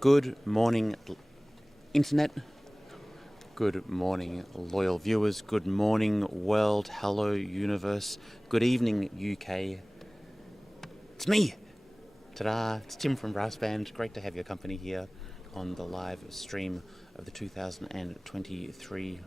Good morning, Internet. Good morning, loyal viewers. Good morning, world. Hello, universe. Good evening, UK. It's me. Ta-da. It's Tim from Brassbanned. Great to have your company here on the live stream of the 2023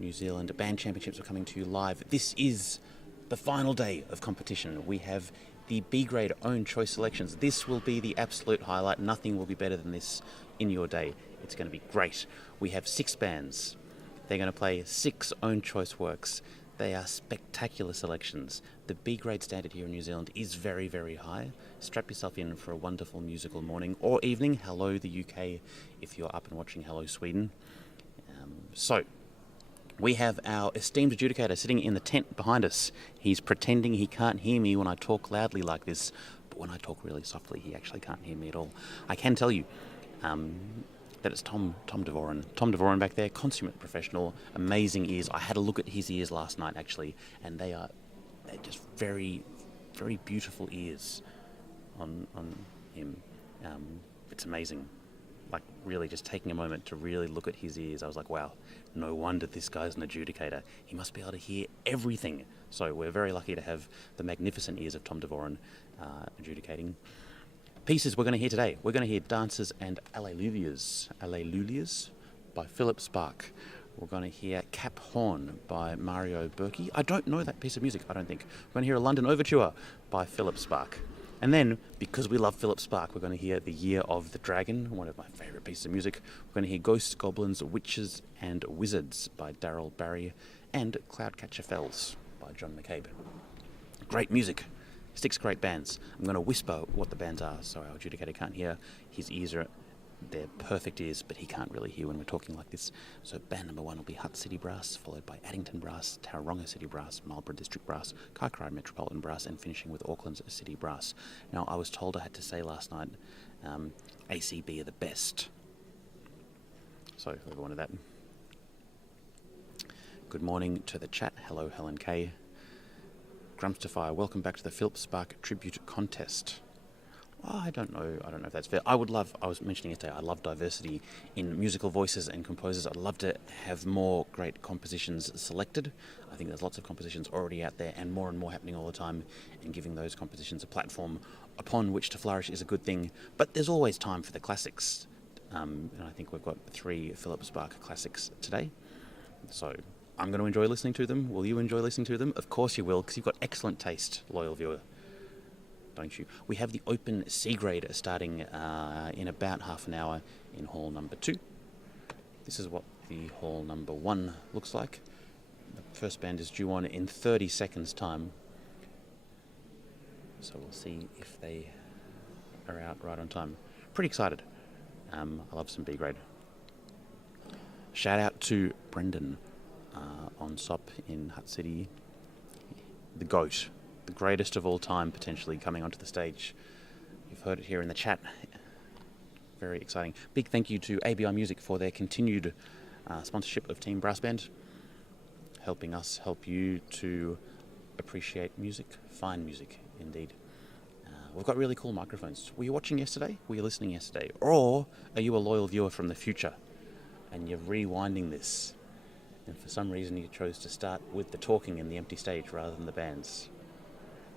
New Zealand Band Championships are coming to you live. This is the final day of competition. We have the B-grade own choice selections. This will be the absolute highlight. Nothing will be better than this in your day. It's going to be great. We have 6 bands. They're going to play 6 own choice works. They are spectacular selections. The B-grade standard here in New Zealand is very, very high. Strap yourself in for a wonderful musical morning or evening. Hello, the UK, if you're up and watching Hello, Sweden. We have our esteemed adjudicator sitting in the tent behind us. He's pretending he can't hear me when I talk loudly like this, but when I talk really softly, he actually can't hear me at all. I can tell you that it's Tom Devoren. Tom Devoren back there, consummate professional, amazing ears. I had a look at his ears last night, actually, and they're just very, very beautiful ears on him. It's amazing. Like, really just taking a moment to really look at his ears, I was like, wow, no wonder this guy's an adjudicator. He must be able to hear everything. So we're very lucky to have the magnificent ears of Tom Devoren adjudicating. Pieces we're going to hear today. We're going to hear Dances and Alleluias by Philip Spark. We're going to hear Cap Horn by Mario Berkey. I don't know that piece of music, I don't think. We're going to hear a London Overture by Philip Spark. And then, because we love Philip Spark, we're going to hear The Year of the Dragon, one of my favourite pieces of music. We're going to hear Ghosts, Goblins, Witches and Wizards by Daryl Barry, and Cloudcatcher Fells by John McCabe. Great music. 6 great bands. I'm going to whisper what the bands are so our adjudicator can't hear. His ears are, they're perfect ears, but he can't really hear when we're talking like this. So band number 1 will be Hutt City Brass, followed by Addington Brass, Tauranga City Brass, Marlborough District Brass, Kaikorai Metropolitan Brass, and finishing with Auckland's City Brass. Now, I was told I had to say last night, ACB are the best. So, whoever wanted that. Good morning to the chat. Hello, Helen K. Grumstify, welcome back to the Philip Spark Tribute Contest. I don't know if that's fair. I was mentioning yesterday, I love diversity in musical voices and composers. I'd love to have more great compositions selected. I think there's lots of compositions already out there and more happening all the time, and giving those compositions a platform upon which to flourish is a good thing. But there's always time for the classics. And I think we've got 3 Philip Spark classics today. So I'm going to enjoy listening to them. Will you enjoy listening to them? Of course you will, because you've got excellent taste, loyal viewer. Don't you? We have the open C grade starting in about half an hour in hall number 2. This is what the hall number 1 looks like. The first band is due on in 30 seconds time. So we'll see if they are out right on time. Pretty excited. I love some B grade. Shout out to Brendan on SOP in Hutt City. The GOAT. The greatest of all time, potentially, coming onto the stage. You've heard it here in the chat. Very exciting. Big thank you to ABI Music for their continued sponsorship of Team Brassband, helping us help you to appreciate music, fine music, indeed. We've got really cool microphones. Were you watching yesterday? Were you listening yesterday? Or are you a loyal viewer from the future and you're rewinding this, and for some reason you chose to start with the talking and the empty stage rather than the bands?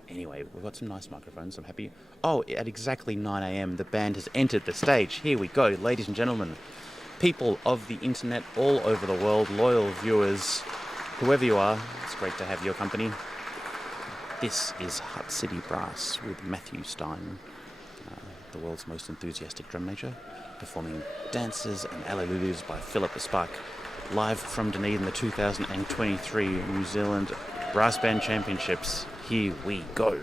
Anyway, we've got some nice microphones. I'm happy. Oh, at exactly 9 a.m, the band has entered the stage. Here we go, ladies and gentlemen. People of the internet all over the world, loyal viewers, whoever you are, it's great to have your company. This is Hutt City Brass with Matthew Stein, the world's most enthusiastic drum major, performing Dances and Alleluias by Philip Spark, live from Dunedin, the 2023 New Zealand Brass Band Championships. Here we go.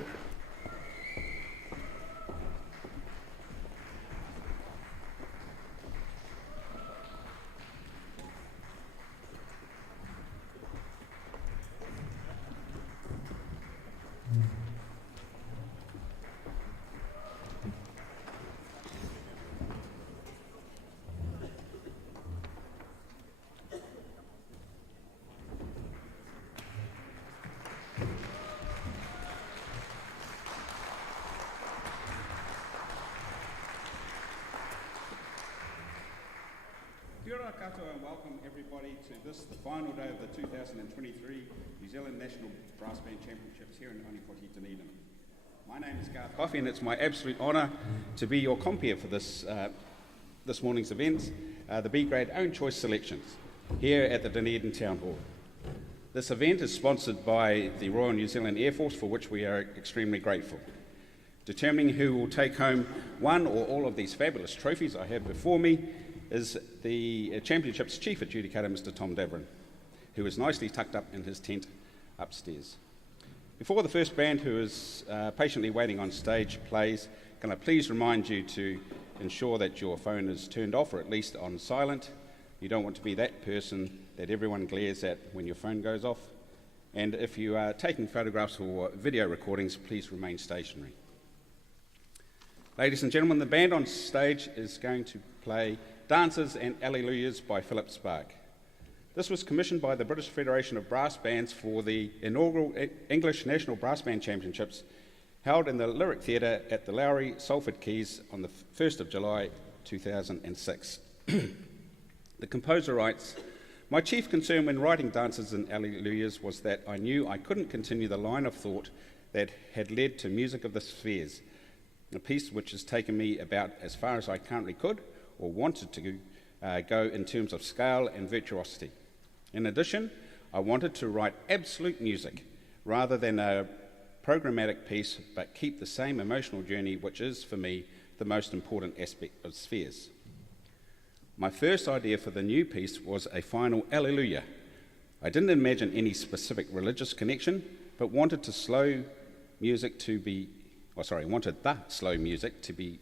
katoa and welcome everybody to this, the final day of the 2023 New Zealand National Brass Band Championships here in Onipoti, Dunedin. My name is Garth Coffey and it's my absolute honour to be your compere for this morning's events, the B-Grade Own Choice Selections, here at the Dunedin Town Hall. This event is sponsored by the Royal New Zealand Air Force, for which we are extremely grateful. Determining who will take home one or all of these fabulous trophies I have before me is the Championship's Chief Adjudicator, Mr. Tom Davern, who is nicely tucked up in his tent upstairs. Before the first band, who is patiently waiting on stage, plays, can I please remind you to ensure that your phone is turned off or at least on silent. You don't want to be that person that everyone glares at when your phone goes off. And if you are taking photographs or video recordings, please remain stationary. Ladies and gentlemen, the band on stage is going to play Dances and Alleluias by Philip Spark. This was commissioned by the British Federation of Brass Bands for the inaugural English National Brass Band Championships held in the Lyric Theatre at the Lowry, Salford Quays on the 1st of July 2006. The composer writes, "My chief concern when writing Dances and Alleluias was that I knew I couldn't continue the line of thought that had led to Music of the Spheres, a piece which has taken me about as far as I currently could or wanted to go in terms of scale and virtuosity. In addition, I wanted to write absolute music rather than a programmatic piece, but keep the same emotional journey, which is, for me, the most important aspect of Spheres. My first idea for the new piece was a final Alleluia. I didn't imagine any specific religious connection, but wanted the slow music to be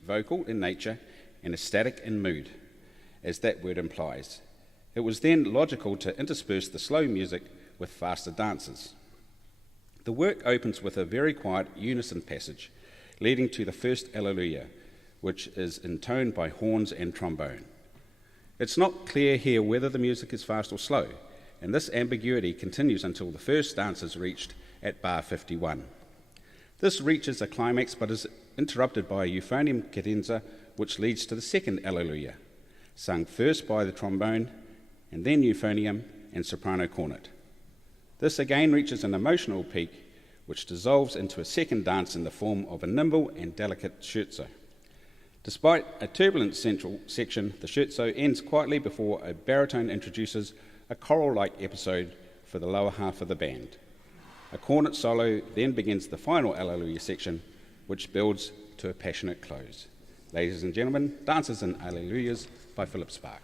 vocal in nature and ecstatic in mood, as that word implies. It was then logical to intersperse the slow music with faster dances. The work opens with a very quiet unison passage, leading to the first Alleluia, which is intoned by horns and trombone. It's not clear here whether the music is fast or slow, and this ambiguity continues until the first dance is reached at bar 51. This reaches a climax but is interrupted by a euphonium cadenza which leads to the second Alleluia, sung first by the trombone and then euphonium and soprano cornet. This again reaches an emotional peak which dissolves into a second dance in the form of a nimble and delicate scherzo. Despite a turbulent central section, the scherzo ends quietly before a baritone introduces a choral-like episode for the lower half of the band. A cornet solo then begins the final Alleluia section, which builds to a passionate close. Ladies and gentlemen, Dances and Alleluias by Philip Spark.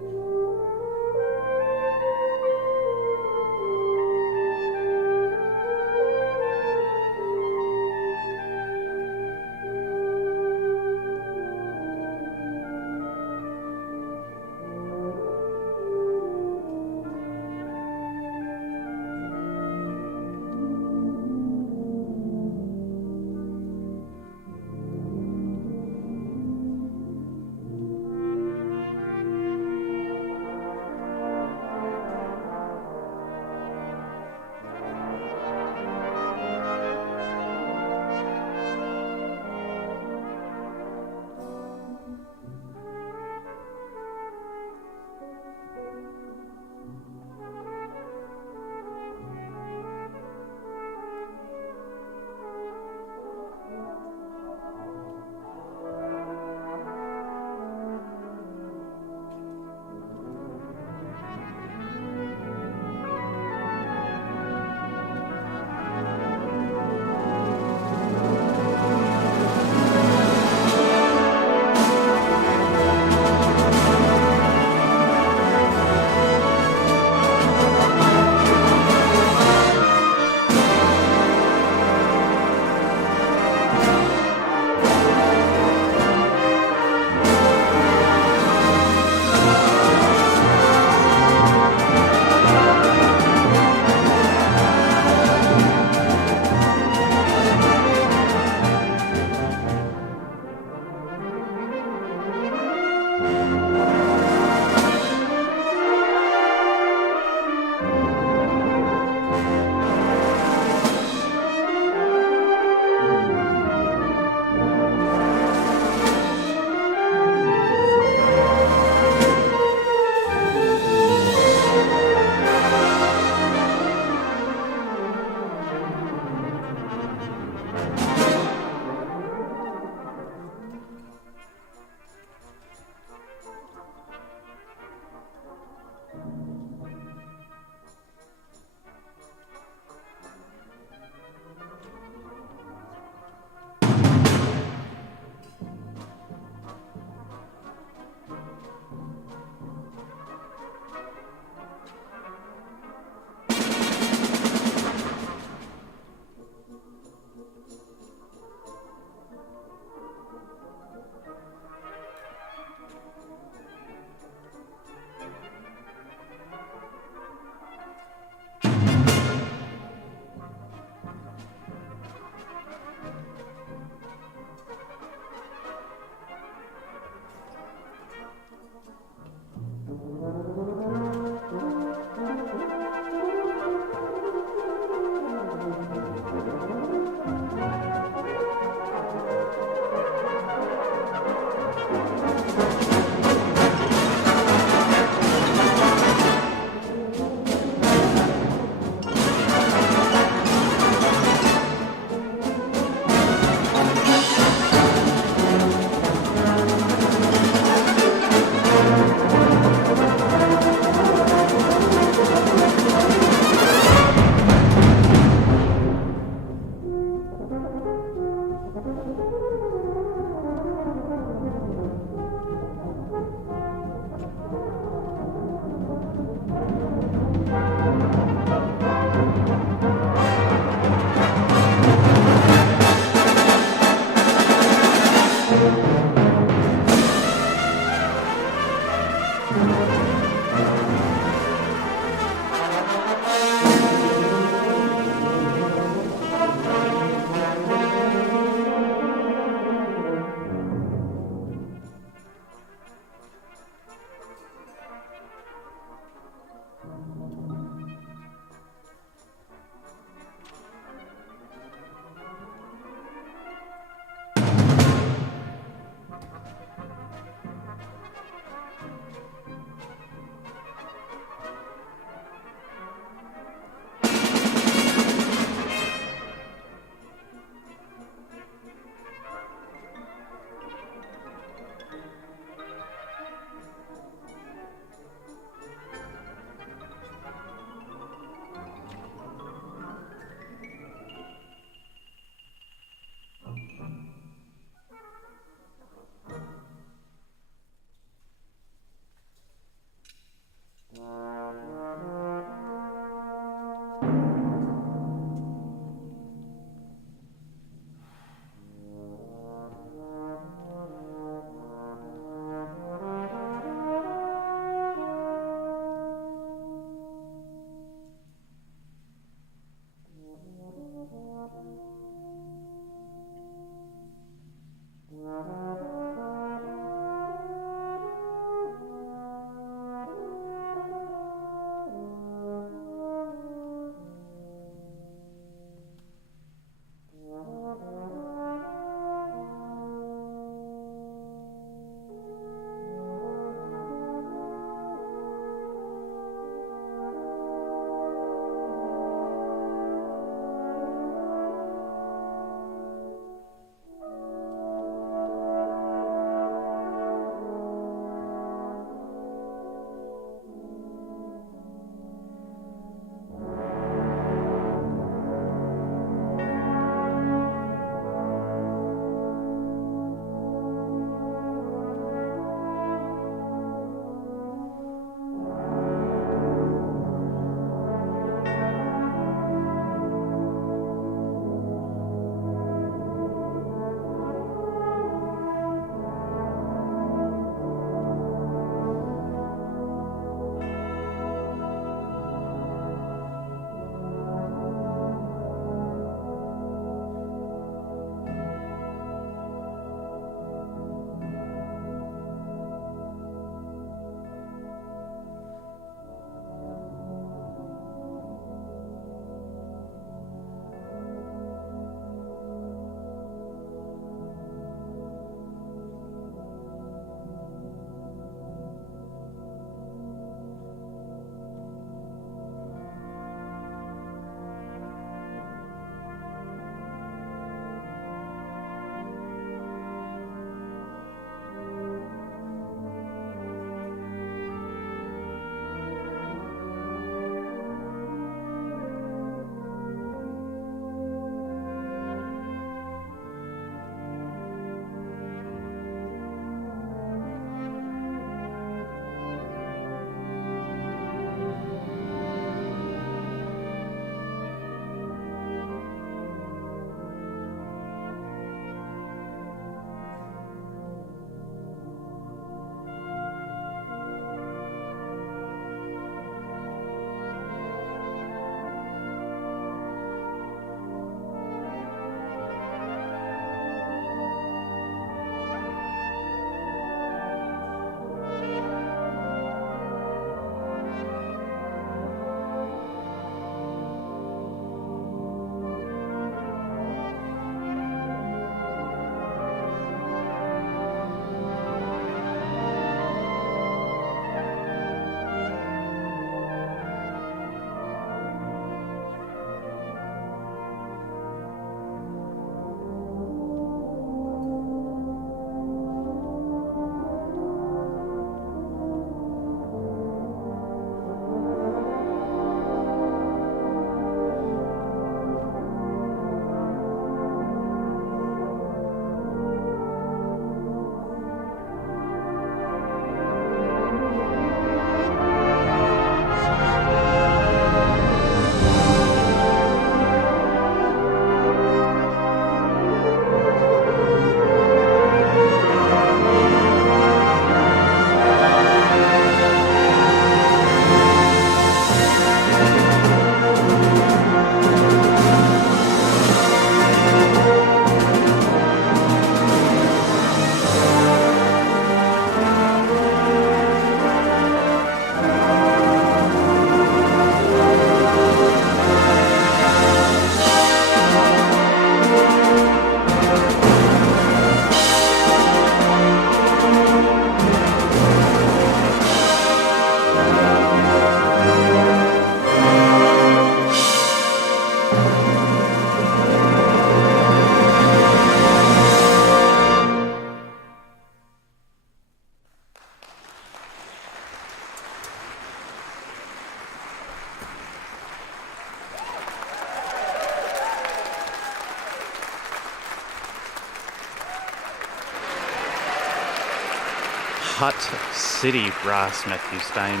Hut City Brass, Matthew Stain,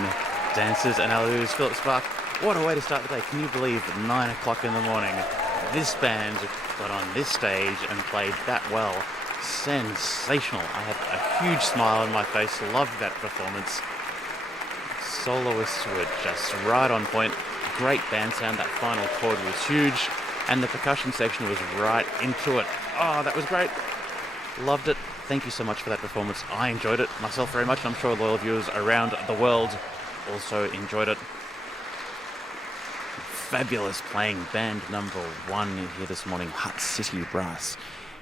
dancers and Alu's Philip Spark. What a way to start the day. Can you believe 9 o'clock in the morning, this band got on this stage and played that well? Sensational. I had a huge smile on my face. Loved that performance. Soloists were just right on point. Great band sound. That final chord was huge. And the percussion section was right into it. Oh, that was great. Loved it. Thank you so much for that performance. I enjoyed it myself very much, and I'm sure loyal viewers around the world also enjoyed it. Fabulous playing, band number 1 here this morning, Hut City Brass.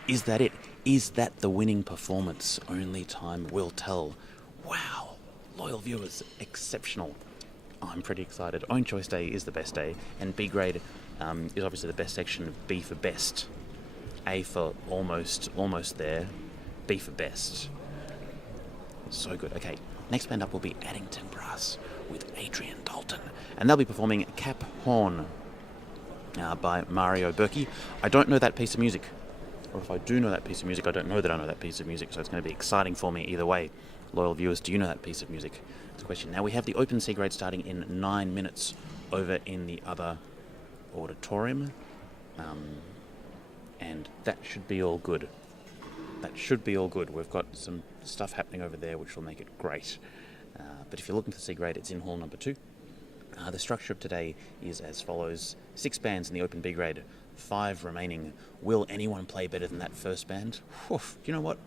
Is that it? Is that the winning performance? Only time will tell. Wow, loyal viewers, exceptional. I'm pretty excited. Own Choice Day is the best day, and B grade is obviously the best section. B for best, A for almost there, B for best. So good. Okay, next band up will be Addington Brass with Adrian Dalton, and they'll be performing Cap Horn by Mario Berkey. I don't know that piece of music, or if I do know that piece of music, I don't know that I know that piece of music, so it's going to be exciting for me either way. Loyal viewers, do you know that piece of music? It's a question. Now we have the open C grade starting in 9 minutes over in the other auditorium, and that should be all good. That should be all good. We've got some stuff happening over there which will make it great. But if you're looking for C grade, it's in hall number 2. The structure of today is as follows. 6 bands in the open B grade, 5 remaining. Will anyone play better than that first band? Whew, you know what?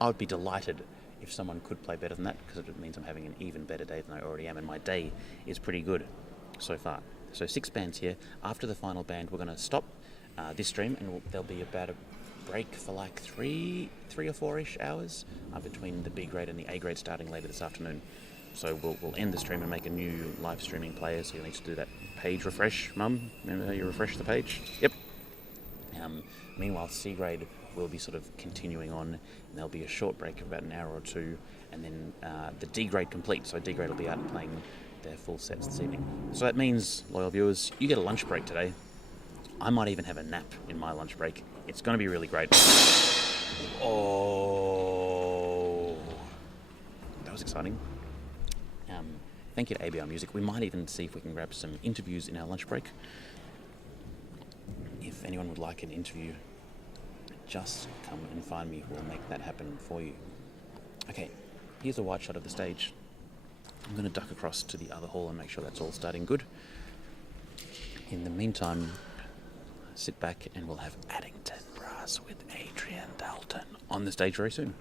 I would be delighted if someone could play better than that, because it means I'm having an even better day than I already am, and my day is pretty good so far. So 6 bands here. After the final band, we're going to stop this stream, and there'll be about a break for like 3 or 4-ish hours between the B grade and the A grade starting later this afternoon. So we'll end the stream and make a new live streaming player, so you'll need to do that page refresh, Mum. Remember how you refresh the page? Yep. Meanwhile, C grade will be sort of continuing on, and there'll be a short break of about an hour or 2, and then the D grade complete. So D grade will be out playing their full sets this evening. So that means, loyal viewers, you get a lunch break today. I might even have a nap in my lunch break. It's going to be really great. Oh, that was exciting. Thank you to ABR Music. We might even see if we can grab some interviews in our lunch break. If anyone would like an interview, just come and find me. We'll make that happen for you. Okay, here's a wide shot of the stage. I'm going to duck across to the other hall and make sure that's all starting good. In the meantime, sit back and we'll have Addington Brass with Adrian Dalton on the stage very soon.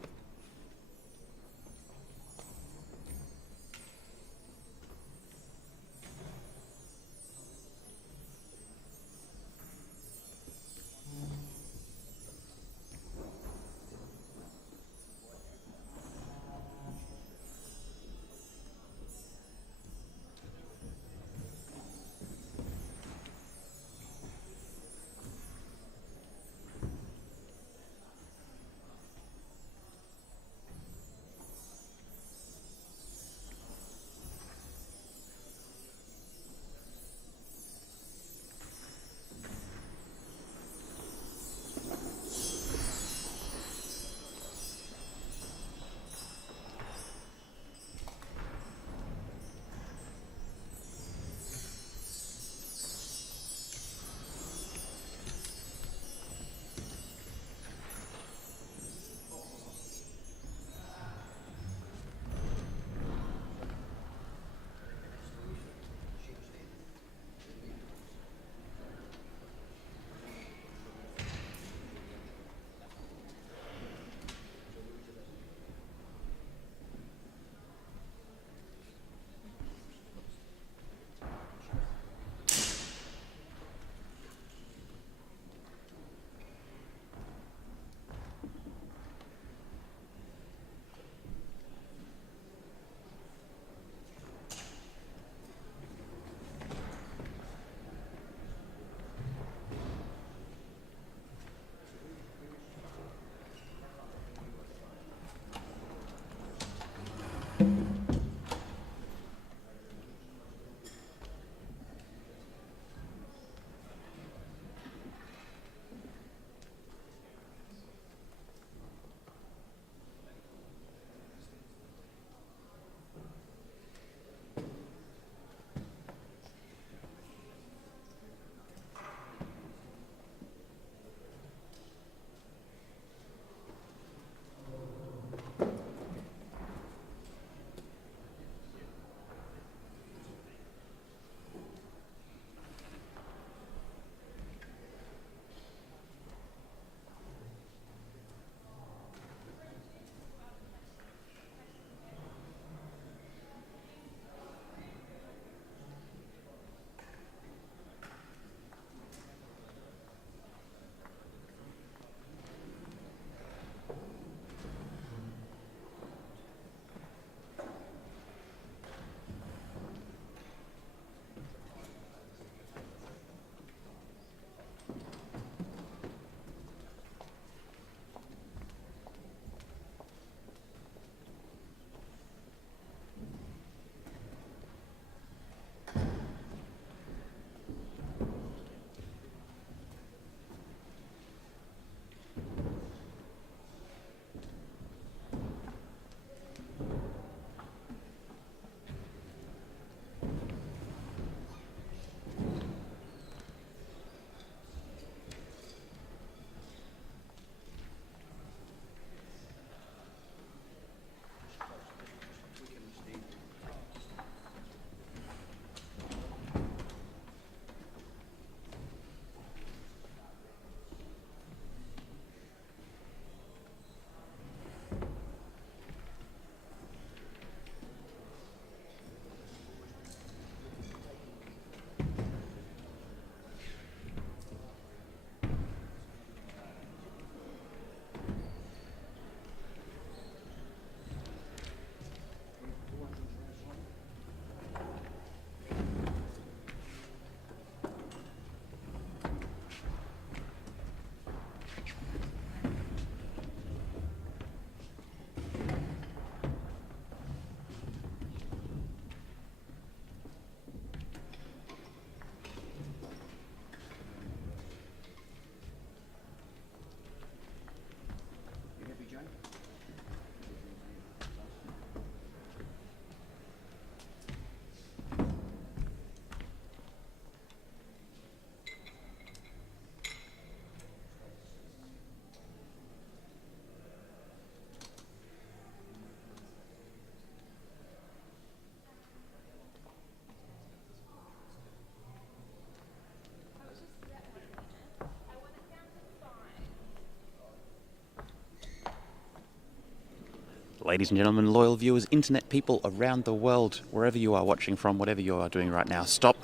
Ladies and gentlemen, loyal viewers, internet people around the world, wherever you are watching from, whatever you are doing right now, stop.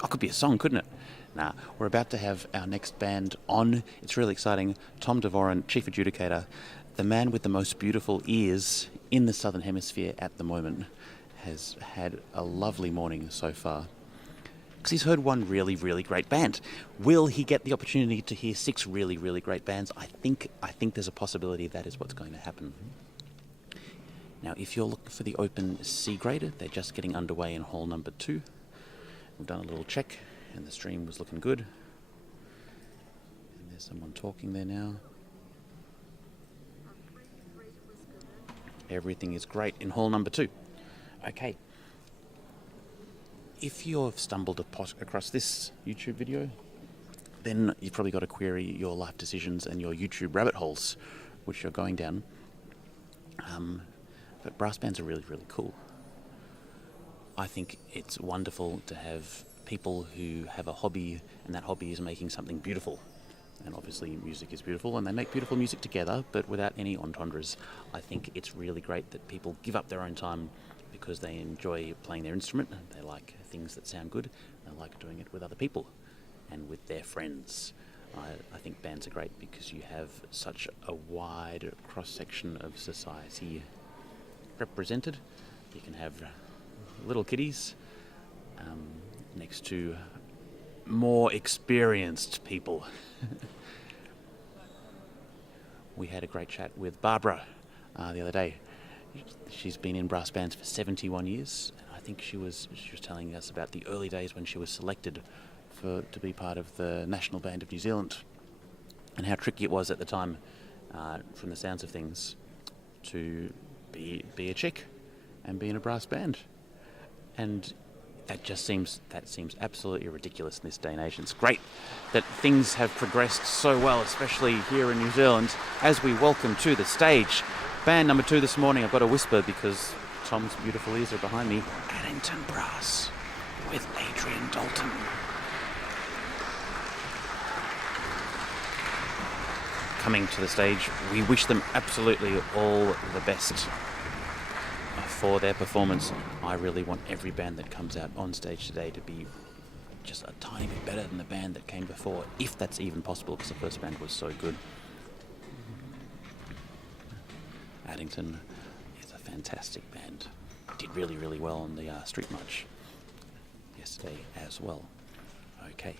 Oh, could be a song, couldn't it? Nah, we're about to have our next band on. It's really exciting. Tom Devoren, Chief Adjudicator, the man with the most beautiful ears in the Southern Hemisphere at the moment, has had a lovely morning so far. Because he's heard one really, really great band. Will he get the opportunity to hear 6 really, really great bands? I think there's a possibility that is what's going to happen. Now, if you're looking for the open C grader, they're just getting underway in hall number 2. We've done a little check, and the stream was looking good. And there's someone talking there now. Everything is great in hall number 2. Okay. If you've stumbled across this YouTube video, then you've probably got to query your life decisions and your YouTube rabbit holes, which you're going down. But brass bands are really, really cool. I think it's wonderful to have people who have a hobby, and that hobby is making something beautiful. And obviously music is beautiful, and they make beautiful music together, but without any entendres. I think it's really great that people give up their own time because they enjoy playing their instrument, they like things that sound good, they like doing it with other people and with their friends. I think bands are great because you have such a wide cross-section of society represented. You can have little kiddies next to more experienced people. We had a great chat with Barbara the other day. She's been in brass bands for 71 years. And I think she was telling us about the early days when she was selected to be part of the National Band of New Zealand, and how tricky it was at the time, from the sounds of things, to be a chick and be in a brass band. And that seems absolutely ridiculous in this day and age. It's great that things have progressed so well, especially here in New Zealand, as we welcome to the stage band number 2 this morning. I've got to whisper because Tom's beautiful ears are behind me. Addington Brass with Adrian Dalton. Coming to the stage, we wish them absolutely all the best for their performance. I really want every band that comes out on stage today to be just a tiny bit better than the band that came before, if that's even possible, because the first band was so good. Addington is a fantastic band. Did really, really well on the street march yesterday as well. Okay,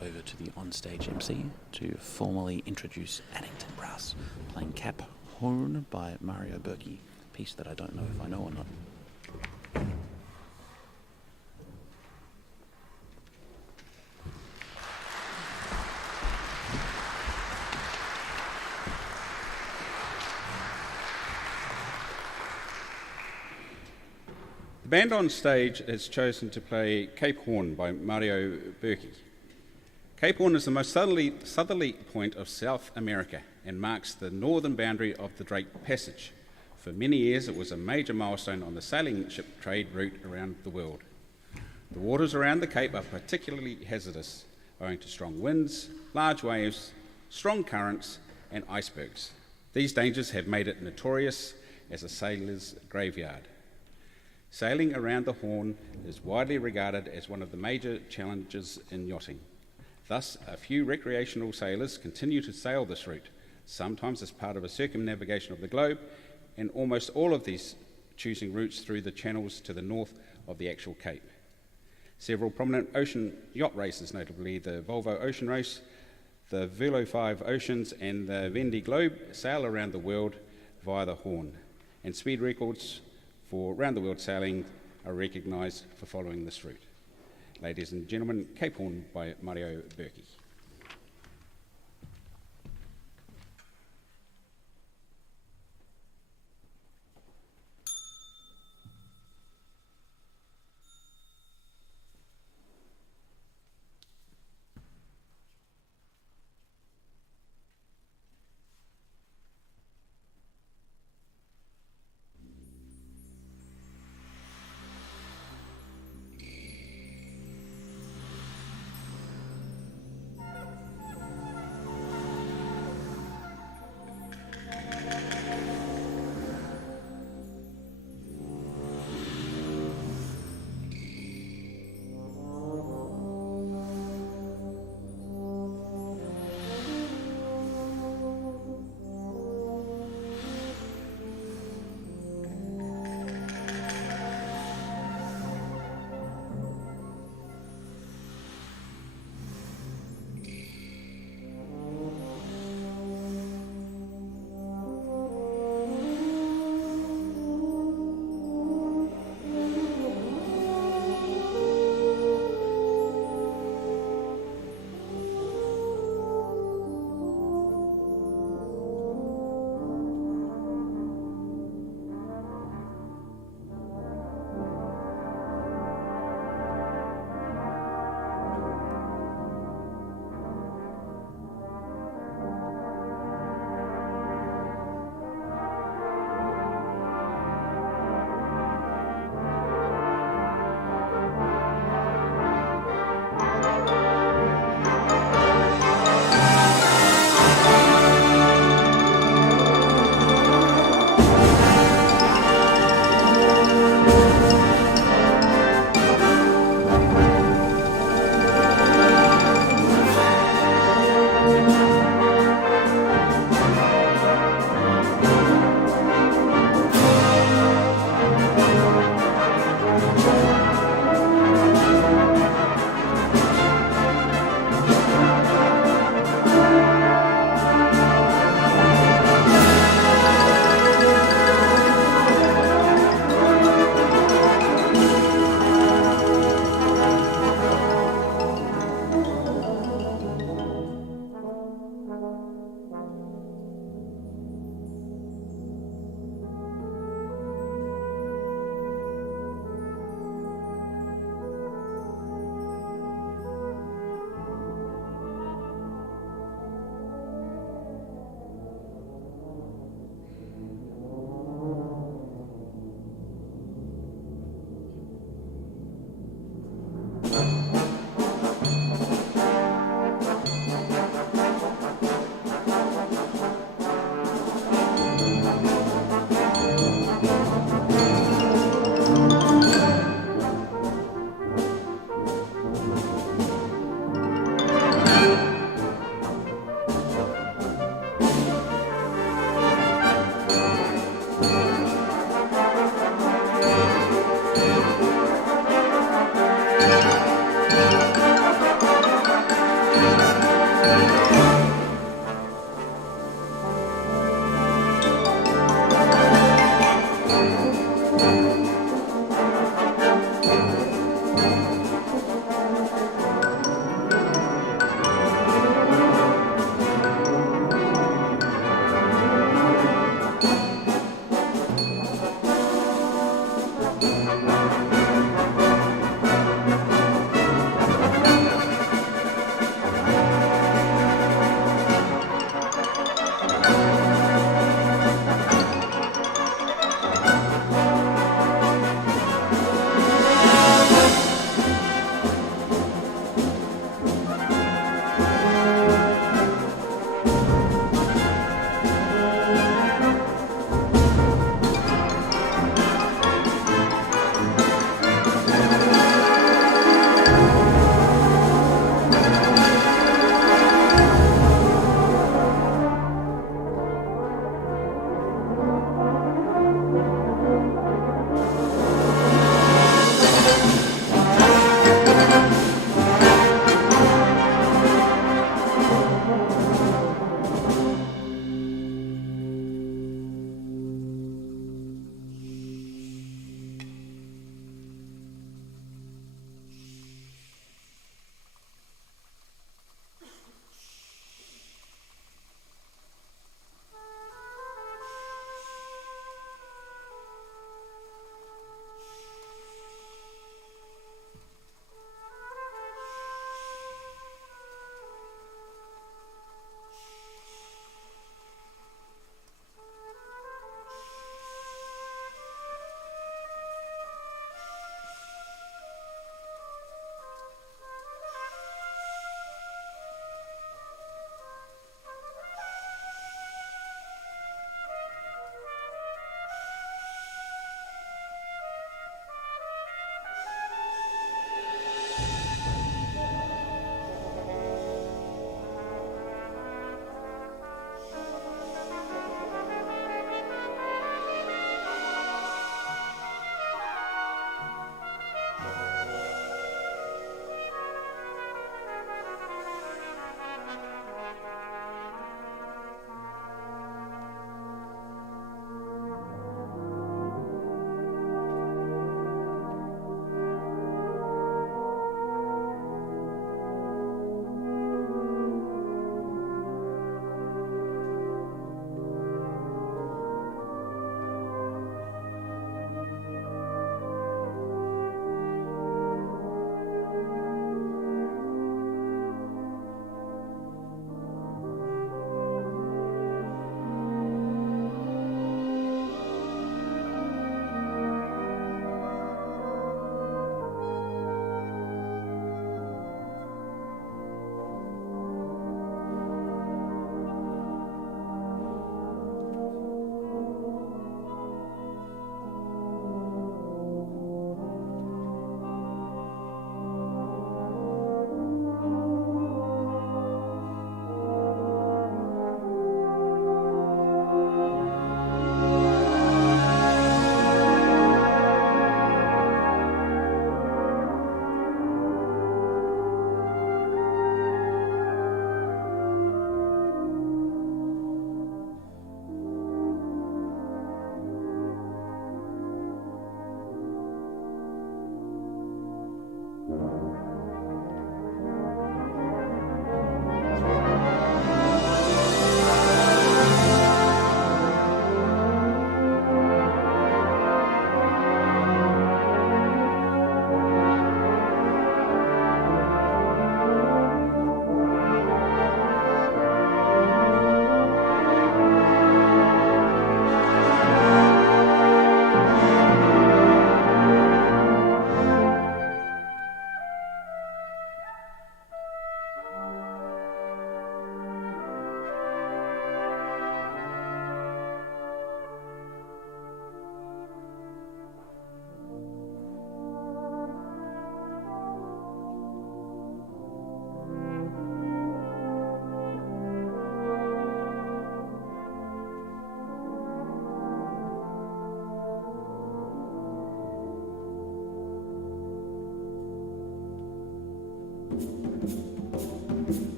over to the onstage MC to formally introduce Addington Brass, playing Cap Horn by Mario Berkey, a piece that I don't know if I know or not. The band on stage has chosen to play Cape Horn by Mario Berkey. Cape Horn is the most southerly point of South America and marks the northern boundary of the Drake Passage. For many years, it was a major milestone on the sailing ship trade route around the world. The waters around the Cape are particularly hazardous, owing to strong winds, large waves, strong currents, and icebergs. These dangers have made it notorious as a sailor's graveyard. Sailing around the Horn is widely regarded as one of the major challenges in yachting. Thus, a few recreational sailors continue to sail this route, sometimes as part of a circumnavigation of the globe, and almost all of these choosing routes through the channels to the north of the actual Cape. Several prominent ocean yacht races, notably the Volvo Ocean Race, the Velo 5 Oceans, and the Vendée Globe, sail around the world via the Horn, and speed records for round-the-world sailing are recognised for following this route. Ladies and gentlemen, Cape Horn by Mario Berkey.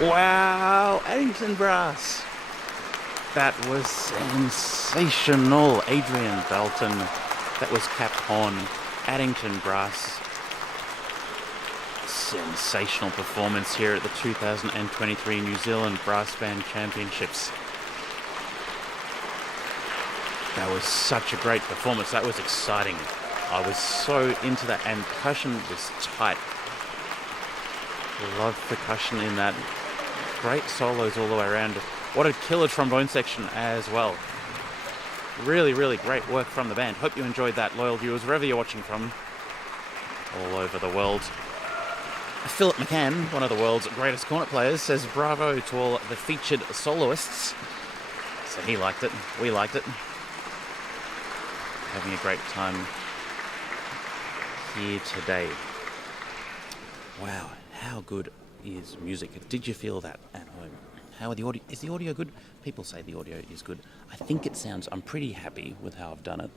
Wow, Addington Brass. That was sensational. Adrian Belton. That was Cap Horn. Addington Brass. Sensational performance here at the 2023 New Zealand Brass Band Championships. That was such a great performance. That was exciting. I was so into that, and percussion was tight. Love percussion in that. Great solos all the way around. What a killer trombone section as well. Really, really great work from the band. Hope you enjoyed that, loyal viewers, wherever you're watching from, all over the world. Philip McCann, one of the world's greatest cornet players, says bravo to all the featured soloists. So he liked it. We liked it. having a great time here today. Wow, how good is music? Did you feel that at home? How are the audio? Is the audio good? People say the audio is good. I think it sounds. I'm pretty happy with how I've done it,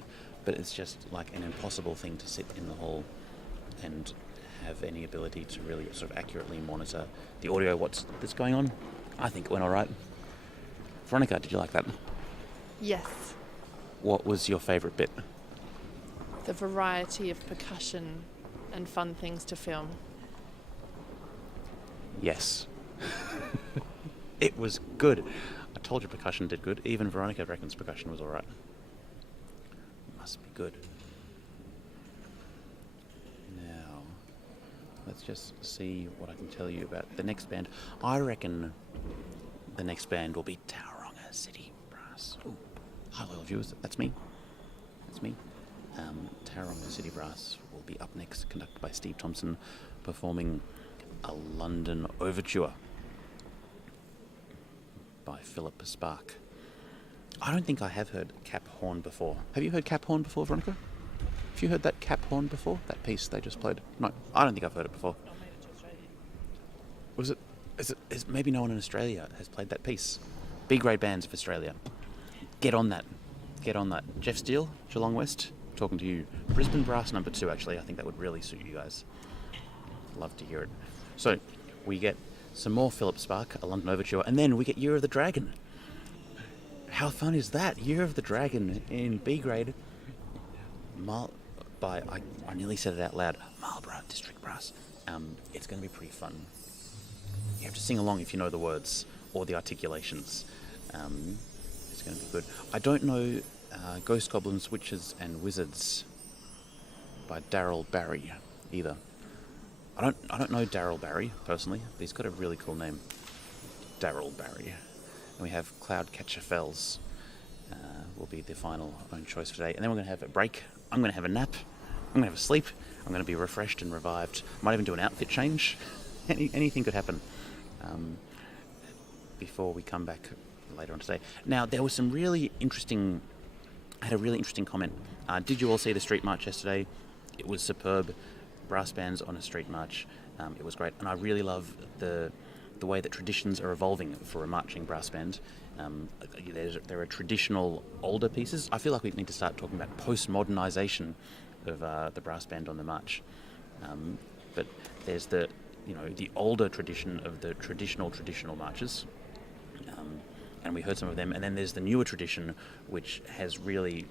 but it's just like an impossible thing to sit in the hall and have any ability to really sort of accurately monitor the audio. That's going on? I think it went all right. Veronica, did you like that? Yes. What was your favourite bit? The variety of percussion and fun things to film. Yes. It was good. I told you percussion did good. Even Veronica reckons percussion was all right. Must be good. Now, let's just see what I can tell you about the next band. I reckon the next band will be Tauranga City Brass. Ooh. Hi, loyal viewers. That's me. Tauranga City Brass will be up next, conducted by Steve Thompson, performing a London Overture by Philip Spark. I don't think I have heard Cap Horn before. Have you heard Cap Horn before, Veronica? Have you heard that Cap Horn before? That piece they just played? No, I don't think I've heard it before. I made it to Australia. Is maybe no one in Australia has played that piece? B-grade bands of Australia. Get on that. Jeff Steele, Geelong West, talking to you. Brisbane Brass number 2, actually. I think that would really suit you guys. Love to hear it. So, we get some more Philip Spark, a London Overture, and then we get Year of the Dragon. How fun is that? Year of the Dragon in B grade by, I nearly said it out loud, Marlborough District Brass. It's going to be pretty fun. You have to sing along if you know the words or the articulations. It's going to be good. I don't know Ghost Goblins, Witches and Wizards by Daryl Barry either. I don't know Daryl Barry personally, but he's got a really cool name, Daryl Barry. And we have Cloudcatcher Fells will be the final own choice for today. And then we're going to have a break. I'm going to have a nap. I'm going to have a sleep. I'm going to be refreshed and revived. Might even do an outfit change. Anything could happen before we come back later on today. Now, there was some really interesting... I had a really interesting comment. Did you all see the street march yesterday? It was superb. Brass bands on a street march. It was great. And I really love the way that traditions are evolving for a marching brass band. There are traditional older pieces. I feel like we need to start talking about postmodernisation of the brass band on the march. But there's the older tradition of the traditional marches. And we heard some of them. And then there's the newer tradition, which has really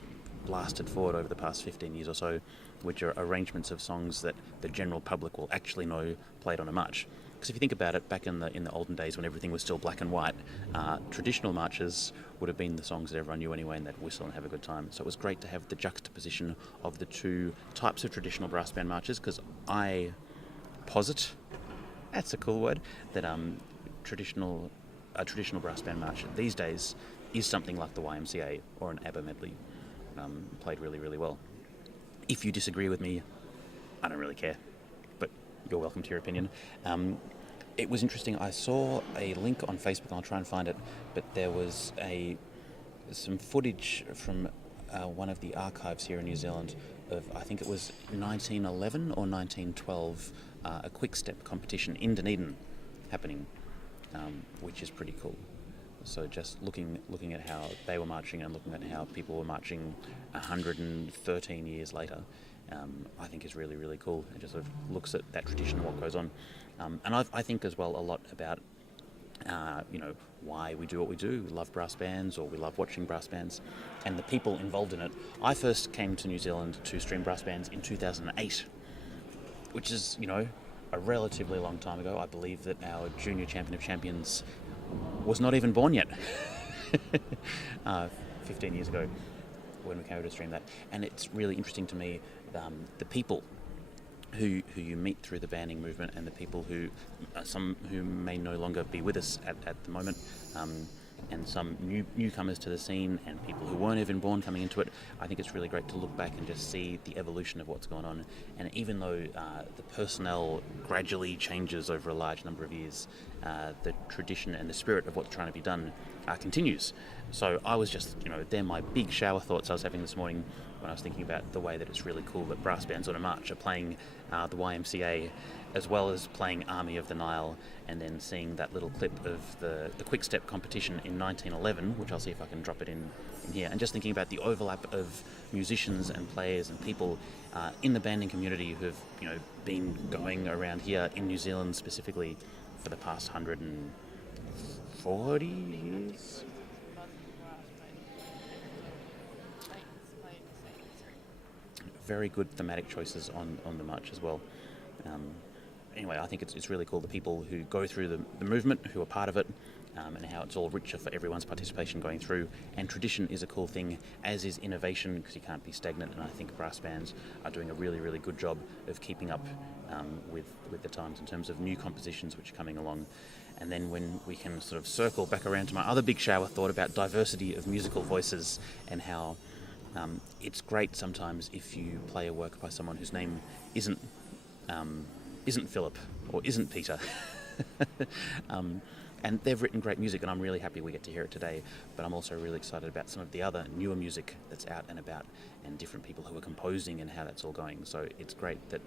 blasted forward over the past 15 years or so, which are arrangements of songs that the general public will actually know played on a march. Because if you think about it, back in the olden days when everything was still black and white, traditional marches would have been the songs that everyone knew anyway, and they'd whistle and have a good time. So it was great to have the juxtaposition of the two types of traditional brass band marches, because I posit, that's a cool word, that a traditional brass band march these days is something like the YMCA or an ABBA medley, played really, really well. If you disagree with me, I don't really care, but you're welcome to your opinion. It was interesting. I saw a link on Facebook. I'll try and find it, but there was some footage from one of the archives here in New Zealand of, I think it was 1911 or 1912, a quick step competition in Dunedin happening, which is pretty cool. So just looking at how they were marching and looking at how people were marching 113 years later, I think is really, really cool. It just sort of looks at that tradition and what goes on. And I think as well a lot about, why we do what we do. We love brass bands, or we love watching brass bands, and the people involved in it. I first came to New Zealand to stream brass bands in 2008, which is, a relatively long time ago. I believe that our junior champion of champions was not even born yet. 15 years ago when we came over to stream that. And it's really interesting to me, the people who you meet through the banding movement, and the people some who may no longer be with us at the moment, and some newcomers to the scene and people who weren't even born coming into it. I think it's really great to look back and just see the evolution of what's going on. And even though the personnel gradually changes over a large number of years, the tradition and the spirit of what's trying to be done continues. So I was just, they're my big shower thoughts I was having this morning when I was thinking about the way that it's really cool that brass bands on a march are playing the YMCA as well as playing Army of the Nile, and then seeing that little clip of the quick step competition in 1911, which I'll see if I can drop it in here, and just thinking about the overlap of musicians and players and people in the banding community who've been going around here in New Zealand specifically for the past 140 years. Very good thematic choices on the march as well. Anyway, I think it's really cool, the people who go through the movement, who are part of it, and how it's all richer for everyone's participation going through. And tradition is a cool thing, as is innovation, because you can't be stagnant, and I think brass bands are doing a really, really good job of keeping up with the times in terms of new compositions which are coming along. And then when we can sort of circle back around to my other big shower thought about diversity of musical voices, and how it's great sometimes if you play a work by someone whose name isn't Philip or isn't Peter. And they've written great music, and I'm really happy we get to hear it today. But I'm also really excited about some of the other newer music that's out and about, and different people who are composing and how that's all going. So it's great that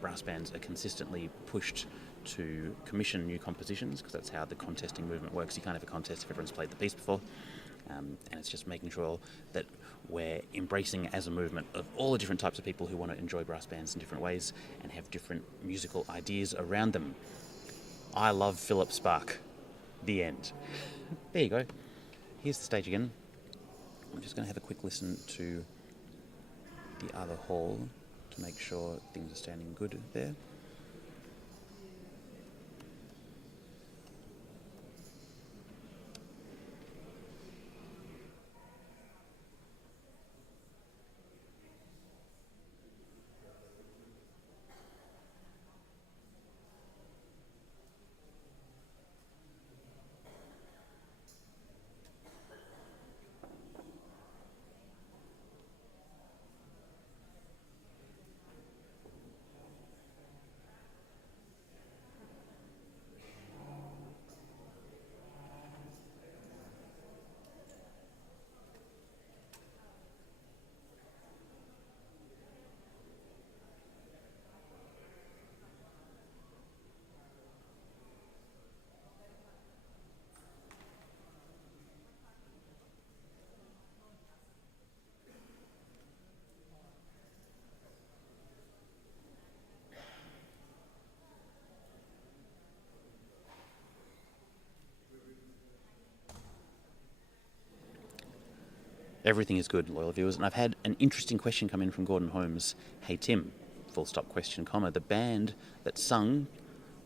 brass bands are consistently pushed to commission new compositions, because that's how the contesting movement works. You can't have a contest if everyone's played the piece before. And it's just making sure that we're embracing as a movement of all the different types of people who want to enjoy brass bands in different ways and have different musical ideas around them. I love Philip Spark. The end. There you go. Here's the stage again. I'm just going to have a quick listen to the other hall to make sure things are standing good there. Everything is good, loyal viewers, and I've had an interesting question come in from Gordon Holmes. Hey Tim, full stop, question, comma, the band that sung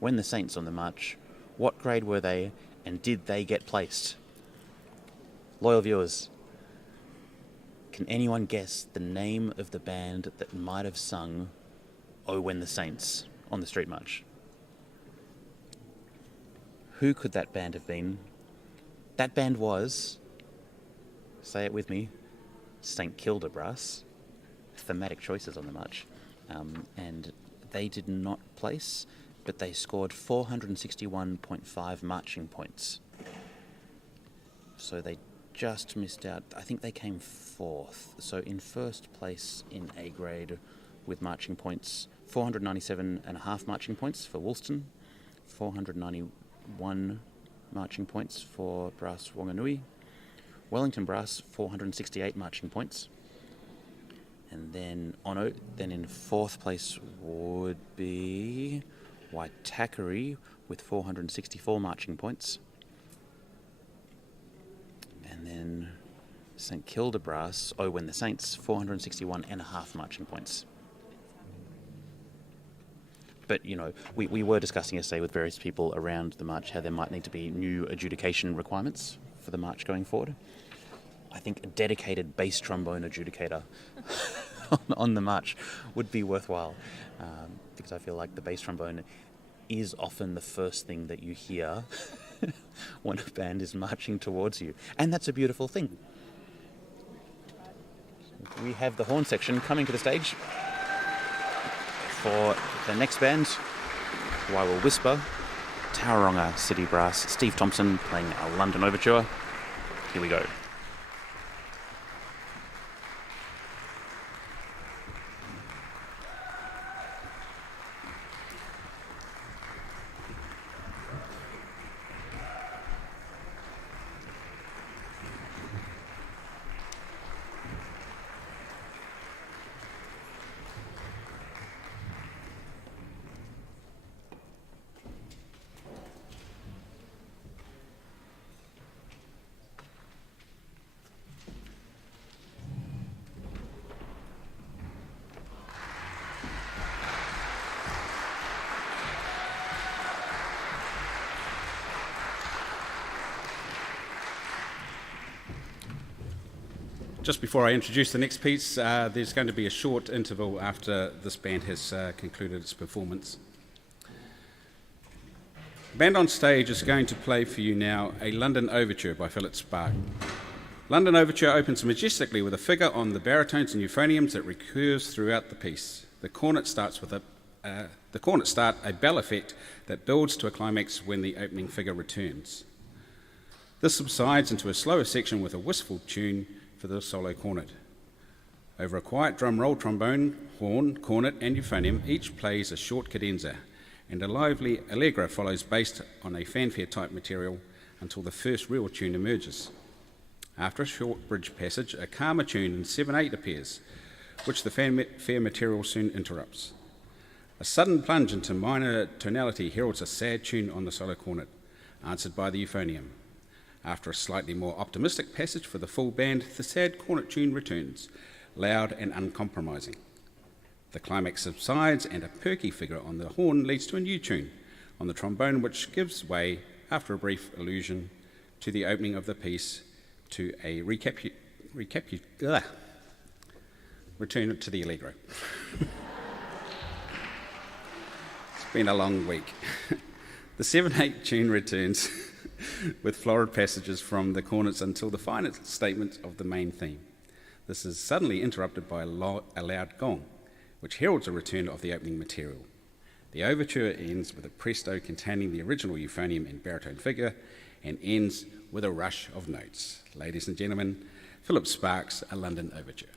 When the Saints on the March, what grade were they, and did they get placed? Loyal viewers, can anyone guess the name of the band that might have sung Oh When the Saints on the Street March? Who could that band have been? That band was, say it with me, St Kilda Brass. Thematic choices on the march. And they did not place, but they scored 461.5 marching points. So they just missed out. I think they came fourth. So in first place in A grade with marching points, 497.5 marching points for Woolston, 491 marching points for Brass Wanganui, Wellington Brass 468 marching points, and then then in fourth place would be Waitakere with 464 marching points, and then St Kilda Brass, When the Saints, 461.5 marching points. But, we were discussing yesterday with various people around the march how there might need to be new adjudication requirements for the march going forward. I think a dedicated bass trombone adjudicator on the march would be worthwhile, because I feel like the bass trombone is often the first thing that you hear when a band is marching towards you. And that's a beautiful thing. We have the horn section coming to the stage for the next band, who I will whisper, Tauranga City Brass, Steve Thompson playing our London Overture. Here we go. Just before I introduce the next piece, there's going to be a short interval after this band has concluded its performance. The band on stage is going to play for you now a London Overture by Philip Spark. London Overture opens majestically with a figure on the baritones and euphoniums that recurs throughout the piece. The cornet start a bell effect that builds to a climax when the opening figure returns. This subsides into a slower section with a wistful tune for the solo cornet. Over a quiet drum roll, trombone, horn, cornet and euphonium, each plays a short cadenza, and a lively allegro follows based on a fanfare type material until the first real tune emerges. After a short bridge passage, a calmer tune in 7/8 appears, which the fanfare material soon interrupts. A sudden plunge into minor tonality heralds a sad tune on the solo cornet, answered by the euphonium. After a slightly more optimistic passage for the full band, the sad cornet tune returns, loud and uncompromising. The climax subsides, and a perky figure on the horn leads to a new tune on the trombone, which gives way, after a brief allusion to the opening of the piece, to a return to the allegro. It's been a long week. The 7/8 tune returns with florid passages from the cornets until the final statement of the main theme. This is suddenly interrupted by a loud gong, which heralds a return of the opening material. The overture ends with a presto containing the original euphonium and baritone figure, and ends with a rush of notes. Ladies and gentlemen, Philip Sparks, A London Overture.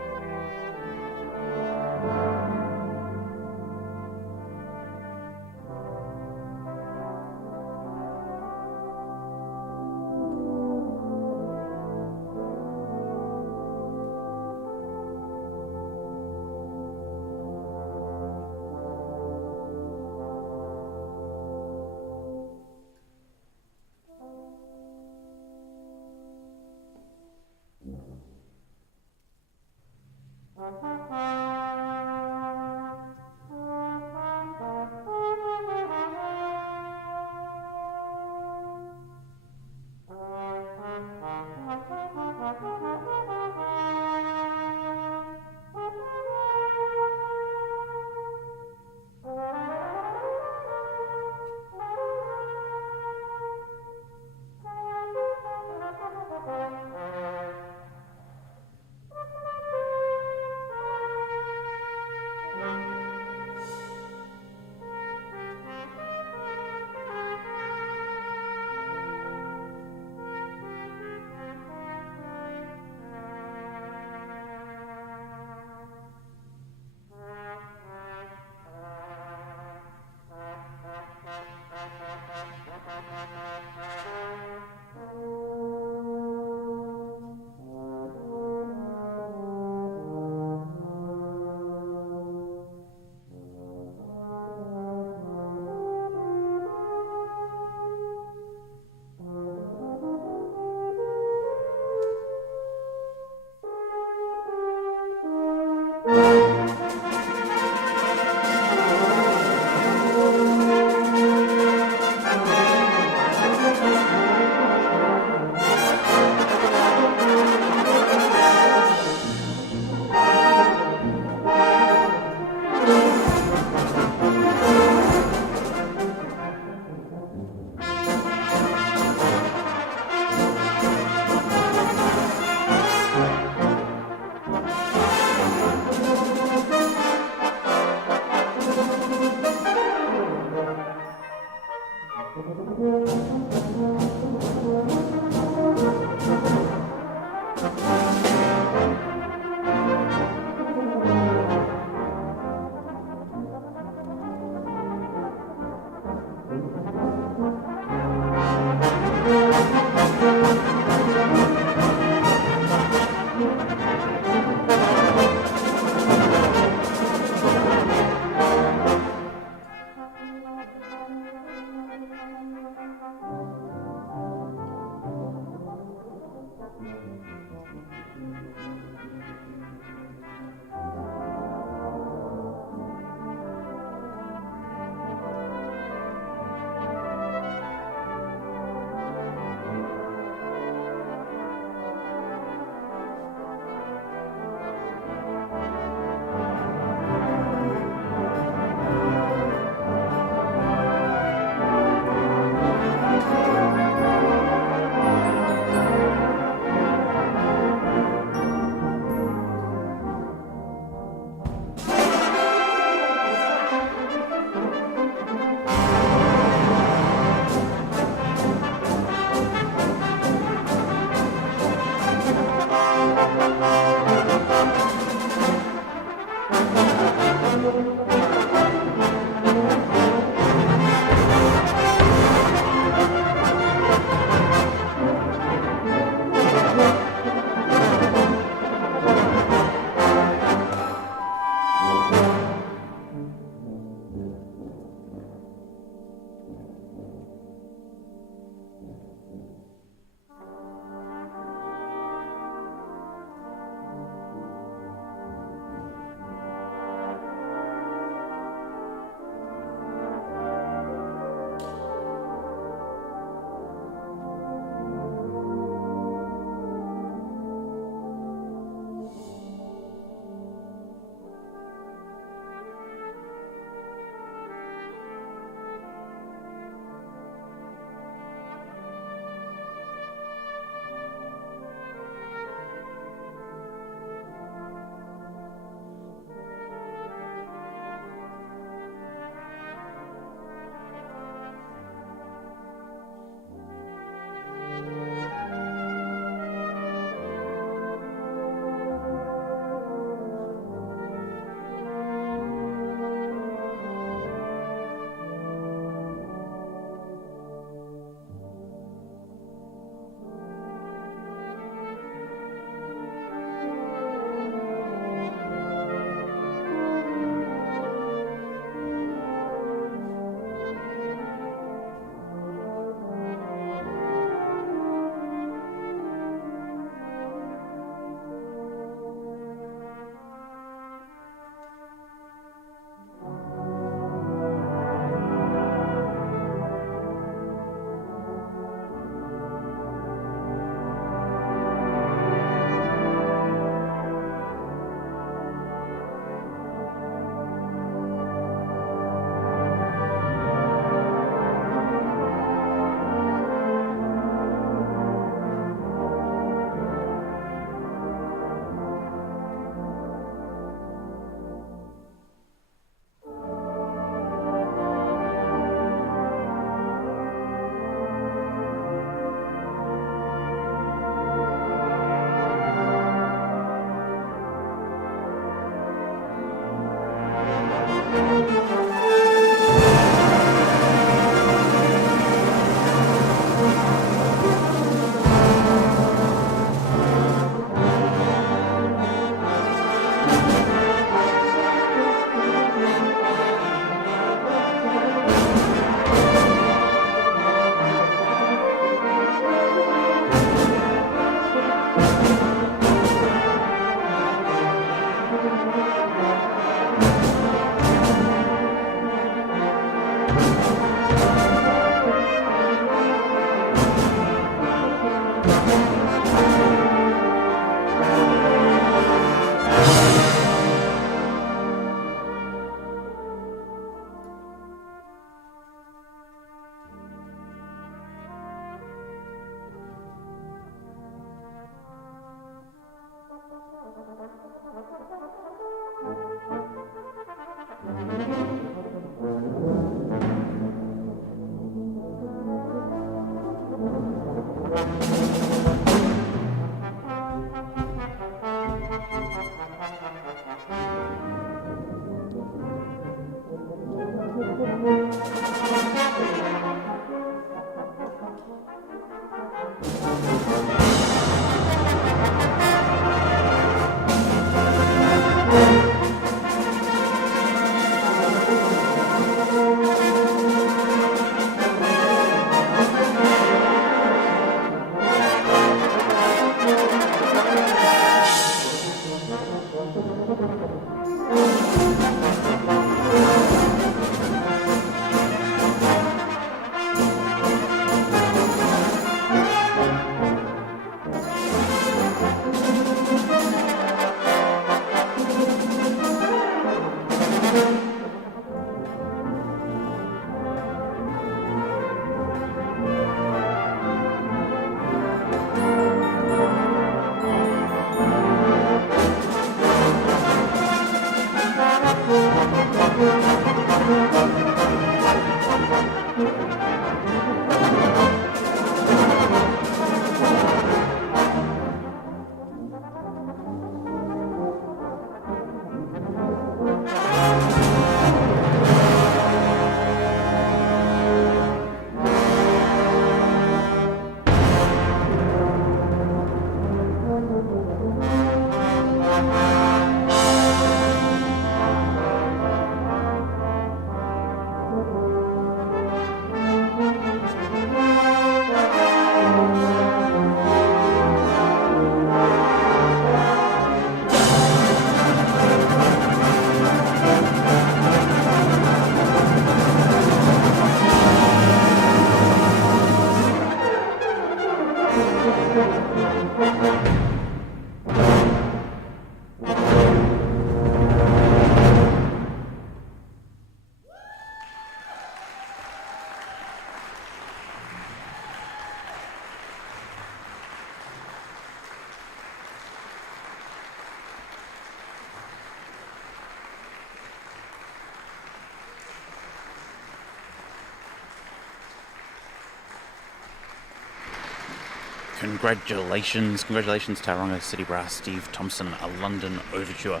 Congratulations, Tauranga City Brass, Steve Thompson, a London Overture.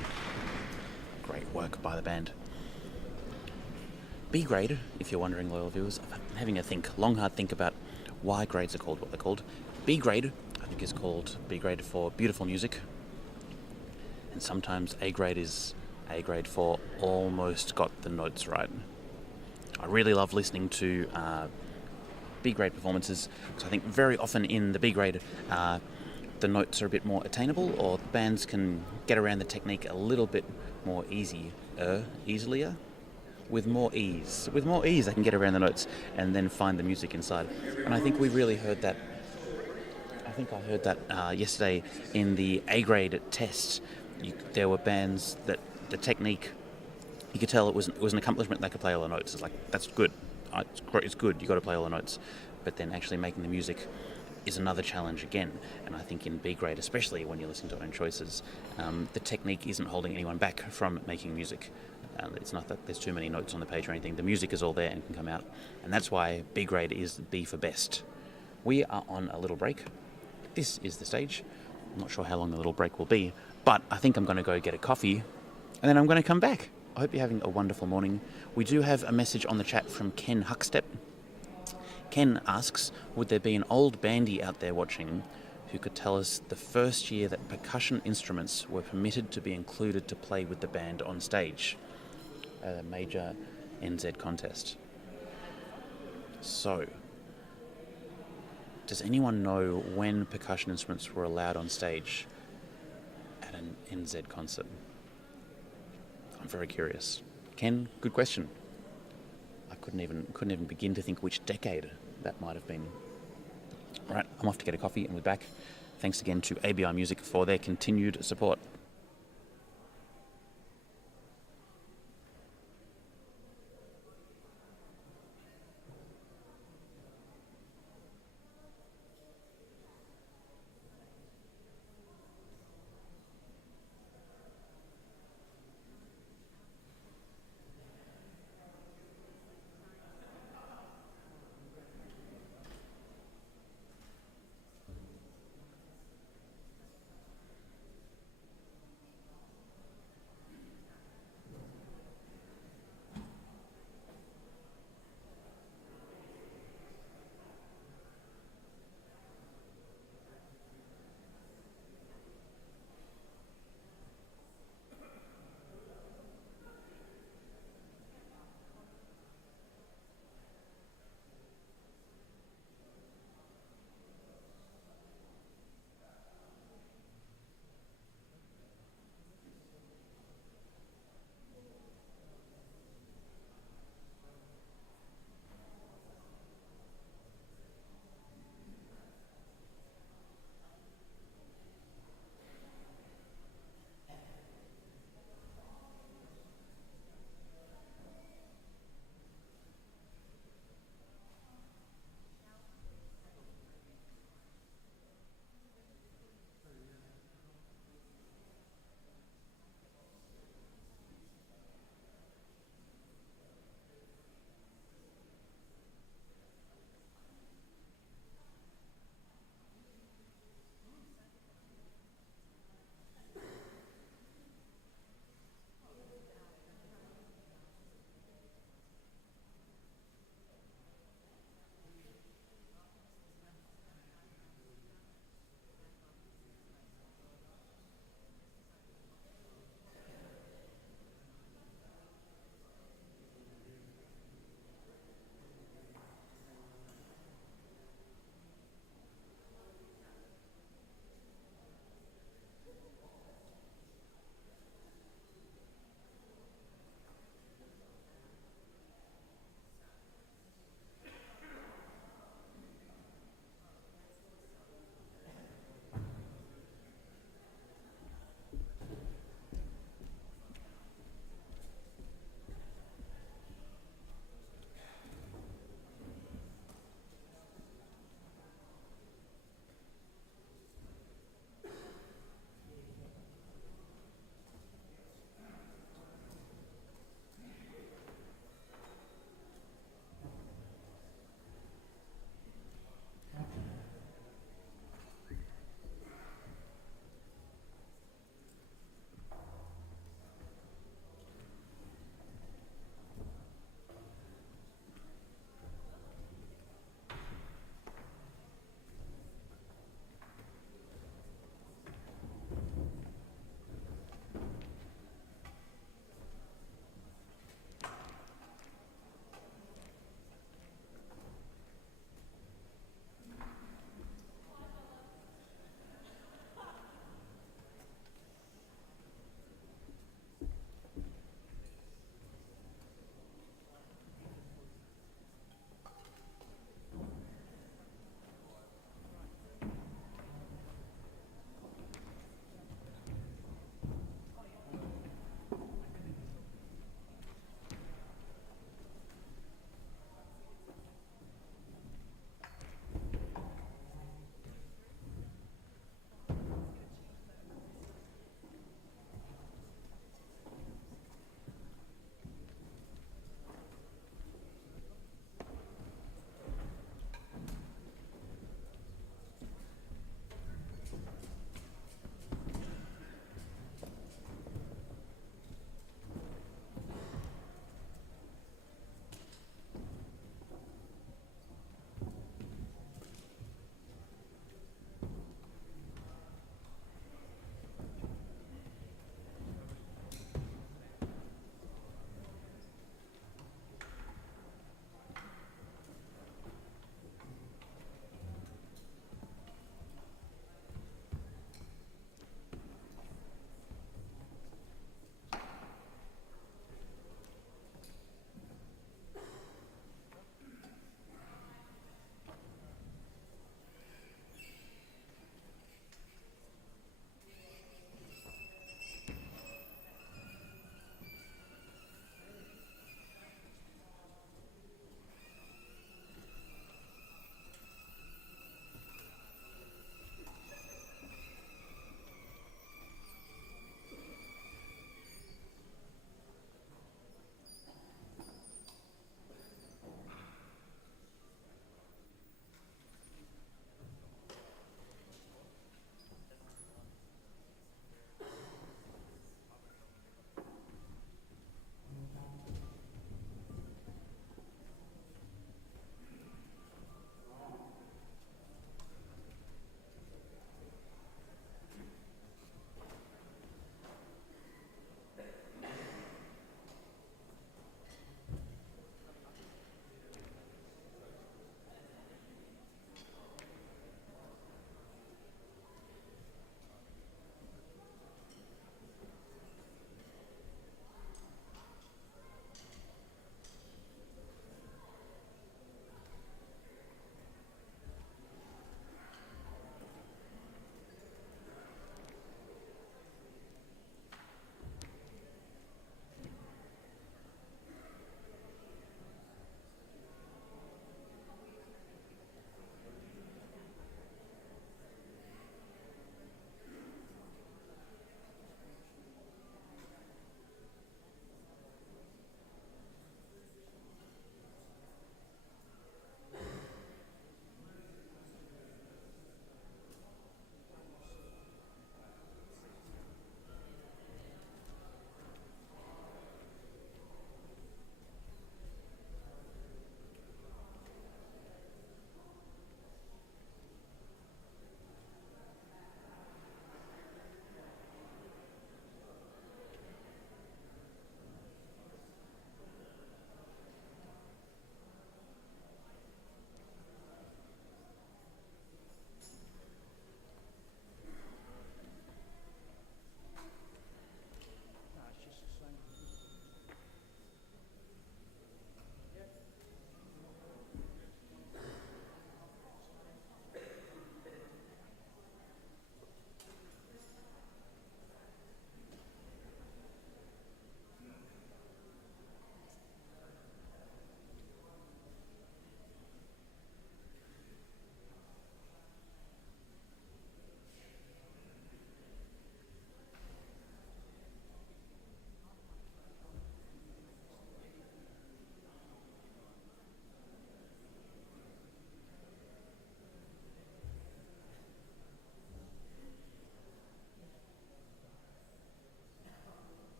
Great work by the band. B grade, if you're wondering, loyal viewers, I'm having a long hard think about why grades are called what they're called. B grade, I think, is called B grade for beautiful music, and sometimes A grade is A grade for almost got the notes right. I really love listening to B grade performances, so I think very often in the B grade the notes are a bit more attainable, or the bands can get around the technique a little bit more easily. With more ease, they can get around the notes and then find the music inside. And I think we really heard that. I think I heard that yesterday in the A grade test. There were bands that the technique, you could tell it was an accomplishment. They could play all the notes. It's like, that's good. It's good. You got to play all the notes. But then actually making the music is another challenge again. And I think in B grade, especially when you listen to Own Choices, the technique isn't holding anyone back from making music. It's not that there's too many notes on the page or anything. The music is all there and can come out. And that's why B grade is B for best. We are on a little break. This is the stage. I'm not sure how long the little break will be, but I think I'm going to go get a coffee and then I'm going to come back. I hope you're having a wonderful morning. We do have a message on the chat from Ken Huckstep. Ken asks, would there be an old bandy out there watching who could tell us the first year that percussion instruments were permitted to be included to play with the band on stage? A major NZ contest. So, does anyone know when percussion instruments were allowed on stage at an NZ concert? I'm very curious. Ken, good question. I couldn't even begin to think which decade that might have been. All right, I'm off to get a coffee and we're back. Thanks again to ABI Music for their continued support.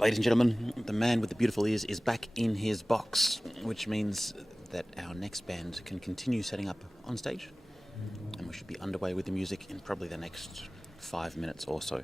Ladies and gentlemen, the man with the beautiful ears is back in his box, which means that our next band can continue setting up on stage, and we should be underway with the music in probably the next 5 minutes or so.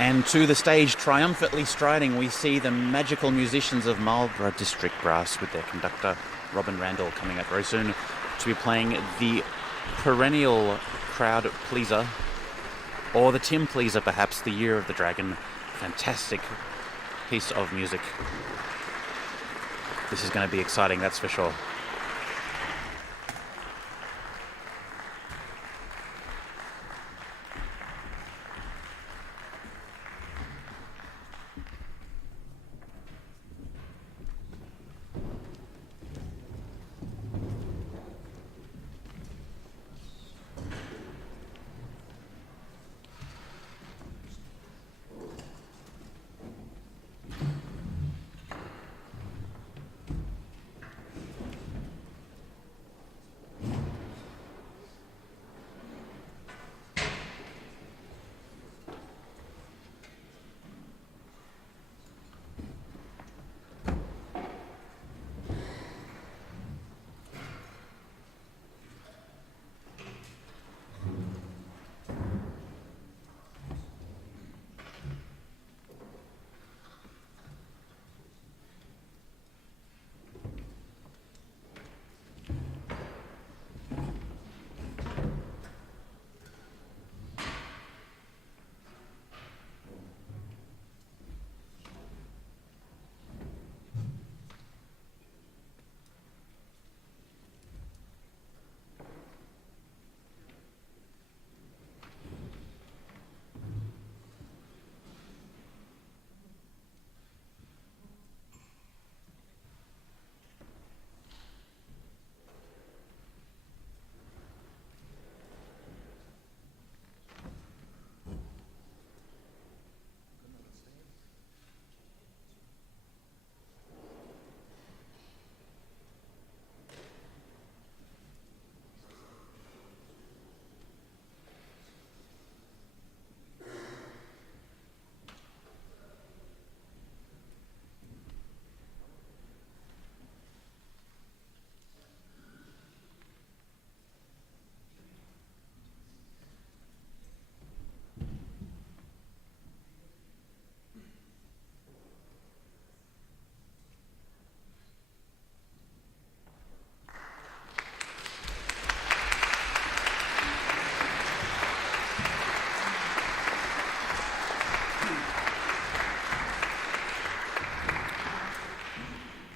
And to the stage, triumphantly striding, we see the magical musicians of Marlborough District Brass with their conductor, Robin Randall, coming up very soon to be playing the perennial crowd pleaser, or the Tim pleaser perhaps, the Year of the Dragon. Fantastic piece of music. This is going to be exciting, that's for sure.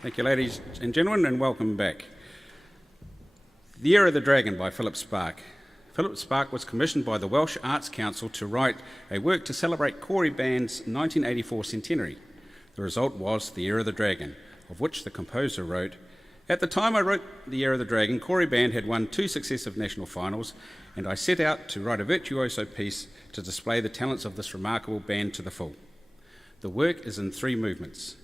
Thank you, ladies and gentlemen, and welcome back. The Year of the Dragon by Philip Sparke. Philip Sparke was commissioned by the Welsh Arts Council to write a work to celebrate Corey Band's 1984 centenary. The result was The Year of the Dragon, of which the composer wrote, "At the time I wrote The Year of the Dragon, Corey Band had won 2 successive national finals, and I set out to write a virtuoso piece to display the talents of this remarkable band to the full. The work is in 3 movements.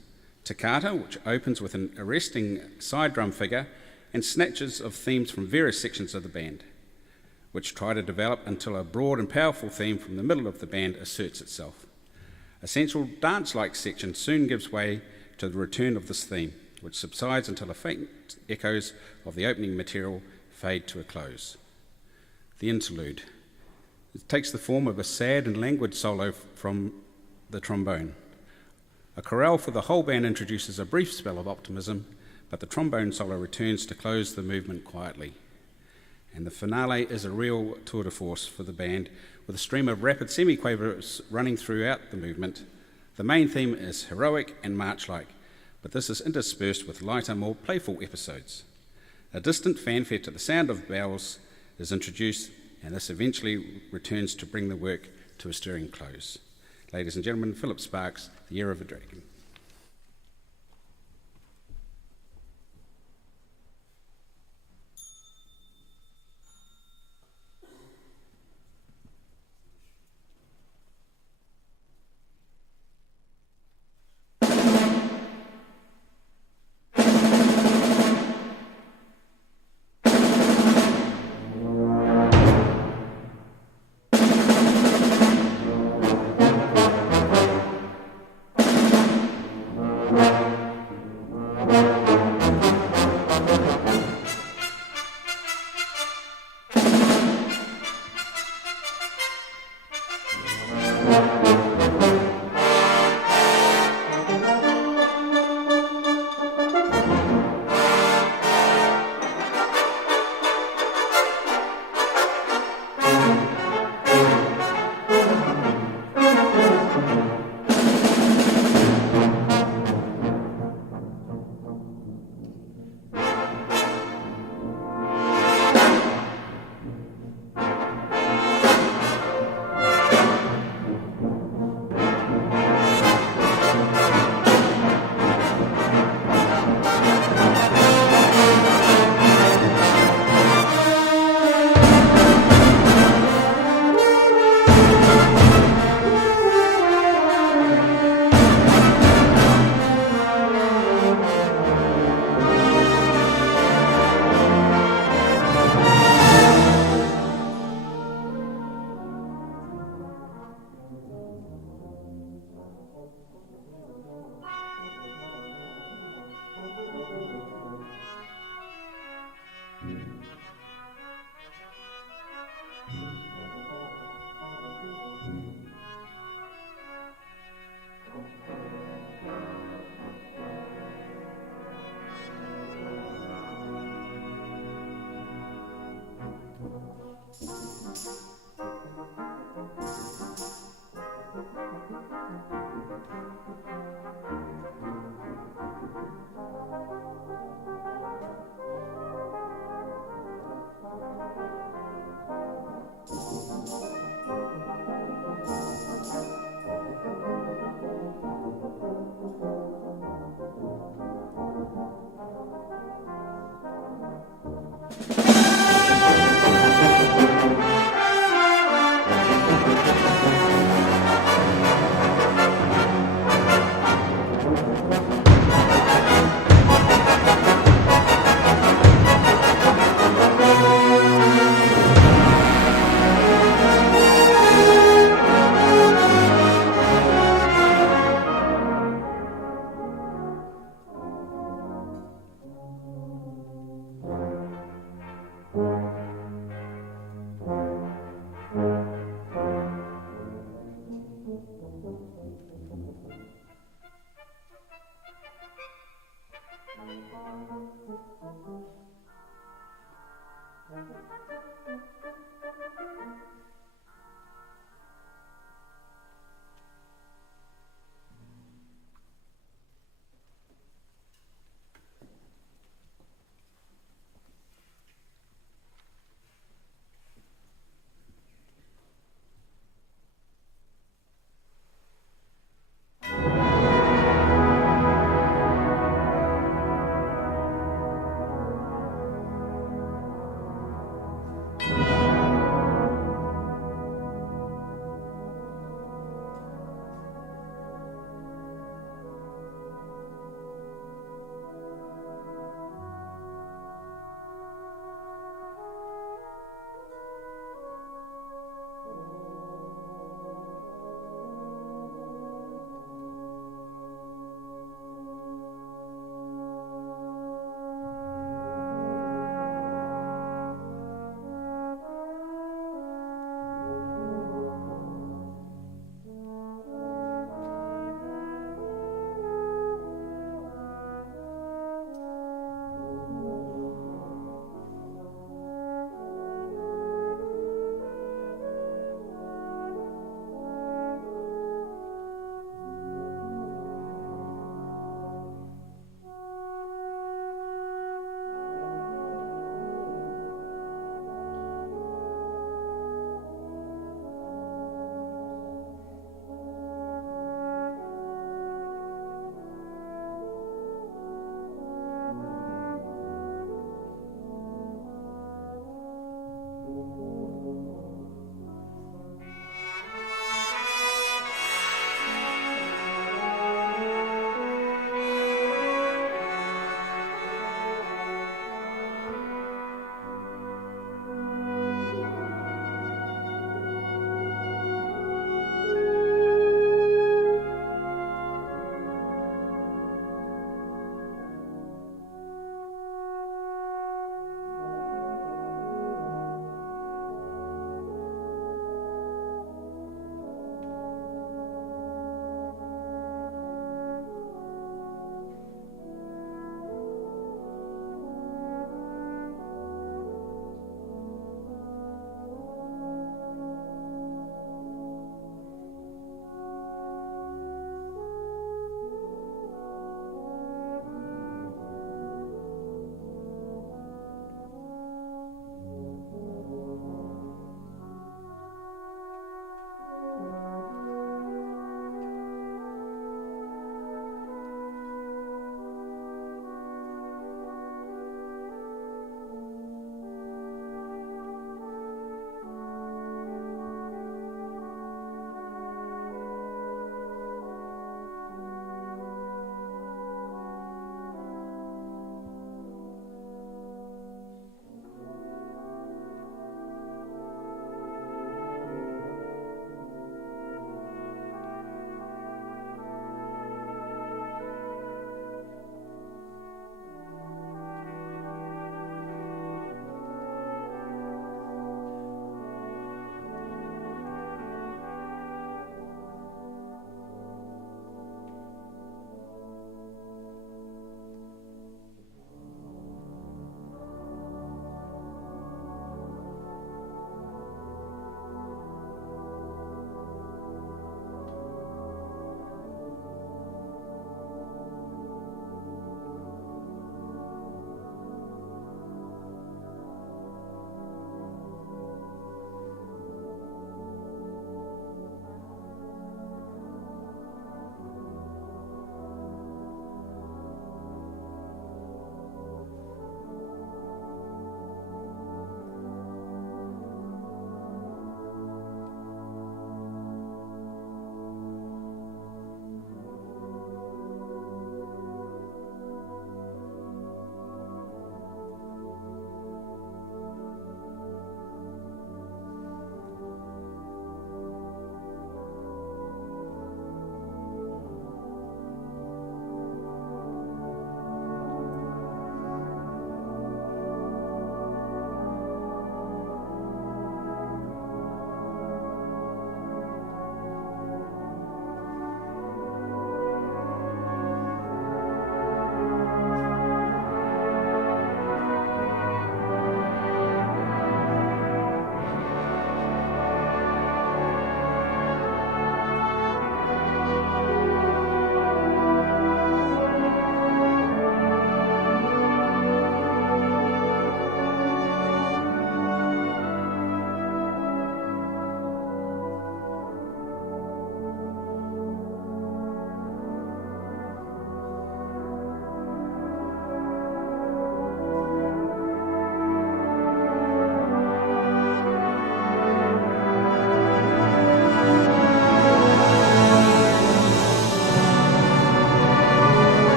Toccata, which opens with an arresting side drum figure and snatches of themes from various sections of the band, which try to develop until a broad and powerful theme from the middle of the band asserts itself. A central dance-like section soon gives way to the return of this theme, which subsides until the faint echoes of the opening material fade to a close. The interlude. It takes the form of a sad and languid solo from the trombone. A chorale for the whole band introduces a brief spell of optimism, but the trombone solo returns to close the movement quietly. And the finale is a real tour de force for the band, with a stream of rapid semi-quavers running throughout the movement. The main theme is heroic and march-like, but this is interspersed with lighter, more playful episodes. A distant fanfare to the sound of bells is introduced, and this eventually returns to bring the work to a stirring close. Ladies and gentlemen, Philip Sparke's The Year of the Dragon.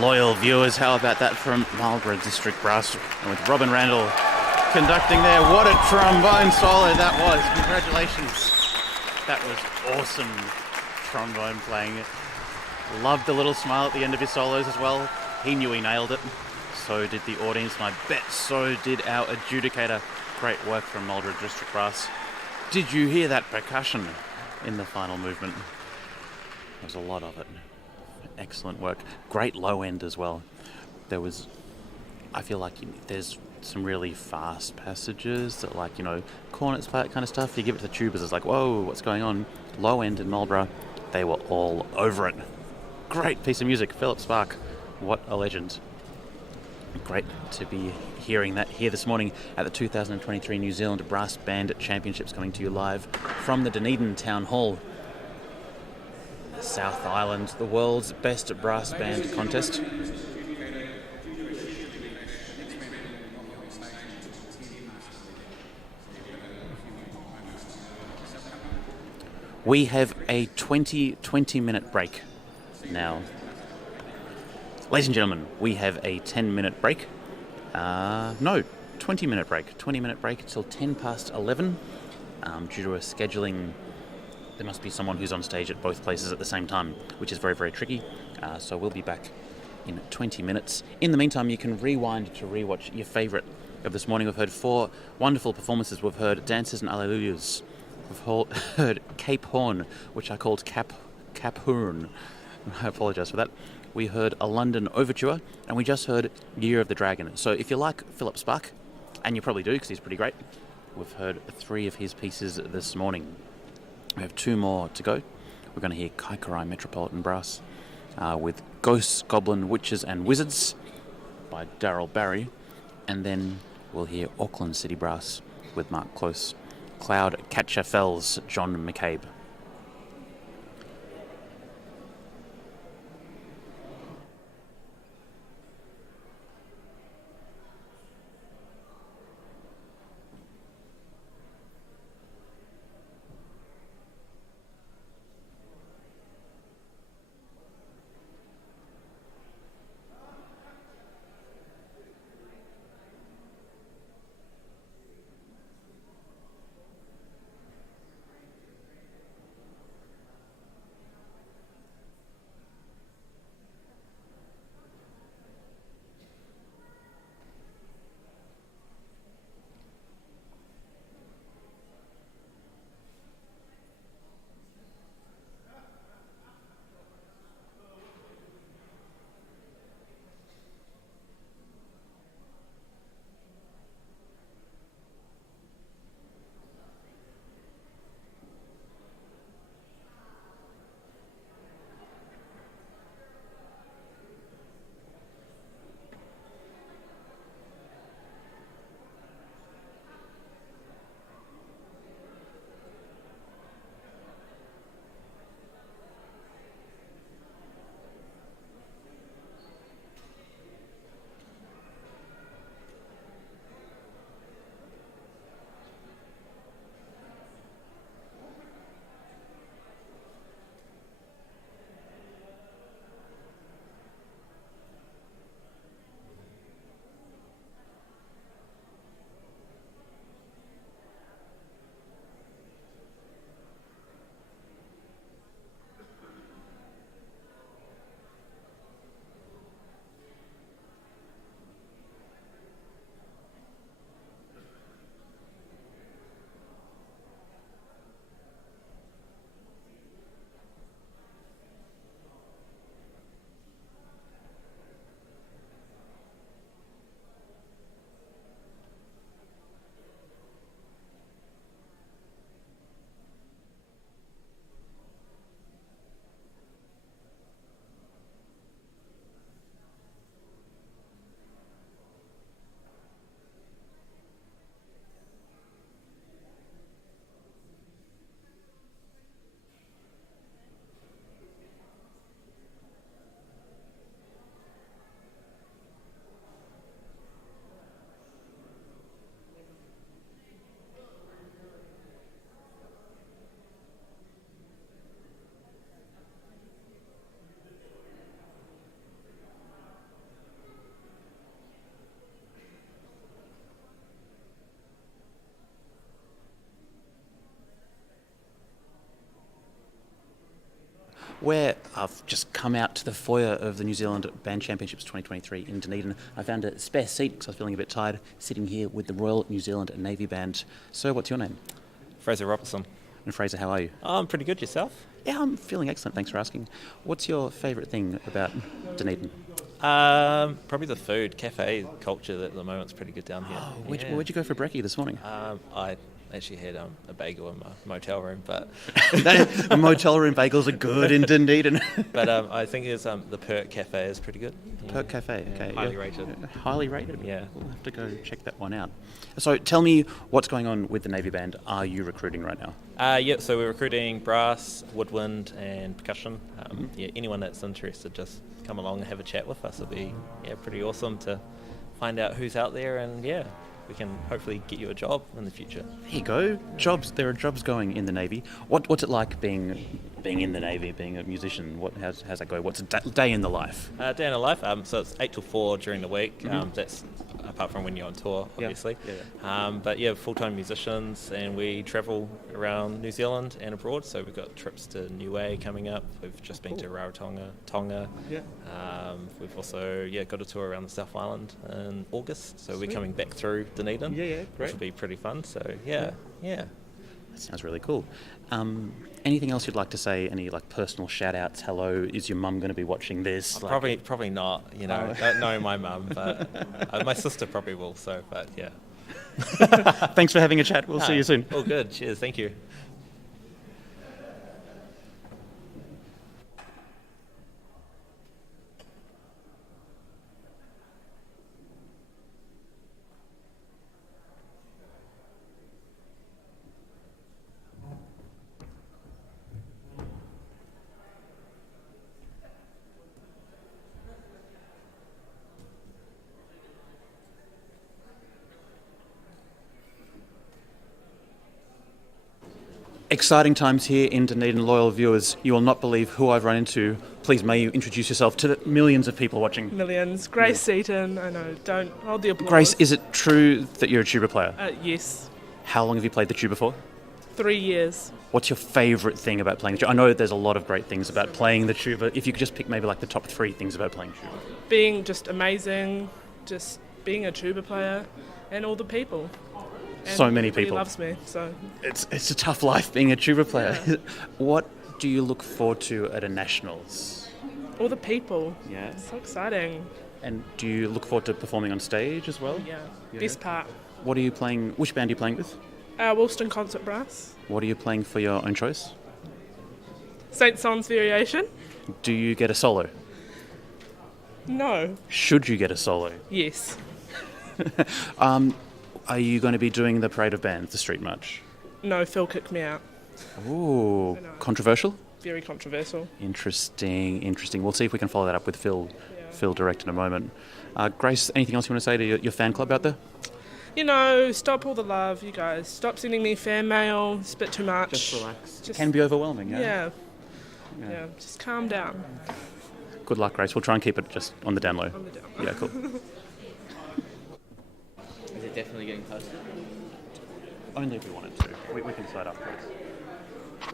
Loyal viewers, how about that from Marlborough District Brass, and with Robin Randall conducting there. What a trombone solo that was. Congratulations. That was awesome trombone playing. Loved the little smile at the end of his solos as well. He knew he nailed it. So did the audience, and I bet so did our adjudicator. Great work from Marlborough District Brass. Did you hear that percussion in the final movement? There was a lot of it. Excellent work. Great low end as well. There was, I feel like there's some really fast passages that, like, cornets, that kind of stuff. You give it to the tubers, it's like, whoa, what's going on? Low end in Marlborough, they were all over it. Great piece of music. Philip Spark, what a legend. Great to be hearing that here this morning at the 2023 New Zealand Brass Band Championships, coming to you live from the Dunedin Town Hall. South Island, the world's best brass band contest. We have a 20-minute break now. Ladies and gentlemen, we have a 10-minute break. 20-minute break. 20-minute break until 10 past 11. Due to a scheduling, there must be someone who's on stage at both places at the same time, which is very, very tricky. So we'll be back in 20 minutes. In the meantime, you can rewind to rewatch your favourite of this morning. We've heard 4 wonderful performances. We've heard Dances and Alleluias. We've heard Cape Horn, which I called Cap Horn. I apologise for that. We heard a London Overture, and we just heard Year of the Dragon. So if you like Philip Spark, and you probably do because he's pretty great, we've heard 3 of his pieces this morning. We have 2 more to go. We're going to hear Kaikorai Metropolitan Brass with Ghosts, Goblin, Witches and Wizards by Darryl Barry. And then we'll hear Auckland City Brass with Mark Close. Cloud Catcher Fells, John McCabe. where I've just come out to the foyer of the New Zealand Band Championships 2023 in Dunedin. I found a spare seat because I was feeling a bit tired, sitting here with the Royal New Zealand Navy Band. Sir, what's your name? Fraser Robertson. And Fraser, how are you? Oh, I'm pretty good. Yourself? Yeah, I'm feeling excellent, thanks for asking. What's your favourite thing about Dunedin? Probably the food. Cafe culture at the moment's pretty good down here. Oh, where'd you go for brekkie this morning? I actually had a bagel in my motel room, but Motel room bagels are good in Dunedin. but I think it's the Perk Cafe is pretty good. Perk Cafe, okay. Highly rated. Highly rated? Yeah. We'll have to go check that one out. So tell me what's going on with the Navy Band. Are you recruiting right now? So we're recruiting brass, woodwind, and percussion. Anyone that's interested, just come along and have a chat with us. It'll be pretty awesome to find out who's out there, and we can hopefully get you a job in the future. There you go. Jobs. There are jobs going in the Navy. What's it like being in the Navy, being a musician? How's that go? What's a day in the life? Day in the life. So it's 8 till 4 during the week. That's apart from when you're on tour, obviously. But full-time musicians, and we travel around New Zealand and abroad. So we've got trips to Niue coming up. We've just been to Rarotonga, Tonga. We've also got a tour around the South Island in August. So we're coming back through Dunedin. Great. Which will be pretty fun. So yeah. That sounds really cool. Anything else you'd like to say? Any personal shout outs? Hello, is your mum going to be watching this? Probably not. Don't know my mum, but my sister probably will. So, but yeah. Thanks for having a chat. We'll see you soon. All good. Cheers. Thank you. Exciting times here in Dunedin, loyal viewers. You will not believe who I've run into. Please, may you introduce yourself to the millions of people watching. Millions. Grace Seaton. I know. Don't hold the applause. Grace, is it true that you're a tuba player? Yes. How long have you played the tuba for? 3 years. What's your favourite thing about playing the tuba? I know there's a lot of great things about playing the tuba. If you could just pick maybe the top 3 things about playing tuba. Being just amazing, just being a tuba player, and all the people. And so many everybody people. Loves me. So it's a tough life being a tuba player. Yeah. What do you look forward to at a nationals? all the people. Yeah. It's so exciting. And do you look forward to performing on stage as well? Yeah. Best part. What are you playing? Which band are you playing with? Woolston Concert Brass. What are you playing for your own choice? Saint Son's Variation. Do you get a solo? No. Should you get a solo? Yes. Are you going to be doing the Parade of Bands, the Street March? No, Phil kicked me out. Ooh, controversial? Very controversial. Interesting. We'll see if we can follow that up with Phil direct in a moment. Grace, anything else you want to say to your fan club out there? You know, stop all the love, you guys. Stop sending me fan mail. It's a bit too much. Just relax. It can be overwhelming, yeah. Yeah, just calm down. Good luck, Grace. We'll try and keep it just on the down low. On the down low. Yeah, cool. Is it definitely getting posted? Only if we wanted to. We can set up, please.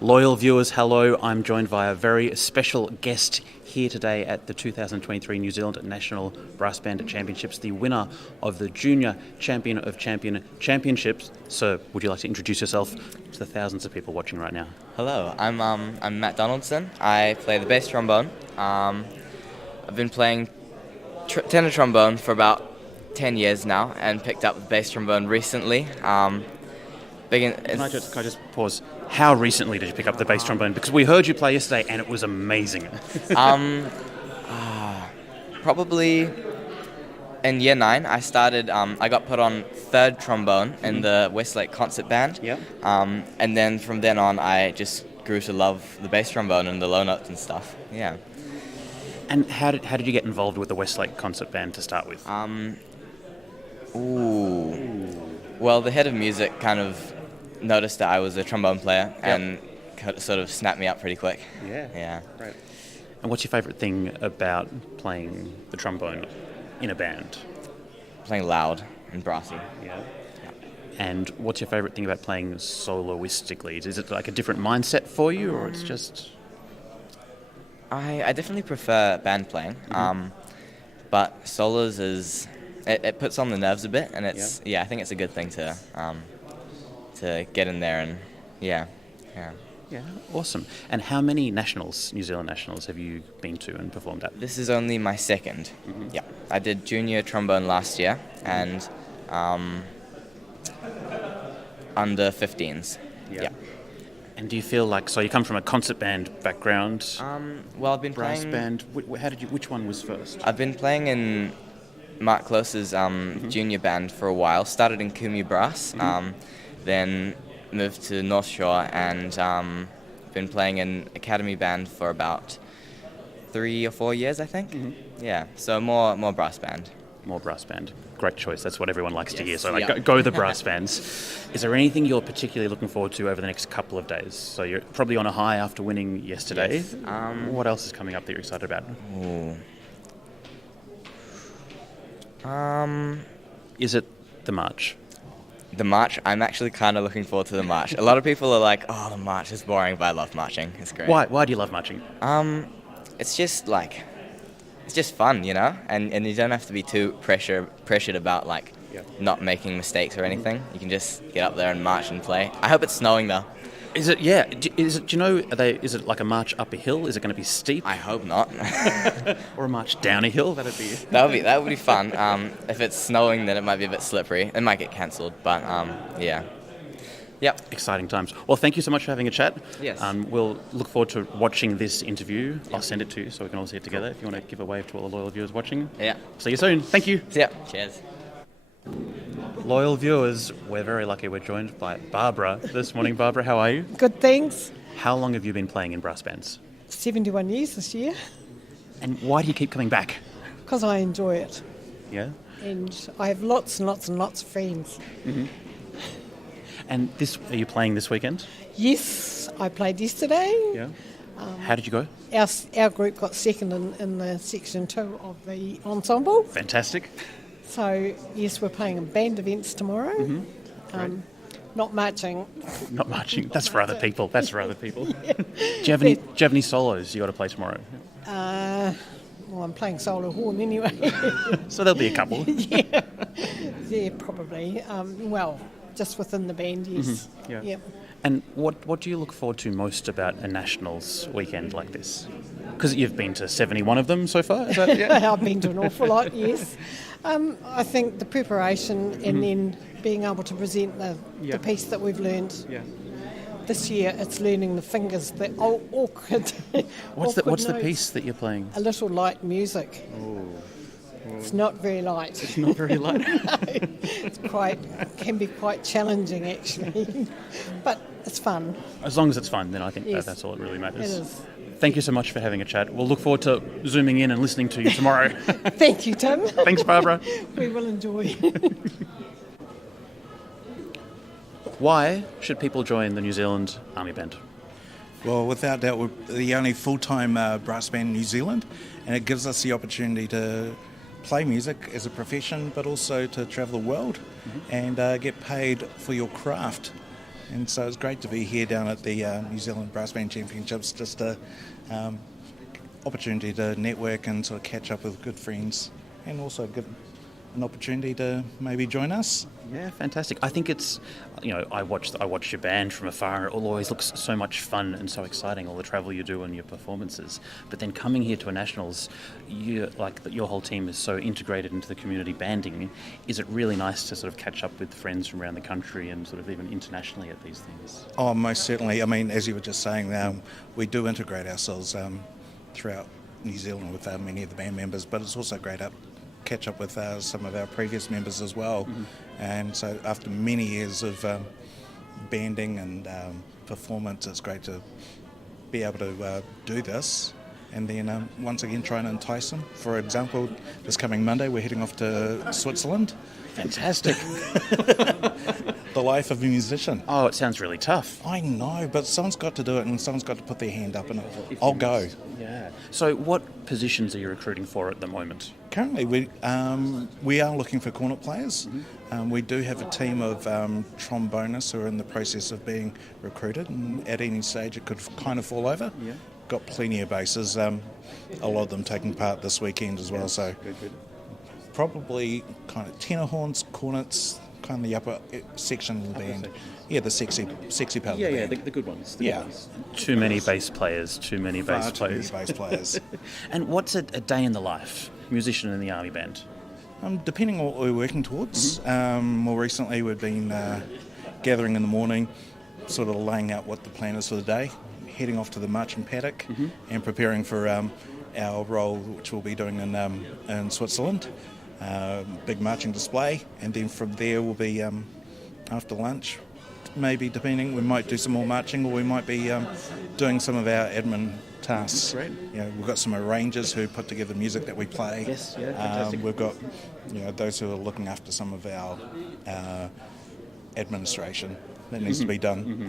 Loyal viewers, hello. I'm joined by a very special guest here today at the 2023 New Zealand National Brassband Championships, the winner of the Junior Champion of Championships. Sir, would you like to introduce yourself to the thousands of people watching right now? Hello, I'm Matt Donaldson. I play the bass trombone. I've been playing tenor trombone for about 10 years now and picked up the bass trombone recently. Can I just pause? How recently did you pick up the bass trombone? Because we heard you play yesterday and it was amazing. Probably in year 9, I started. I got put on third trombone in the Westlake concert band. Yep. And then from then on, I just grew to love the bass trombone and the low notes and stuff. Yeah. And how did you get involved with the Westlake concert band to start with? Well, the head of music kind of noticed that I was a trombone player and sort of snapped me up pretty quick. Yeah. Right. And what's your favourite thing about playing the trombone in a band? Playing loud and brassy. Yeah. And what's your favourite thing about playing soloistically? Is it like a different mindset for you, or it's just... I definitely prefer band playing, but solos it puts on the nerves a bit, and I think it's a good thing to get in there and yeah. Yeah, awesome. And how many New Zealand nationals, have you been to and performed at? This is only my second. Yeah, I did junior trombone last year and under 15s. Yeah. And do you feel like, so you come from a concert band background? Well, I've been brass playing. band. Which one was first? I've been playing in Mark Close's junior band for a while. Started in Kumi Brass, then moved to North Shore, and been playing in academy band for about 3 or 4 years, I think. Yeah, so more brass band. More brass band. Great choice. That's what everyone likes to hear. So Yep. go the brass bands. Is there anything you're particularly looking forward to over the next couple of days? So you're probably on a high after winning yesterday. Yes. What else is coming up that you're excited about? Is it the march? The march, I'm actually kind of looking forward to the march. A lot of people are like, oh, the march is boring, but I love marching. It's great. Why do you love marching? It's just fun, you know? And you don't have to be too pressured about not making mistakes or anything. You can just get up there and march and play. I hope it's snowing though. Is it? Yeah. Do you know? Is it like a march up a hill? Is it going to be steep? I hope not. Or a march down a hill? That would be fun. If it's snowing, then it might be a bit slippery. It might get cancelled, but yeah. Yep. Exciting times. Well, thank you so much for having a chat. Yes. We'll look forward to watching this interview. I'll send it to you so we can all see it together. If you want to give a wave to all the loyal viewers watching. Yeah. See you soon. Thank you. See ya. Cheers. Loyal viewers, we're very lucky we're joined by Barbara this morning. Barbara, how are you? Good, thanks. How long have you been playing in brass bands? 71 years this year, And why do you keep coming back? because I enjoy it. Yeah? And I have lots and lots and lots of friends. And are you playing this weekend? Yes, I played yesterday. Yeah. How did you go? Our group got second in the section 2 of the ensemble. Fantastic. So, yes, we're playing in band events tomorrow. Not marching. Not marching. That's for other people. Do you have any solos you got to play tomorrow? Well, I'm playing solo horn anyway. So there'll be a couple. Yeah, probably. Well, just within the band, yes. Yeah. Yep. And what do you look forward to most about a Nationals weekend like this? Because you've been to 71 of them so far, is that I've been to an awful lot, yes. I think the preparation and then being able to present the piece that we've learned. Yeah. This year it's learning the fingers, the awkward What's awkward the notes. piece that you're playing? A little light music. It's not very light. It's not very light. Can be quite challenging actually, but it's fun. As long as it's fun, then I think Yes. that's all that really It matters. is. Thank you so much for having a chat. We'll look forward to zooming in and listening to you tomorrow. Thank you, Tim. Thanks, Barbara. We will enjoy. Why should people join the New Zealand Army Band? Well, without doubt, we're the only full-time brass band in New Zealand, and it gives us the opportunity to play music as a profession, but also to travel the world and get paid for your craft. And so it's great to be here down at the New Zealand Brass Band Championships, just a opportunity to network and sort of catch up with good friends, and also give an opportunity to maybe join us. Yeah, fantastic. I think it's, I watched your band from afar, and it always looks so much fun and so exciting, all the travel you do and your performances. But then coming here to a Nationals, your whole team is so integrated into the community banding. Is it really nice to sort of catch up with friends from around the country and sort of even internationally at these things? Oh, most certainly. I mean, as you were just saying, we do integrate ourselves throughout New Zealand with many of the band members, but it's also great to catch up with some of our previous members as well. And so after many years of banding and performance, it's great to be able to do this and then once again try and entice them. For example, this coming Monday we're heading off to Switzerland. Fantastic. The life of a musician. Oh, it sounds really tough. I know, but someone's got to do it and someone's got to put their hand up and I'll go. Yeah. So what positions are you recruiting for at the moment? Currently, we are looking for cornet players. We do have a team of trombonists who are in the process of being recruited, and at any stage it could kind of fall over. Yeah. got plenty of bases. A lot of them taking part this weekend as well. So Good. probably kind of tenor horns, cornets, kind of the upper section of the band. Yeah, the sexy part of the band. The good ones. Yeah. Too many bass players. Far too many bass players. And what's a day in the life, musician in the army band? Depending on what we're working towards. More recently, we've been gathering in the morning, sort of laying out what the plan is for the day, heading off to the marching paddock and preparing for our role, which we'll be doing in Switzerland. Big marching display, and then from there we'll be after lunch, maybe depending, we might do some more marching, or we might be doing some of our admin tasks. Great. We've got some arrangers who put together music that we play. Yes, yeah, fantastic. We've got those who are looking after some of our administration that needs to be done.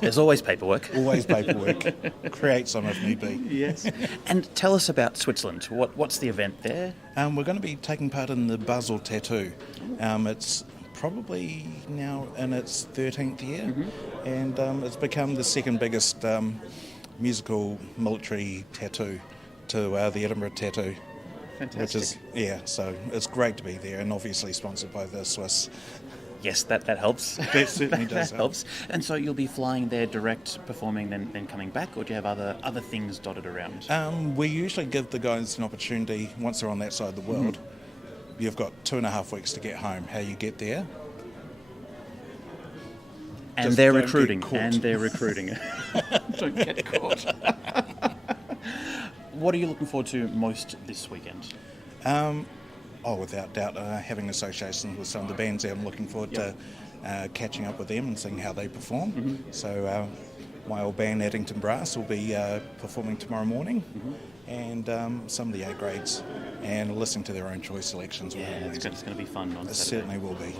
There's always paperwork. Always paperwork. Create some if need be. Yes. And tell us about Switzerland. What's the event there? We're going to be taking part in the Buzz or Tattoo. It's probably now in its 13th year, and it's become the second biggest musical military tattoo to the Edinburgh Tattoo. Fantastic. Which is, so it's great to be there, and obviously sponsored by the Swiss. Yes, that helps. That certainly does That helps. And so you'll be flying there direct, performing, then coming back, or do you have other things dotted around? We usually give the guys an opportunity, once they're on that side of the world, you've got 2.5 weeks to get home. How you get there? And Just they're don't recruiting. get caught. And they're recruiting. Don't get caught. What are you looking forward to most this weekend? Without doubt, having associations with some of the bands there, I'm looking forward to catching up with them and seeing how they perform. So my old band, Addington Brass, will be performing tomorrow morning, and some of the A grades, and listening to their own choice selections. Yeah, it's going to be fun on It Saturday. certainly will be.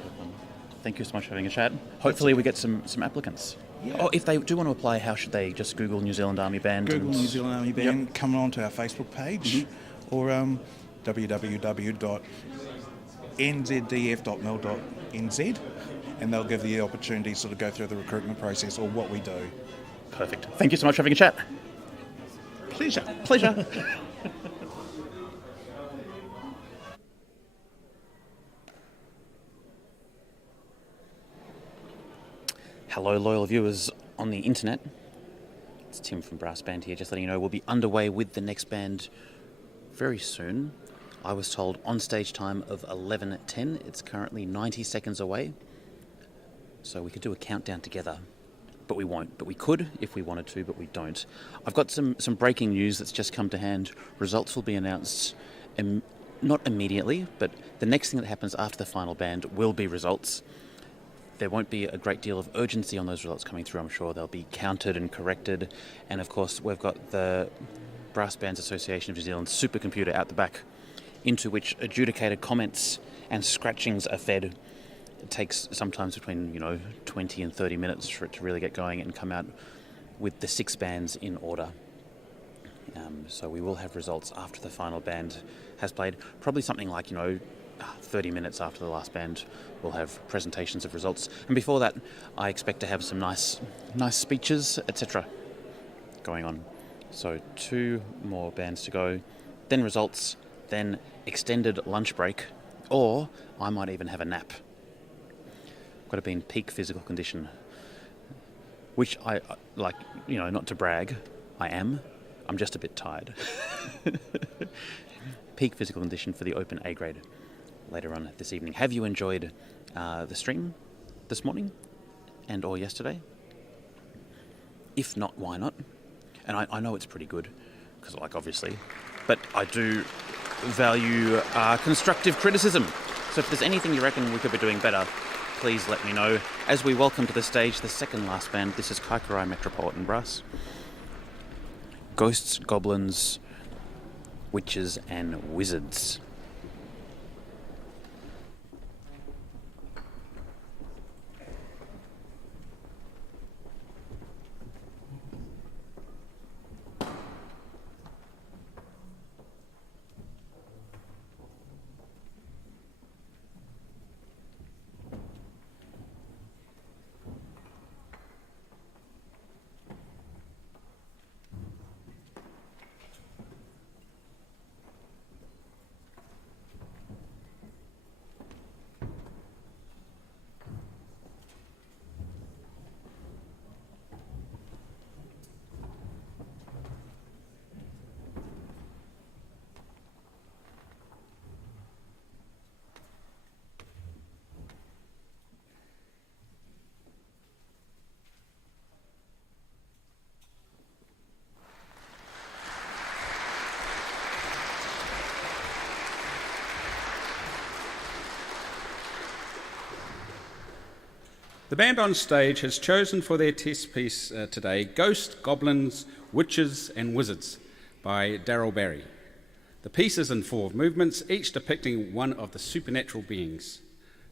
Thank you so much for having a chat. Hopefully we get some applicants. Yeah. Oh, if they do want to apply, how should they just Google New Zealand Army Band? Google and- New Zealand Army Band, come on to our Facebook page, or www.nzdf.mil.nz, and they'll give you the opportunity to sort of go through the recruitment process or what we do. Perfect. Thank you so much for having a chat. Pleasure. Pleasure. Hello, loyal viewers on the internet. It's Tim from Brassbanned here, just letting you know we'll be underway with the next band very soon. I was told on stage time of 11:10. It's currently 90 seconds away. So we could do a countdown together, but we won't. But we could if we wanted to, but we don't. I've got some breaking news that's just come to hand. Results will be announced not immediately, but the next thing that happens after the final band will be results. There won't be a great deal of urgency on those results coming through, I'm sure. They'll be counted and corrected. And of course, we've got the Brass Bands Association of New Zealand supercomputer out the back, into which adjudicated comments and scratchings are fed. It takes sometimes between 20 and 30 minutes for it to really get going and come out with the 6 bands in order. So we will have results after the final band has played. Probably something like 30 minutes after the last band, we'll have presentations of results. And before that, I expect to have some nice speeches, etc. going on. So 2 more bands to go, then results, then extended lunch break, or I might even have a nap. Got to be in peak physical condition, which I like, not to brag, I am. I'm just a bit tired. Peak physical condition for the open A grade later on this evening. Have you enjoyed the stream this morning and or yesterday? If not, why not? And I know it's pretty good, because obviously, but I do value constructive criticism. So if there's anything you reckon we could be doing better, please let me know. As we welcome to the stage the second last band, this is Kaikorai Metropolitan Brass. Ghosts, Goblins, Witches and Wizards. The band on stage has chosen for their test piece today Ghosts, Goblins, Witches and Wizards by Daryl Barry. The piece is in 4 movements, each depicting one of the supernatural beings.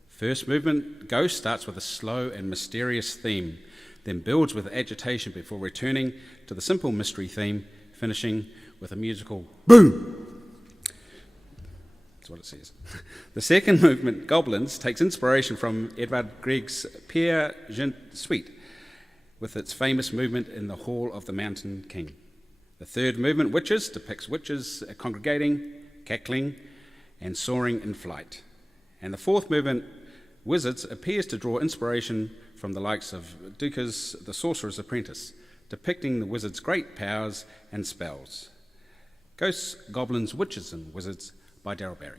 First movement, Ghost, starts with a slow and mysterious theme, then builds with agitation before returning to the simple mystery theme, finishing with a musical boom. That's what it says. The second movement, Goblins, takes inspiration from Edvard Grieg's Peer Gynt Suite, with its famous movement in the Hall of the Mountain King. The third movement, Witches, depicts witches congregating, cackling, and soaring in flight. And the fourth movement, Wizards, appears to draw inspiration from the likes of Dukas, the Sorcerer's Apprentice, depicting the wizard's great powers and spells. Ghosts, Goblins, Witches and Wizards by Daryl Barry.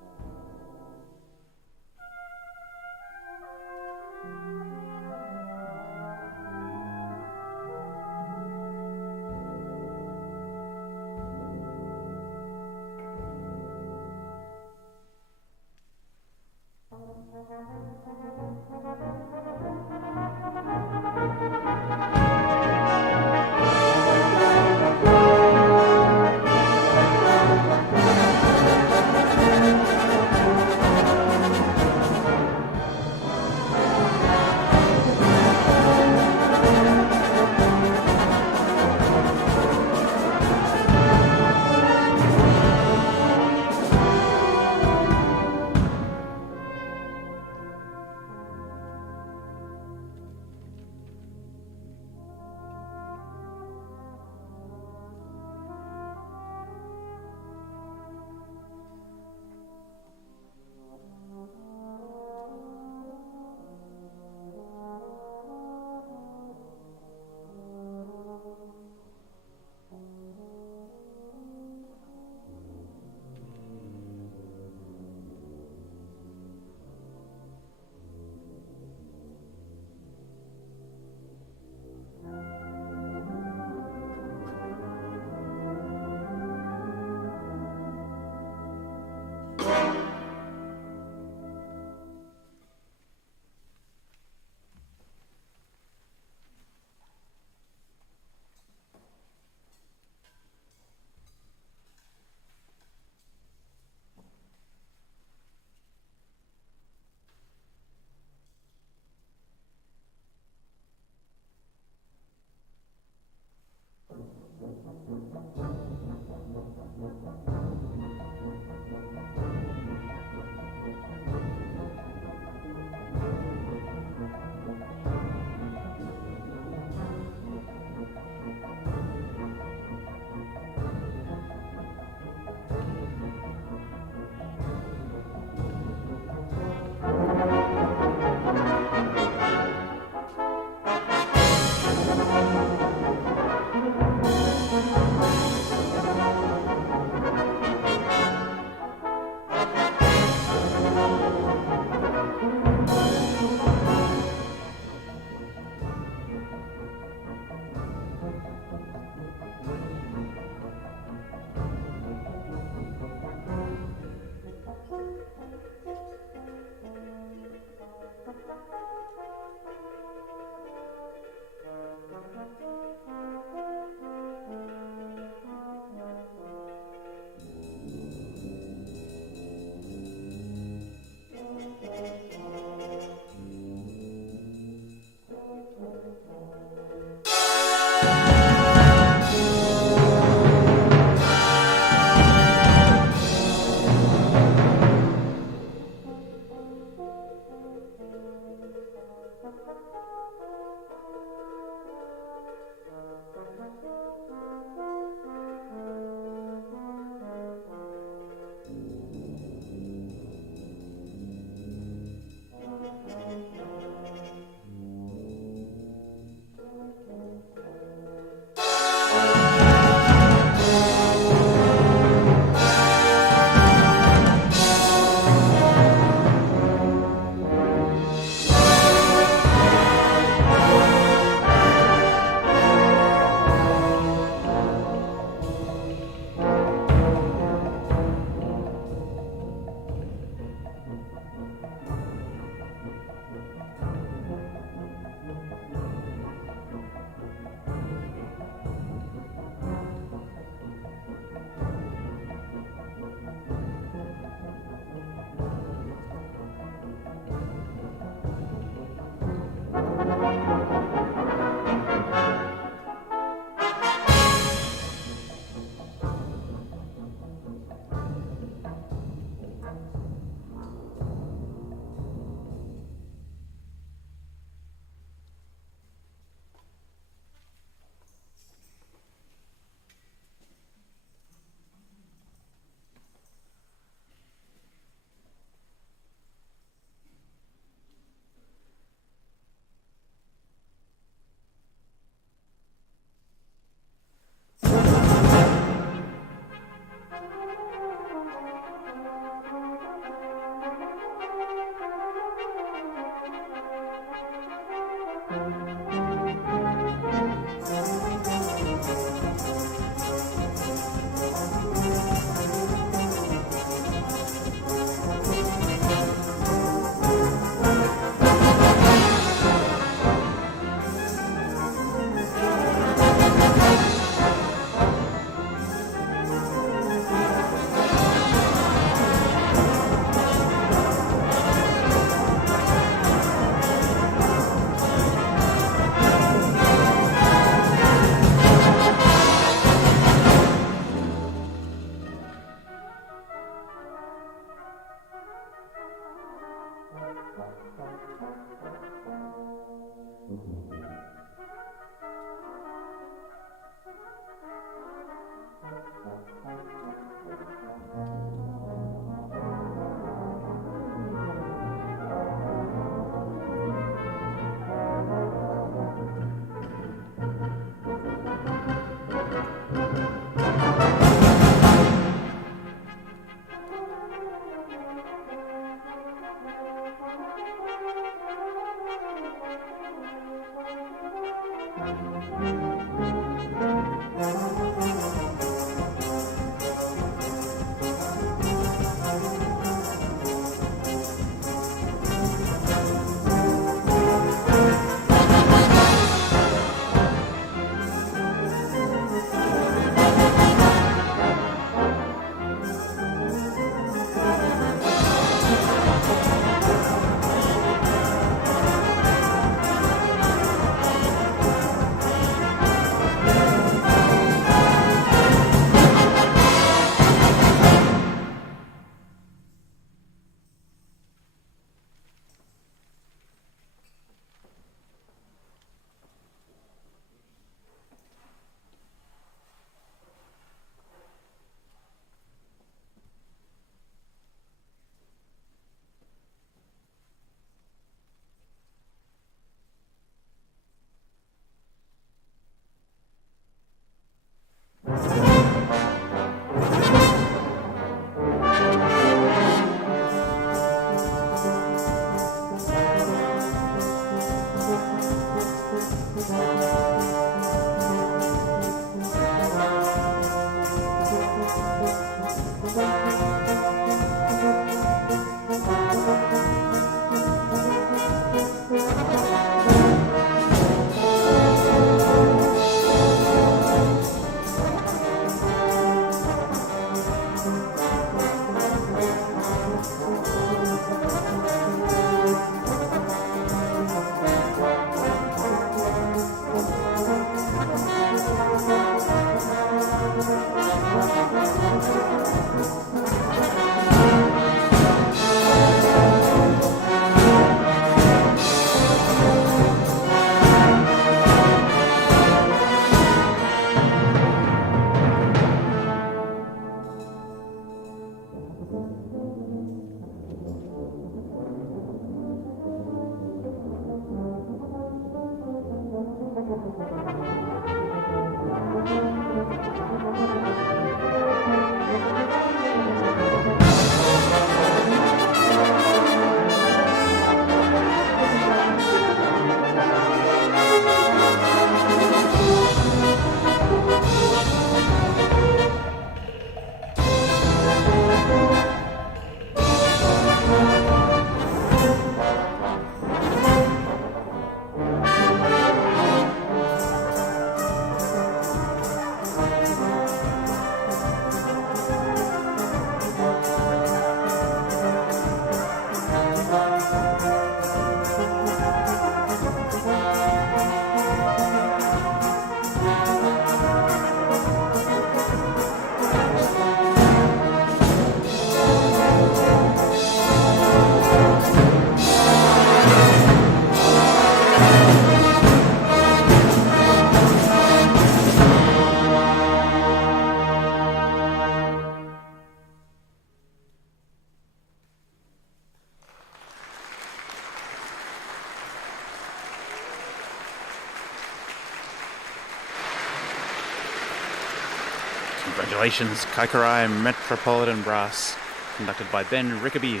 Congratulations, Kaikarai Metropolitan Brass, conducted by Ben Rickaby.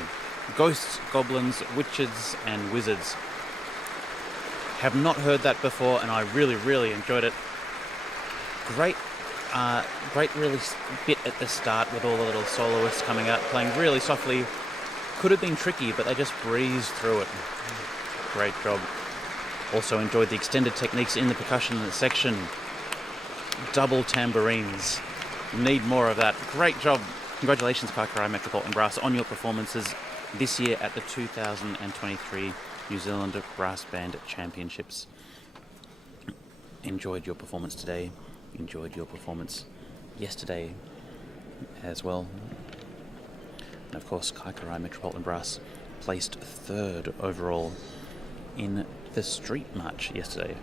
Ghosts, Goblins, Witches and Wizards. Have not heard that before and I really, really enjoyed it. Great really bit at the start with all the little soloists coming out, playing really softly. Could have been tricky, but they just breezed through it. Great job. Also enjoyed the extended techniques in the percussion section. Double tambourines. Need more of that. Great job. Congratulations, Kaikarai Metropolitan Brass, on your performances this year at the 2023 New Zealand Brass Band Championships. Enjoyed your performance today. Enjoyed your performance yesterday as well. And of course, Kaikarai Metropolitan Brass placed third overall in the street march yesterday.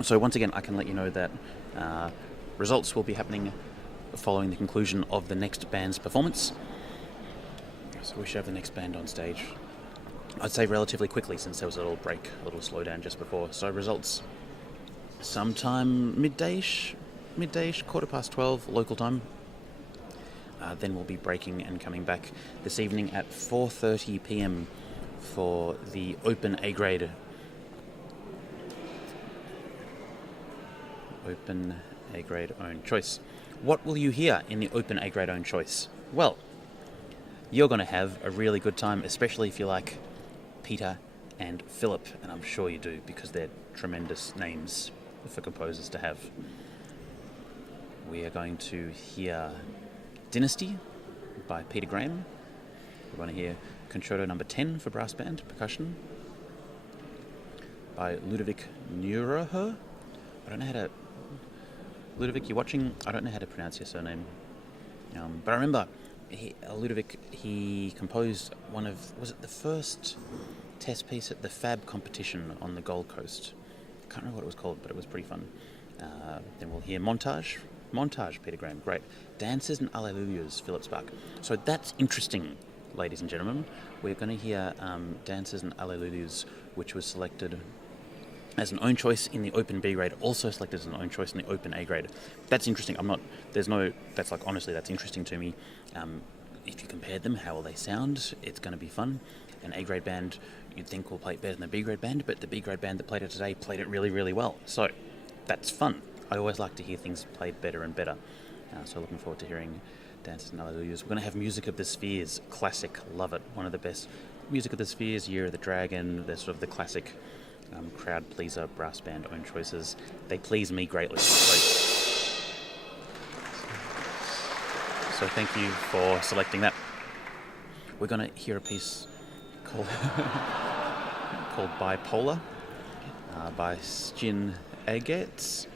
So once again, I can let you know that results will be happening following the conclusion of the next band's performance. So we should have the next band on stage, I'd say relatively quickly, since there was a little break, a little slowdown just before. So results sometime midday-ish, 12:15 local time. Then we'll be breaking and coming back this evening at 4:30 p.m. for the Open A grade. Open A grade own choice. What will you hear in the Open A grade own choice? Well, you're going to have a really good time, especially if you like Peter and Philip, and I'm sure you do, because they're tremendous names for composers to have. We are going to hear Dynasty by Peter Graham. We're going to hear Concerto No. 10 for brass band, percussion, by Ludovic Neureher. I don't know how to... Ludovic, you're watching? I don't know how to pronounce your surname. But I remember Ludovic, he composed one of... Was it the first test piece at the Fab competition on the Gold Coast? I can't remember what it was called, but it was pretty fun. Then we'll hear Montage, Peter Graham, great. Dances and Alleluias, Philip Spark. So that's interesting, ladies and gentlemen. We're going to hear Dances and Alleluias, which was selected as an own choice in the Open B grade, also selected as an own choice in the Open A grade. That's interesting. Honestly, that's interesting to me. If you compared them, how will they sound? It's going to be fun. An A grade band, you'd think will play it better than the B grade band, but the B grade band that played it today played it really, really well. So that's fun. I always like to hear things played better and better. So looking forward to hearing Dances and Alleluias. We're going to have Music of the Spheres, classic, love it. One of the best. Music of the Spheres, Year of the Dragon, they're sort of the classic crowd pleaser brass band own choices. They please me greatly. So thank you for selecting that. We're going to hear a piece called Bipolar by Stijn Egerts,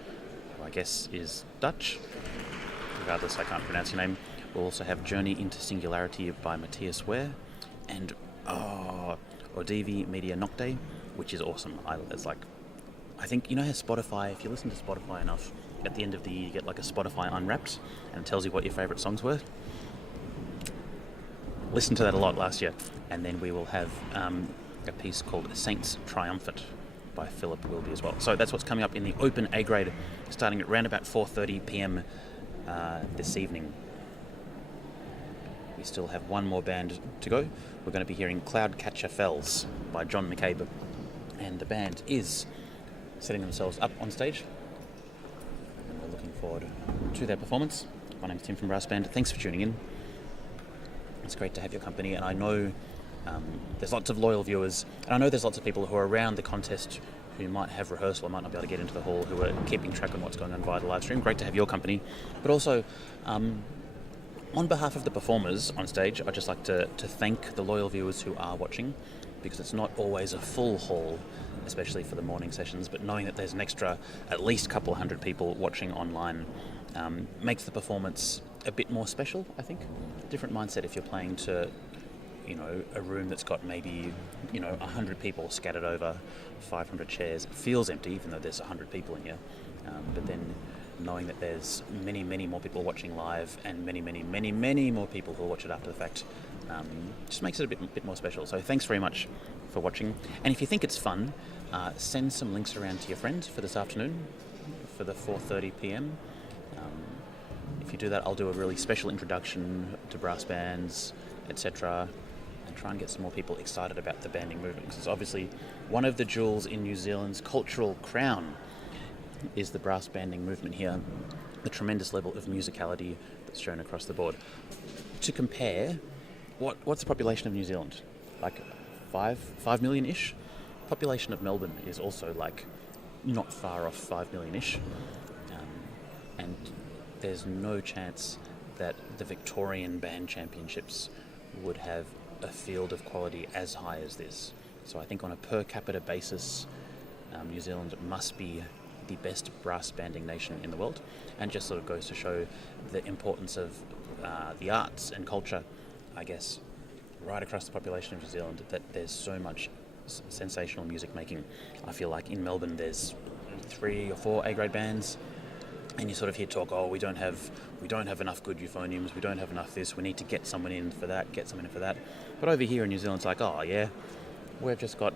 who I guess is Dutch. Regardless, I can't pronounce your name. We'll also have Journey into Singularity by Matthias Ware, and Odivi Media Nocte, which is awesome. I think, you know how Spotify, if you listen to Spotify enough, at the end of the year you get like a Spotify Unwrapped, and it tells you what your favourite songs were. Listened to that a lot last year. And then we will have a piece called Saints Triumphant by Philip Wilby as well. So that's what's coming up in the Open A grade, starting at around about 4:30 p.m. This evening. We still have one more band to go. We're going to be hearing Cloudcatcher Fells by John McCabe, and the band is setting themselves up on stage, and we're looking forward to their performance. My name's Tim from Brassbanned. Thanks for tuning in. It's great to have your company, and I know there's lots of loyal viewers, and I know there's lots of people who are around the contest who might have rehearsal or might not be able to get into the hall, who are keeping track on what's going on via the live stream. Great to have your company. But also, on behalf of the performers on stage, I'd just like to thank the loyal viewers who are watching, because it's not always a full hall, especially for the morning sessions, but knowing that there's an extra at least couple hundred people watching online makes the performance a bit more special, I think. Different mindset if you're playing to, a room that's got maybe, 100 people scattered over 500 chairs. It feels empty, even though there's 100 people in here. But then knowing that there's many, many more people watching live, and many, many, many, many more people who will watch it after the fact, just makes it a bit more special. So thanks very much for watching. And if you think it's fun, send some links around to your friends for this afternoon, for the 4:30 p.m. If you do that, I'll do a really special introduction to brass bands, etc., and try and get some more people excited about the banding movement. Because it's obviously one of the jewels in New Zealand's cultural crown is the brass banding movement here, the tremendous level of musicality that's shown across the board. To compare, what's the population of New Zealand? Like 5 million-ish? Population of Melbourne is also like not far off 5 million-ish. And there's no chance that the Victorian Band Championships would have a field of quality as high as this. So I think on a per capita basis, New Zealand must be the best brass banding nation in the world, and just sort of goes to show the importance of the arts and culture, I guess, right across the population of New Zealand that there's so much sensational music making. I feel like in Melbourne there's 3 or 4 A-grade bands, and you sort of hear talk, oh, we don't have enough good euphoniums, we don't have enough this, we need to get someone in for that. But over here in New Zealand, it's like, oh yeah, we've just got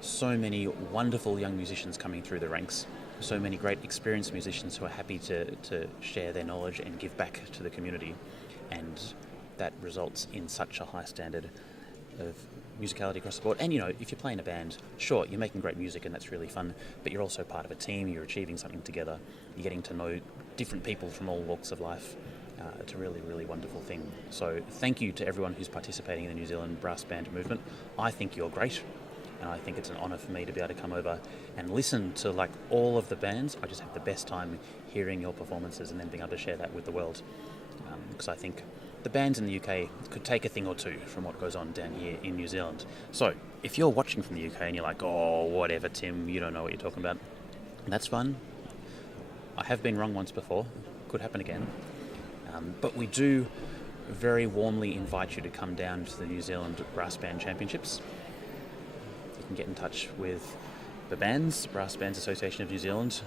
so many wonderful young musicians coming through the ranks, so many great experienced musicians who are happy to share their knowledge and give back to the community, and that results in such a high standard of musicality across the board. And if you're playing a band, sure, you're making great music and that's really fun, but you're also part of a team, you're achieving something together, you're getting to know different people from all walks of life. It's a really, really wonderful thing. So thank you to everyone who's participating in the New Zealand brass band movement. I think you're great, and I think it's an honour for me to be able to come over and listen to all of the bands. I just have the best time hearing your performances and then being able to share that with the world, because I think the bands in the UK could take a thing or two from what goes on down here in New Zealand. So if you're watching from the UK and you're like, oh, whatever, Tim, you don't know what you're talking about, that's fun. I have been wrong once before. Could happen again. But we do very warmly invite you to come down to the New Zealand Brass Band Championships. You can get in touch with the bands, Brass Bands Association of New Zealand,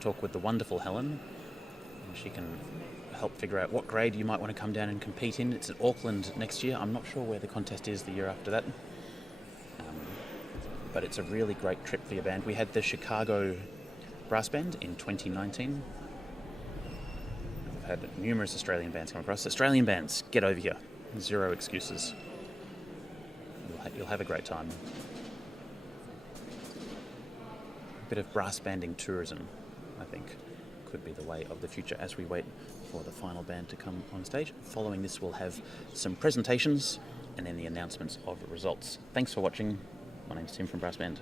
talk with the wonderful Helen, and she can help figure out what grade you might want to come down and compete in. It's at Auckland next year. I'm not sure where the contest is the year after that. But it's a really great trip for your band. We had the Chicago Brass Band in 2019. We've had numerous Australian bands come across. Australian bands, get over here. 0 excuses. You'll have a great time. A bit of brass banding tourism, I think, could be the way of the future as we wait for the final band to come on stage. Following this, we'll have some presentations and then the announcements of results. Thanks for watching. My name's Tim from Brassbanned.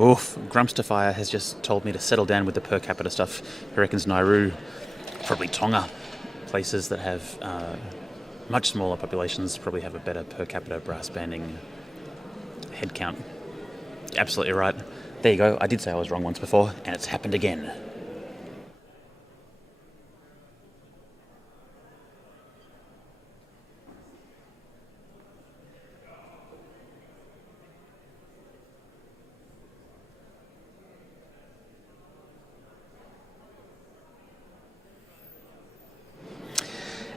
Oof, Grumpsterfire has just told me to settle down with the per capita stuff. He reckons Nauru, probably Tonga, places that have much smaller populations probably have a better per capita brass banding head count. Absolutely right. There you go. I did say I was wrong once before, and it's happened again.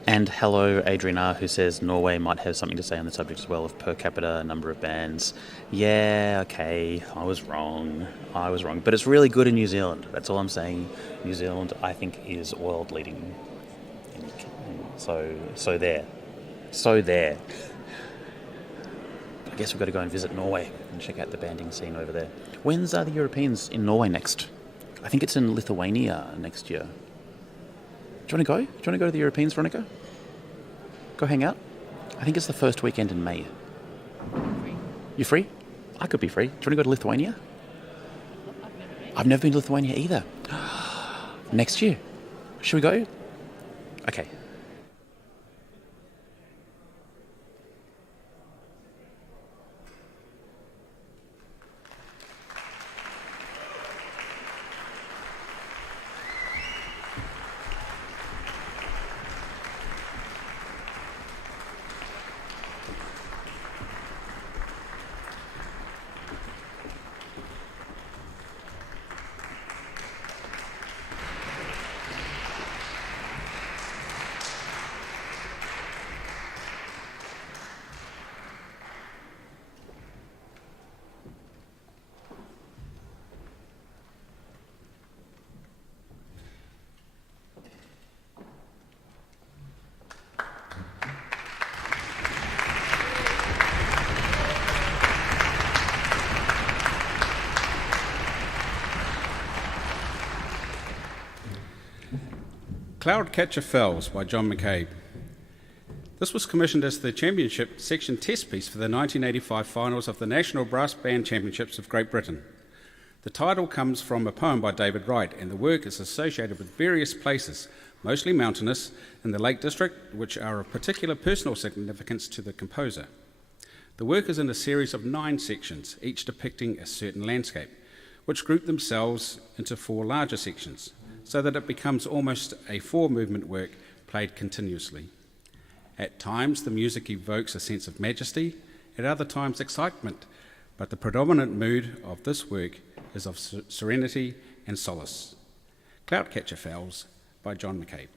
And hello, Adrian R., who says Norway might have something to say on the subject as well of per capita number of bands. Yeah, okay, I was wrong. But it's really good in New Zealand. That's all I'm saying. New Zealand, I think, is world leading. So there. I guess we've got to go and visit Norway and check out the banding scene over there. When's the Europeans in Norway next? I think it's in Lithuania next year. Do you want to go? Do you want to go to the Europeans, Veronica? Go hang out? I think it's the first weekend in May. Free. You free? I could be free. Do you want to go to Lithuania? I've never been to Lithuania either. Next year. Should we go? Okay. Cloudcatcher Fells by John McCabe. This was commissioned as the championship section test piece for the 1985 finals of the National Brass Band Championships of Great Britain. The title comes from a poem by David Wright, and the work is associated with various places mostly mountainous, in the Lake District, which are of particular personal significance to the composer. The work is in a series of 9 sections, each depicting a certain landscape, which group themselves into 4 larger sections, so that it becomes almost a 4-movement work played continuously. At times, the music evokes a sense of majesty, at other times excitement, but the predominant mood of this work is of serenity and solace. Cloudcatcher Fells by John McCabe.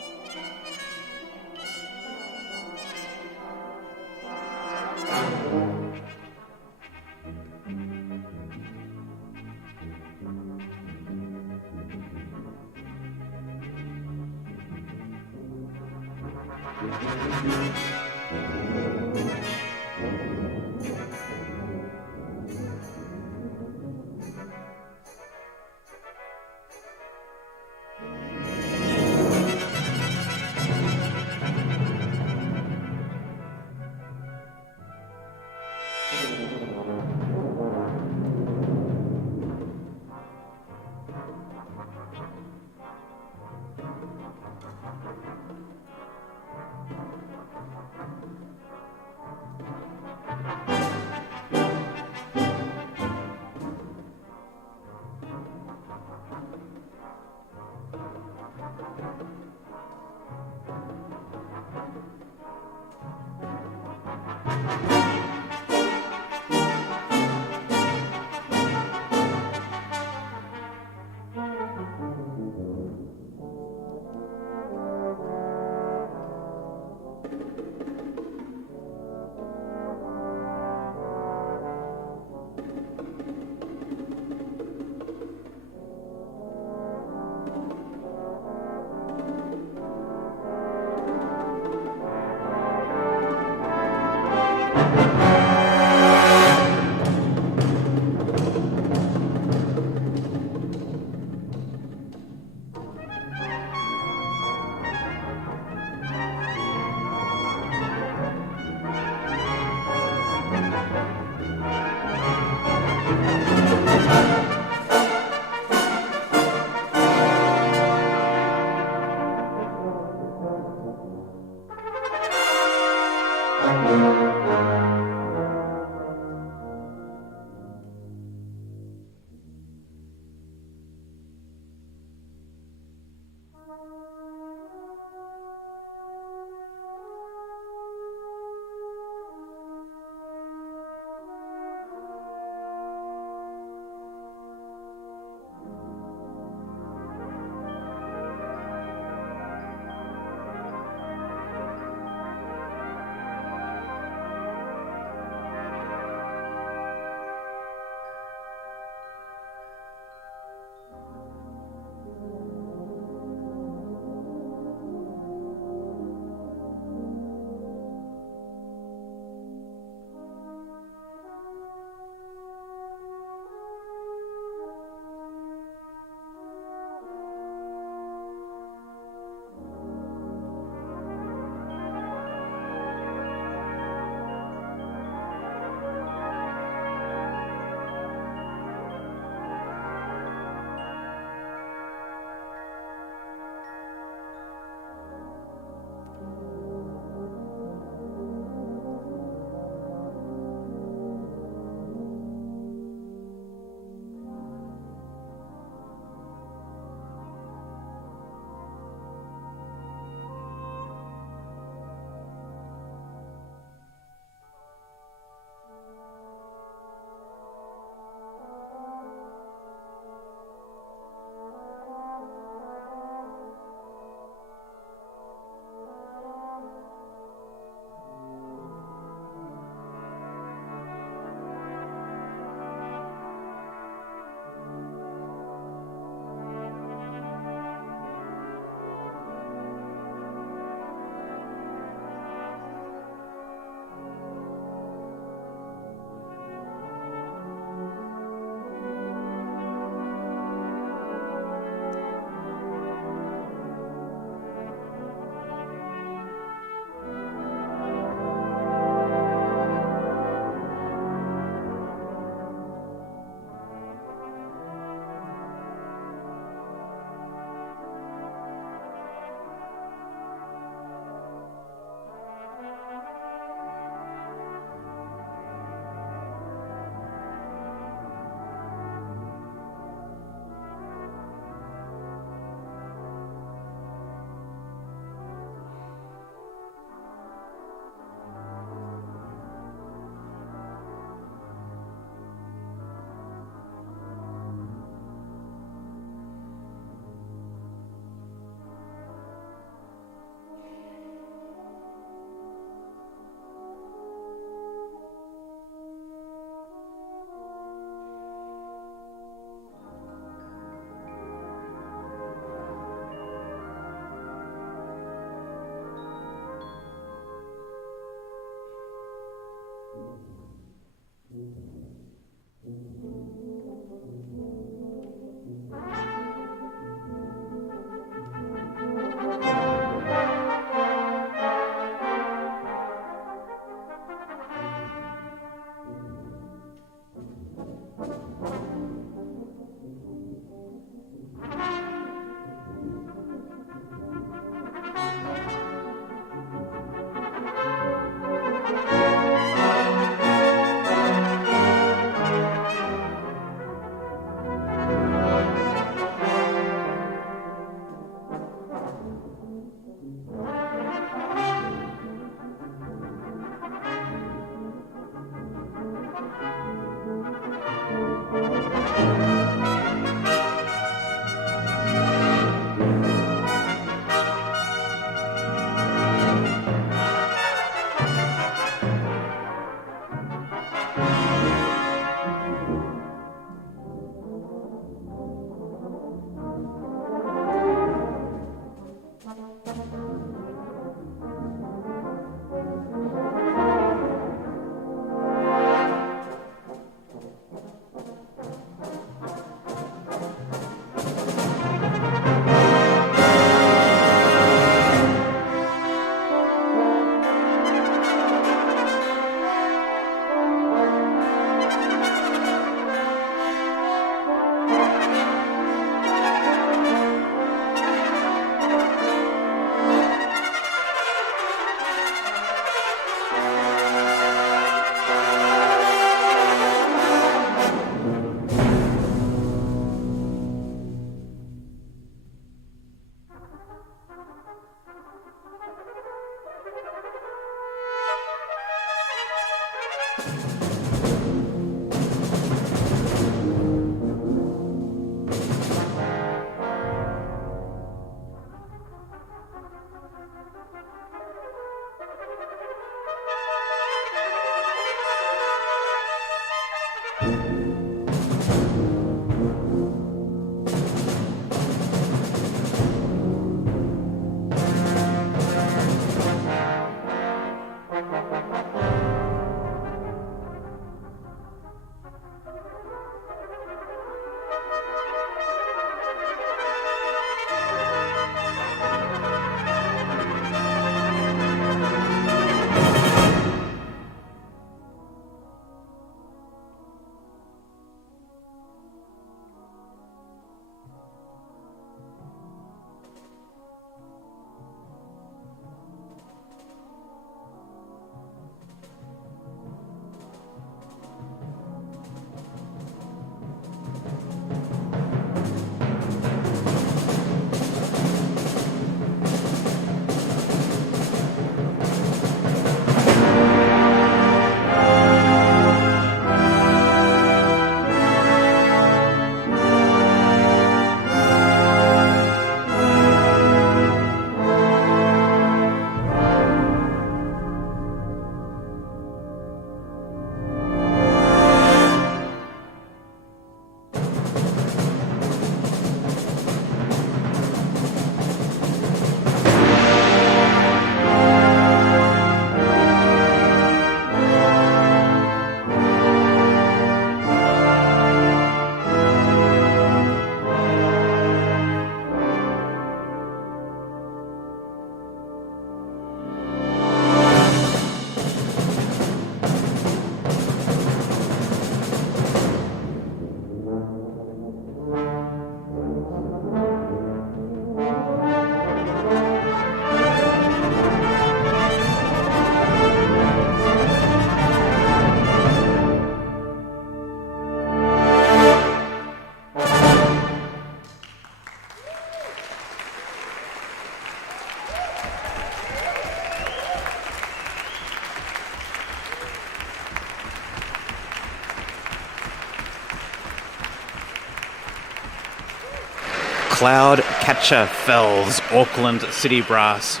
Cloud Catcher Fells, Auckland City Brass,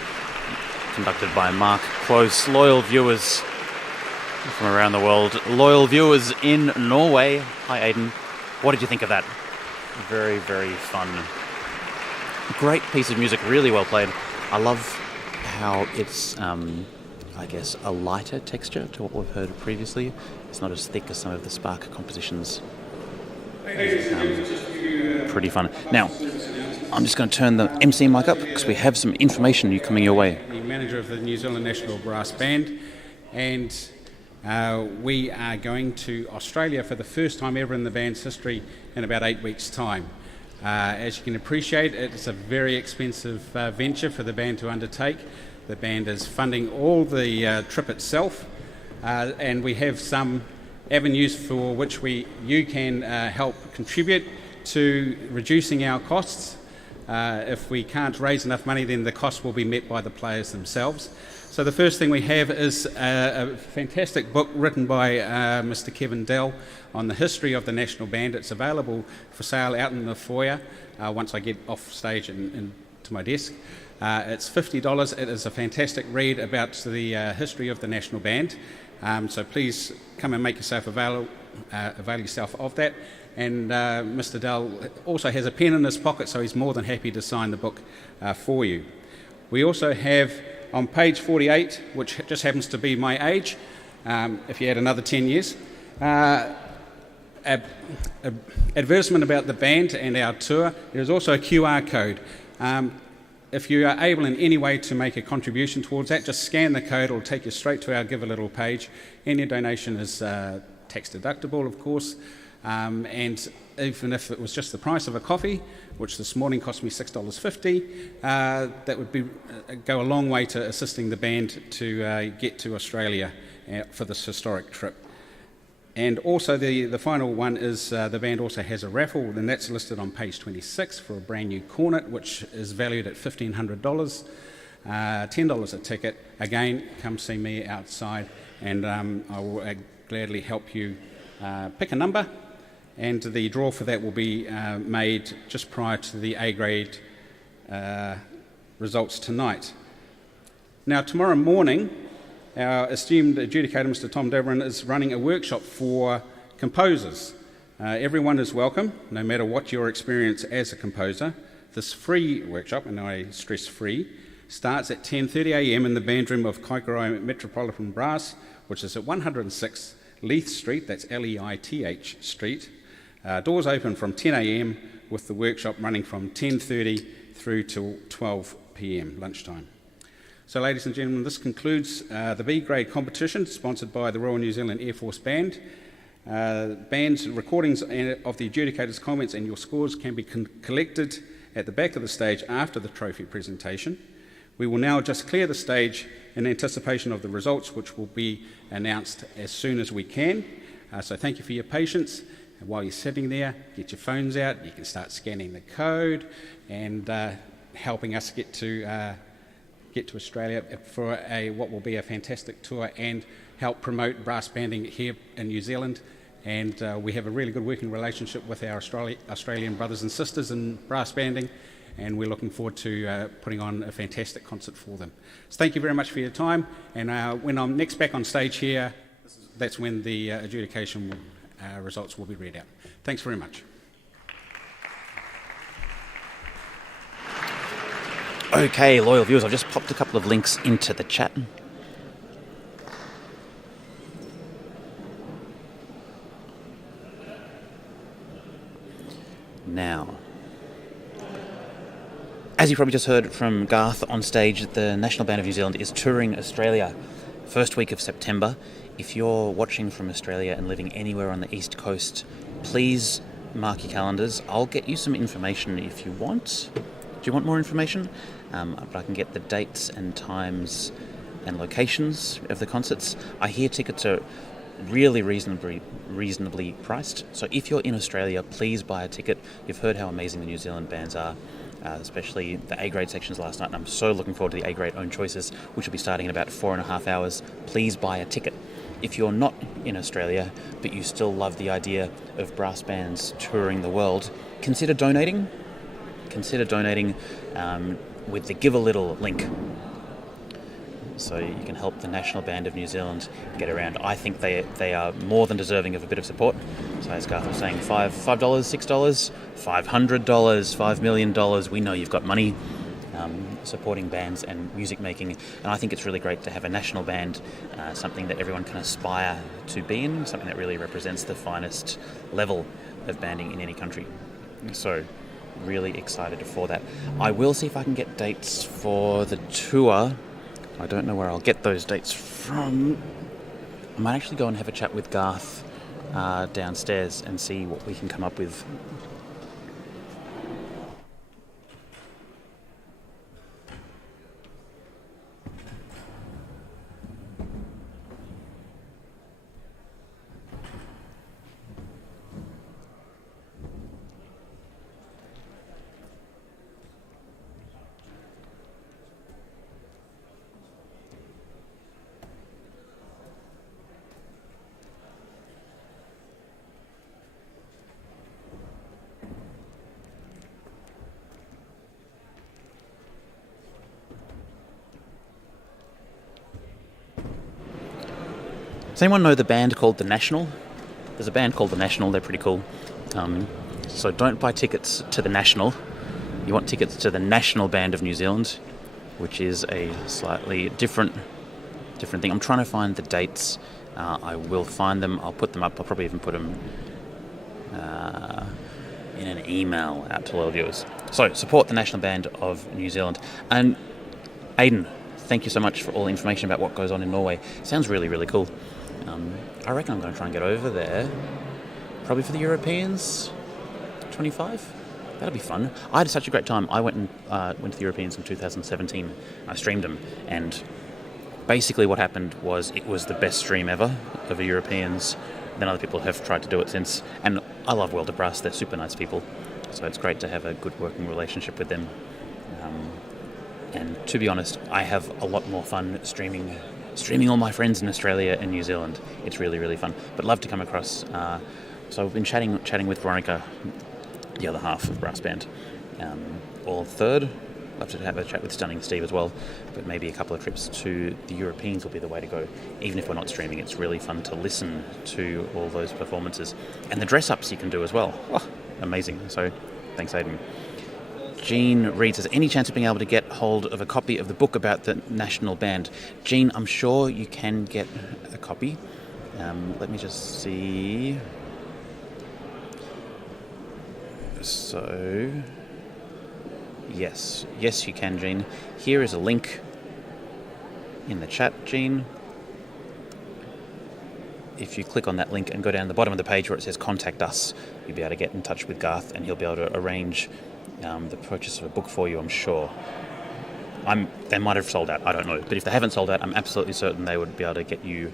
conducted by Mark Close. Loyal viewers from around the world, loyal viewers in Norway. Hi Aidan, what did you think of that? Very, very fun. Great piece of music, really well played. I love how it's I guess, a lighter texture to what we've heard previously. It's not as thick as some of the Spark compositions. Pretty fun. Now, I'm just going to turn the MC mic up because we have some information coming your way. The manager of the New Zealand National Brass Band, and we are going to Australia for the first time ever in the band's history in about 8 weeks' time. As you can appreciate, it's a very expensive venture for the band to undertake. The band is funding all the trip itself, and we have some avenues for which you can help contribute to reducing our costs. If we can't raise enough money, then the costs will be met by the players themselves. So the first thing we have is a fantastic book written by Mr. Kevin Dell on the history of the National Band. It's available for sale out in the foyer once I get off stage and to my desk. It's $50. It is a fantastic read about the history of the National Band. So please come and make yourself avail yourself of that. And Mr. Dell also has a pen in his pocket, so he's more than happy to sign the book for you. We also have on page 48, which just happens to be my age, if you add another 10 years, advertisement about the band and our tour. There's also a QR code. If you are able in any way to make a contribution towards that, just scan the code. It will take you straight to our Give a Little page. Any donation is tax deductible, of course. And even if it was just the price of a coffee, which this morning cost me $6.50, that would go a long way to assisting the band to get to Australia for this historic trip. And also the final one is the band also has a raffle, and that's listed on page 26 for a brand new cornet, which is valued at $1,500, $10 a ticket. Again, come see me outside, and I will gladly help you pick a number. And the draw for that will be made just prior to the A-grade results tonight. Now, tomorrow morning, our esteemed adjudicator, Mr. Tom Deverin, is running a workshop for composers. Everyone is welcome, no matter what your experience as a composer. This free workshop, and I stress free, starts at 10:30 a.m. in the band room of Kaikorai Metropolitan Brass, which is at 106 Leith Street, that's Leith Street. Doors open from 10 a.m. with the workshop running from 10:30 through till 12 p.m. lunchtime. So, ladies and gentlemen, this concludes the B-grade competition sponsored by the Royal New Zealand Air Force Band. Band's recordings of the adjudicators' comments and your scores can be collected at the back of the stage after the trophy presentation. We will now just clear the stage in anticipation of the results, which will be announced as soon as we can. So thank you for your patience. And while you're sitting there, get your phones out. You can start scanning the code and helping us get to Australia for what will be a fantastic tour and help promote brass banding here in New Zealand. And we have a really good working relationship with our Australian brothers and sisters in brass banding, and we're looking forward to putting on a fantastic concert for them. So thank you very much for your time, and when I'm next back on stage here, that's when the adjudication results will be read out. Thanks very much. Okay, loyal viewers, I've just popped a couple of links into the chat. Now, as you probably just heard from Garth on stage, the National Band of New Zealand is touring Australia first week of September. If you're watching from Australia and living anywhere on the East Coast, please mark your calendars. I'll get you some information if you want. Do you want more information? But I can get the dates and times and locations of the concerts. I hear tickets are really reasonably priced. So if you're in Australia, please buy a ticket. You've heard how amazing the New Zealand bands are, especially the A-grade sections last night, and I'm so looking forward to the A-grade own choices, which will be starting in about 4.5 hours. Please buy a ticket. If you're not in Australia, but you still love the idea of brass bands touring the world, consider donating. Consider donating with the Give a Little link. So you can help the National Band of New Zealand get around. I think they are more than deserving of a bit of support. So as Garth was saying, $5, $6, $500, $5 million. We know you've got money. supporting bands and music making. And I think it's really great to have a national band, something that everyone can aspire to be in, something that really represents the finest level of banding in any country. So, really excited for that. I will see if I can get dates for the tour. I don't know where I'll get those dates from. I might actually go and have a chat with Garth downstairs and see what we can come up with. Does anyone know the band called The National? There's a band called The National, they're pretty cool. So don't buy tickets to The National. You want tickets to the National Band of New Zealand, which is a slightly different thing. I'm trying to find the dates. I will find them. I'll put them up. I'll probably even put them in an email out to all viewers. So support the National Band of New Zealand. And Aidan, thank you so much for all the information about what goes on in Norway. Sounds really, really cool. I reckon I'm going to try and get over there, probably for the Europeans 25. That'll be fun. I had such a great time. I went to the Europeans in 2017. I streamed them, and basically what happened was it was the best stream ever of the Europeans. Then other people have tried to do it since, and I love World of Brass. They're super nice people, so it's great to have a good working relationship with them. And to be honest, I have a lot more fun streaming all my friends in Australia and New Zealand. It's really, really fun. But love to come across. So I've been chatting with Veronica, the other half of Brassbanned, or third. Love to have a chat with Stunning Steve as well. But maybe a couple of trips to the Europeans will be the way to go. Even if we're not streaming, it's really fun to listen to all those performances. And the dress-ups you can do as well. Oh, amazing. So thanks, Aidan. Jean reads, has any chance of being able to get hold of a copy of the book about the National Band? Jean, I'm sure you can get a copy. Let me just see. So, yes you can, Jean. Here is a link in the chat, Jean. If you click on that link and go down the bottom of the page where it says contact us, you'll be able to get in touch with Garth and he'll be able to arrange the purchase of a book for you, I'm sure. They might have sold out, I don't know. But if they haven't sold out, I'm absolutely certain they would be able to get you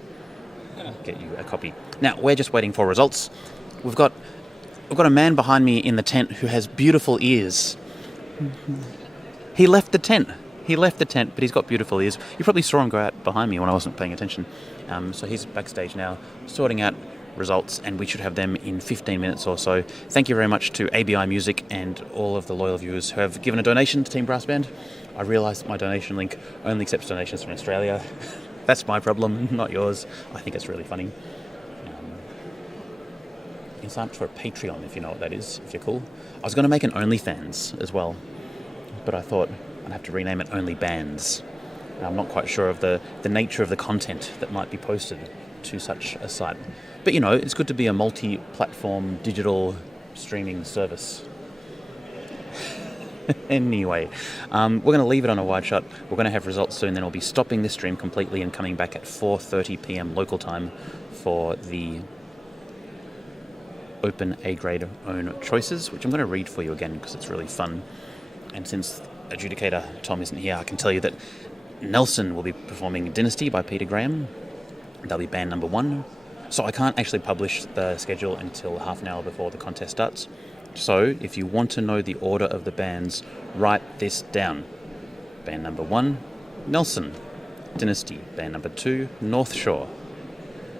a copy. Now, we're just waiting for results. We've got a man behind me in the tent who has beautiful ears. He left the tent, but he's got beautiful ears. You probably saw him go out behind me when I wasn't paying attention. So he's backstage now, sorting out results, and we should have them in 15 minutes or so. Thank you very much to ABI Music and all of the loyal viewers who have given a donation to Team Brassbanned. I realise that my donation link only accepts donations from Australia. That's my problem, not yours. I think it's really funny. You can sign up for a Patreon if you know what that is, if you're cool. I was going to make an OnlyFans as well, but I thought I'd have to rename it Only Bands. I'm not quite sure of the nature of the content that might be posted to such a site. But, it's good to be a multi-platform digital streaming service. Anyway, we're going to leave it on a wide shot. We're going to have results soon, then I'll be stopping this stream completely and coming back at 4:30 p.m. local time for the Open A-grade own choices, which I'm going to read for you again because it's really fun. And since adjudicator Tom isn't here, I can tell you that Nelson will be performing Dynasty by Peter Graham. They'll be band number 1. So I can't actually publish the schedule until half an hour before the contest starts. So if you want to know the order of the bands, write this down. Band number 1, Nelson. Dynasty. Band number 2, North Shore.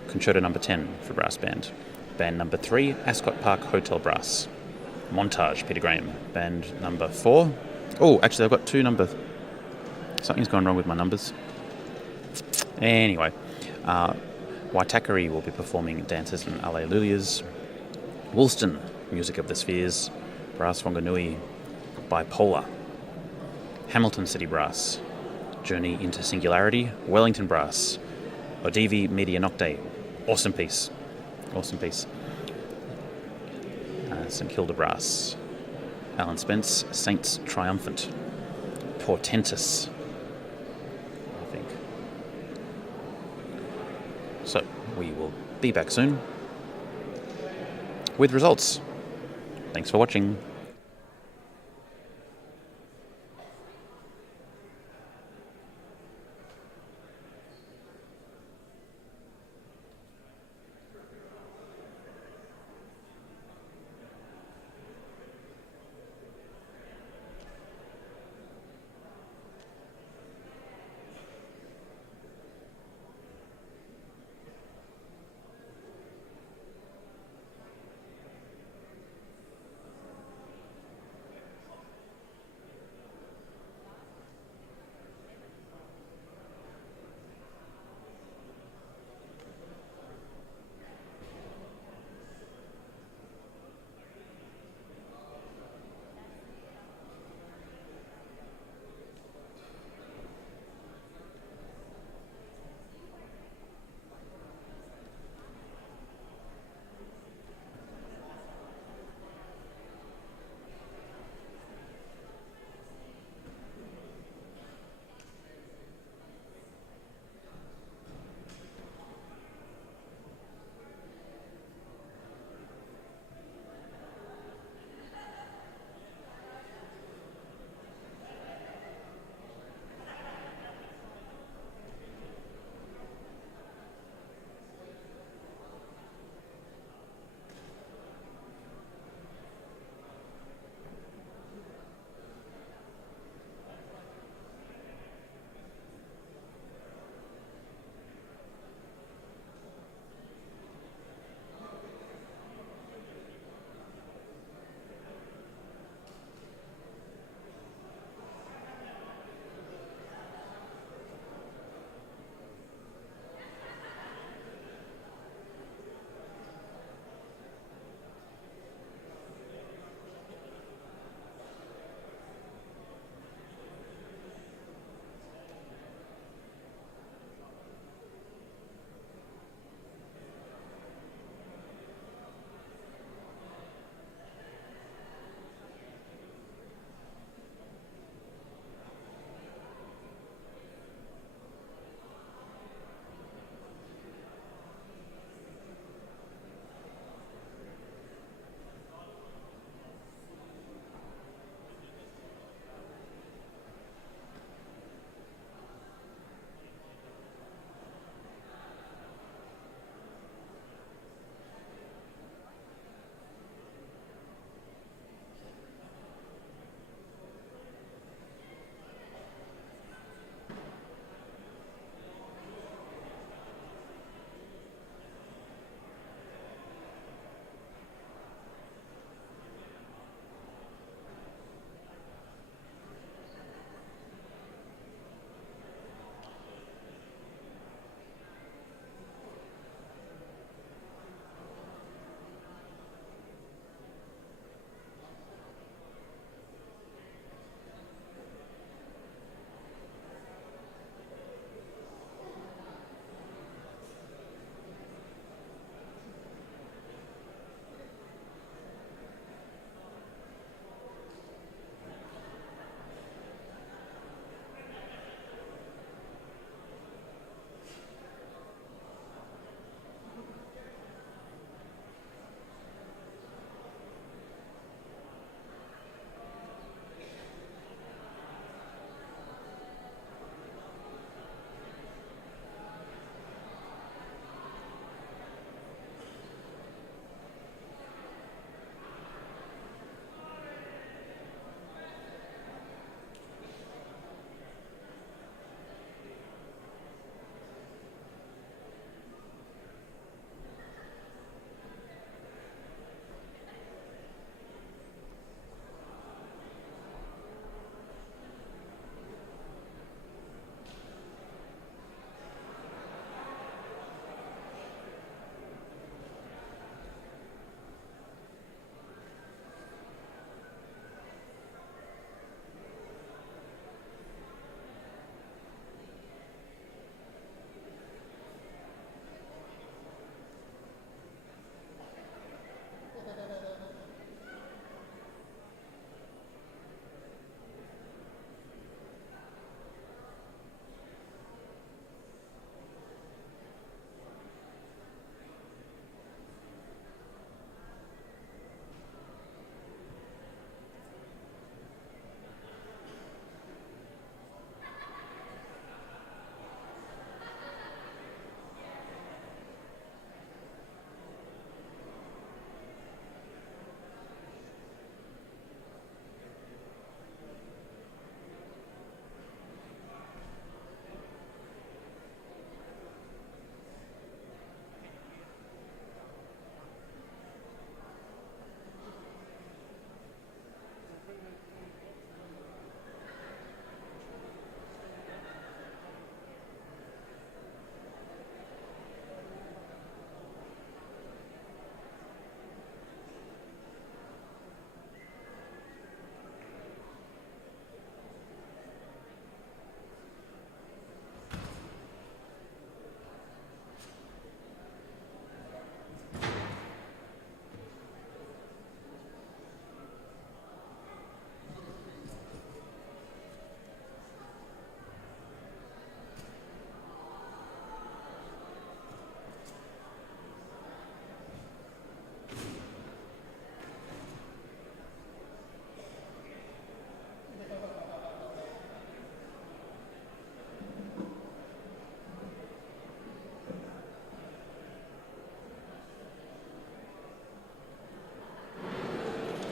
Concerto number 10 for brass band. Band number 3, Ascot Park Hotel Brass. Montage, Peter Graham. Band number 4. Oh, actually I've got 2 numbers. Something's gone wrong with my numbers. Anyway, Waitakere will be performing Dances and Allelujahs. Woolston, Music of the Spheres. Brass Whanganui, Bipolar. Hamilton City Brass, Journey into Singularity, Wellington Brass, Odivi Media Nocte, awesome piece. St Kilda Brass, Alan Spence, Saints Triumphant, Portentous, I think. So, we will be back soon with results. Thanks for watching.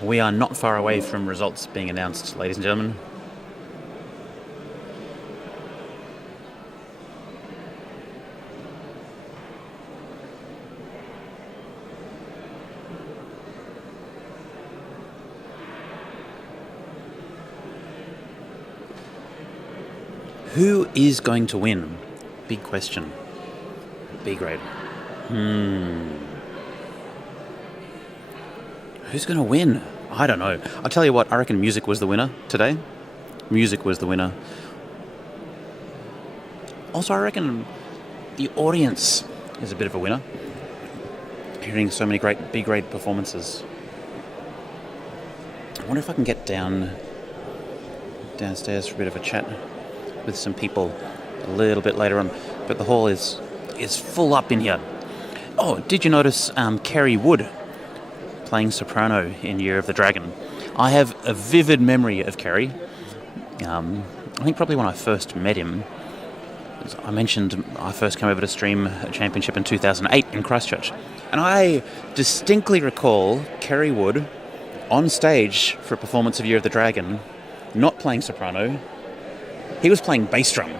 We are not far away from results being announced, ladies and gentlemen. Who is going to win? Big question. B grade. Who's going to win? I don't know. I'll tell you what, I reckon music was the winner today. Music was the winner. Also, I reckon the audience is a bit of a winner. Hearing so many great B grade performances. I wonder if I can get downstairs for a bit of a chat with some people a little bit later on. But the hall is full up in here. Oh, did you notice Kerry Wood playing soprano in Year of the Dragon? I have a vivid memory of Kerry. I think probably when I first met him, as I mentioned I first came over to stream a championship in 2008 in Christchurch. And I distinctly recall Kerry Wood on stage for a performance of Year of the Dragon, not playing soprano. He was playing bass drum.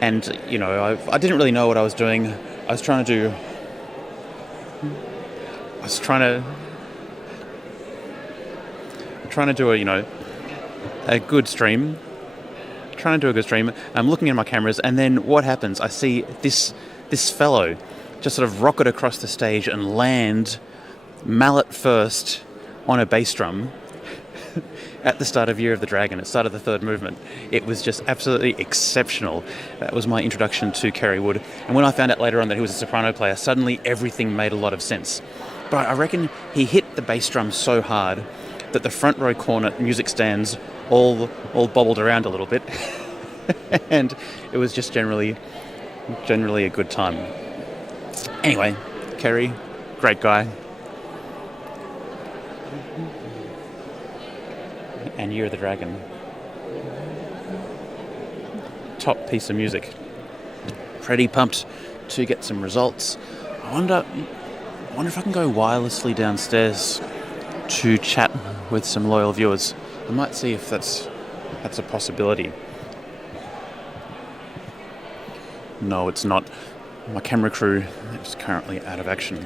And, you know, I didn't really know what I was doing. I was trying to do a good stream. I'm looking at my cameras, and then what happens? I see this fellow just sort of rocket across the stage and land mallet first on a bass drum at the start of Year of the Dragon, at the start of the third movement. It was just absolutely exceptional. That was my introduction to Kerry Wood. And when I found out later on that he was a soprano player, suddenly everything made a lot of sense. But I reckon he hit the bass drum so hard that the front row corner music stands all bobbled around a little bit. And it was just generally a good time. Anyway, Kerry, great guy. And Year of the Dragon. Top piece of music. Pretty pumped to get some results. I wonder if I can go wirelessly downstairs to chat with some loyal viewers. I might see if that's a possibility. No, it's not. My camera crew is currently out of action.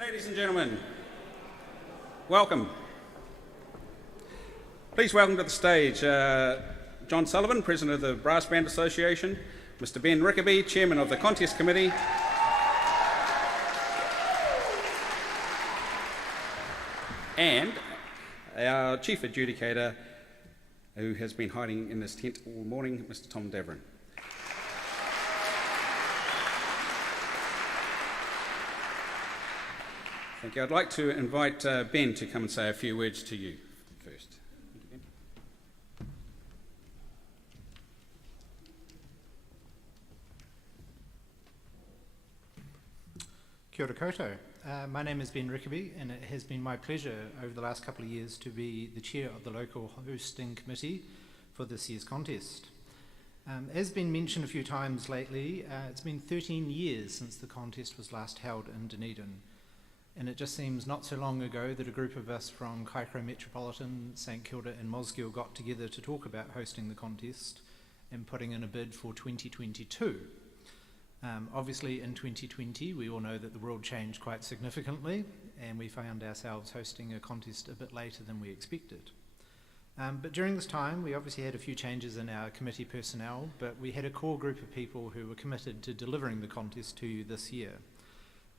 Ladies and gentlemen, welcome. Please welcome to the stage John Sullivan, President of the Brassbanned Association, Mr. Ben Rickaby, Chairman of the Contest Committee, and our Chief Adjudicator, who has been hiding in this tent all morning, Mr. Tom Davern. Thank you. I'd like to invite Ben to come and say a few words to you first. Thank you, Ben. Kia ora koutou. My name is Ben Rickaby, and it has been my pleasure over the last couple of years to be the chair of the local hosting committee for this year's contest. As been mentioned a few times lately, it's been 13 years since the contest was last held in Dunedin, and it just seems not so long ago that a group of us from Kaikoura Metropolitan, St Kilda and Mosgiel got together to talk about hosting the contest and putting in a bid for 2022. Obviously in 2020 we all know that the world changed quite significantly and we found ourselves hosting a contest a bit later than we expected. But during this time we obviously had a few changes in our committee personnel, but we had a core group of people who were committed to delivering the contest to you this year.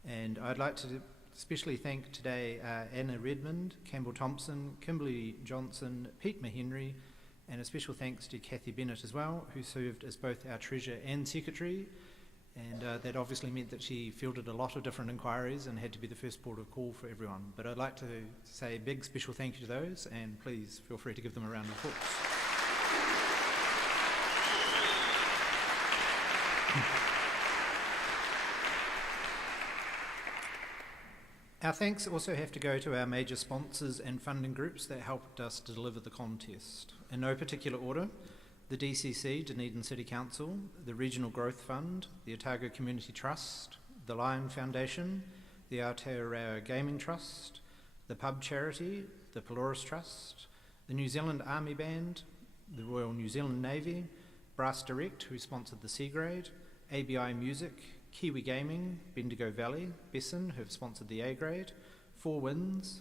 And I'd like to especially thank today Anna Redmond, Campbell Thompson, Kimberly Johnson, Pete Mahenry, and a special thanks to Kathy Bennett as well, who served as both our Treasurer and Secretary. And that obviously meant that she fielded a lot of different inquiries and had to be the first port of call for everyone. But I'd like to say a big special thank you to those, and please feel free to give them a round of applause. Our thanks also have to go to our major sponsors and funding groups that helped us to deliver the contest. In no particular order: the DCC, Dunedin City Council, the Regional Growth Fund, the Otago Community Trust, the Lion Foundation, the Aotearoa Gaming Trust, the Pub Charity, the Pelorus Trust, the New Zealand Army Band, the Royal New Zealand Navy, Brass Direct, who sponsored the C Grade, ABI Music, Kiwi Gaming, Bendigo Valley, Besson, who have sponsored the A Grade, Four Winds,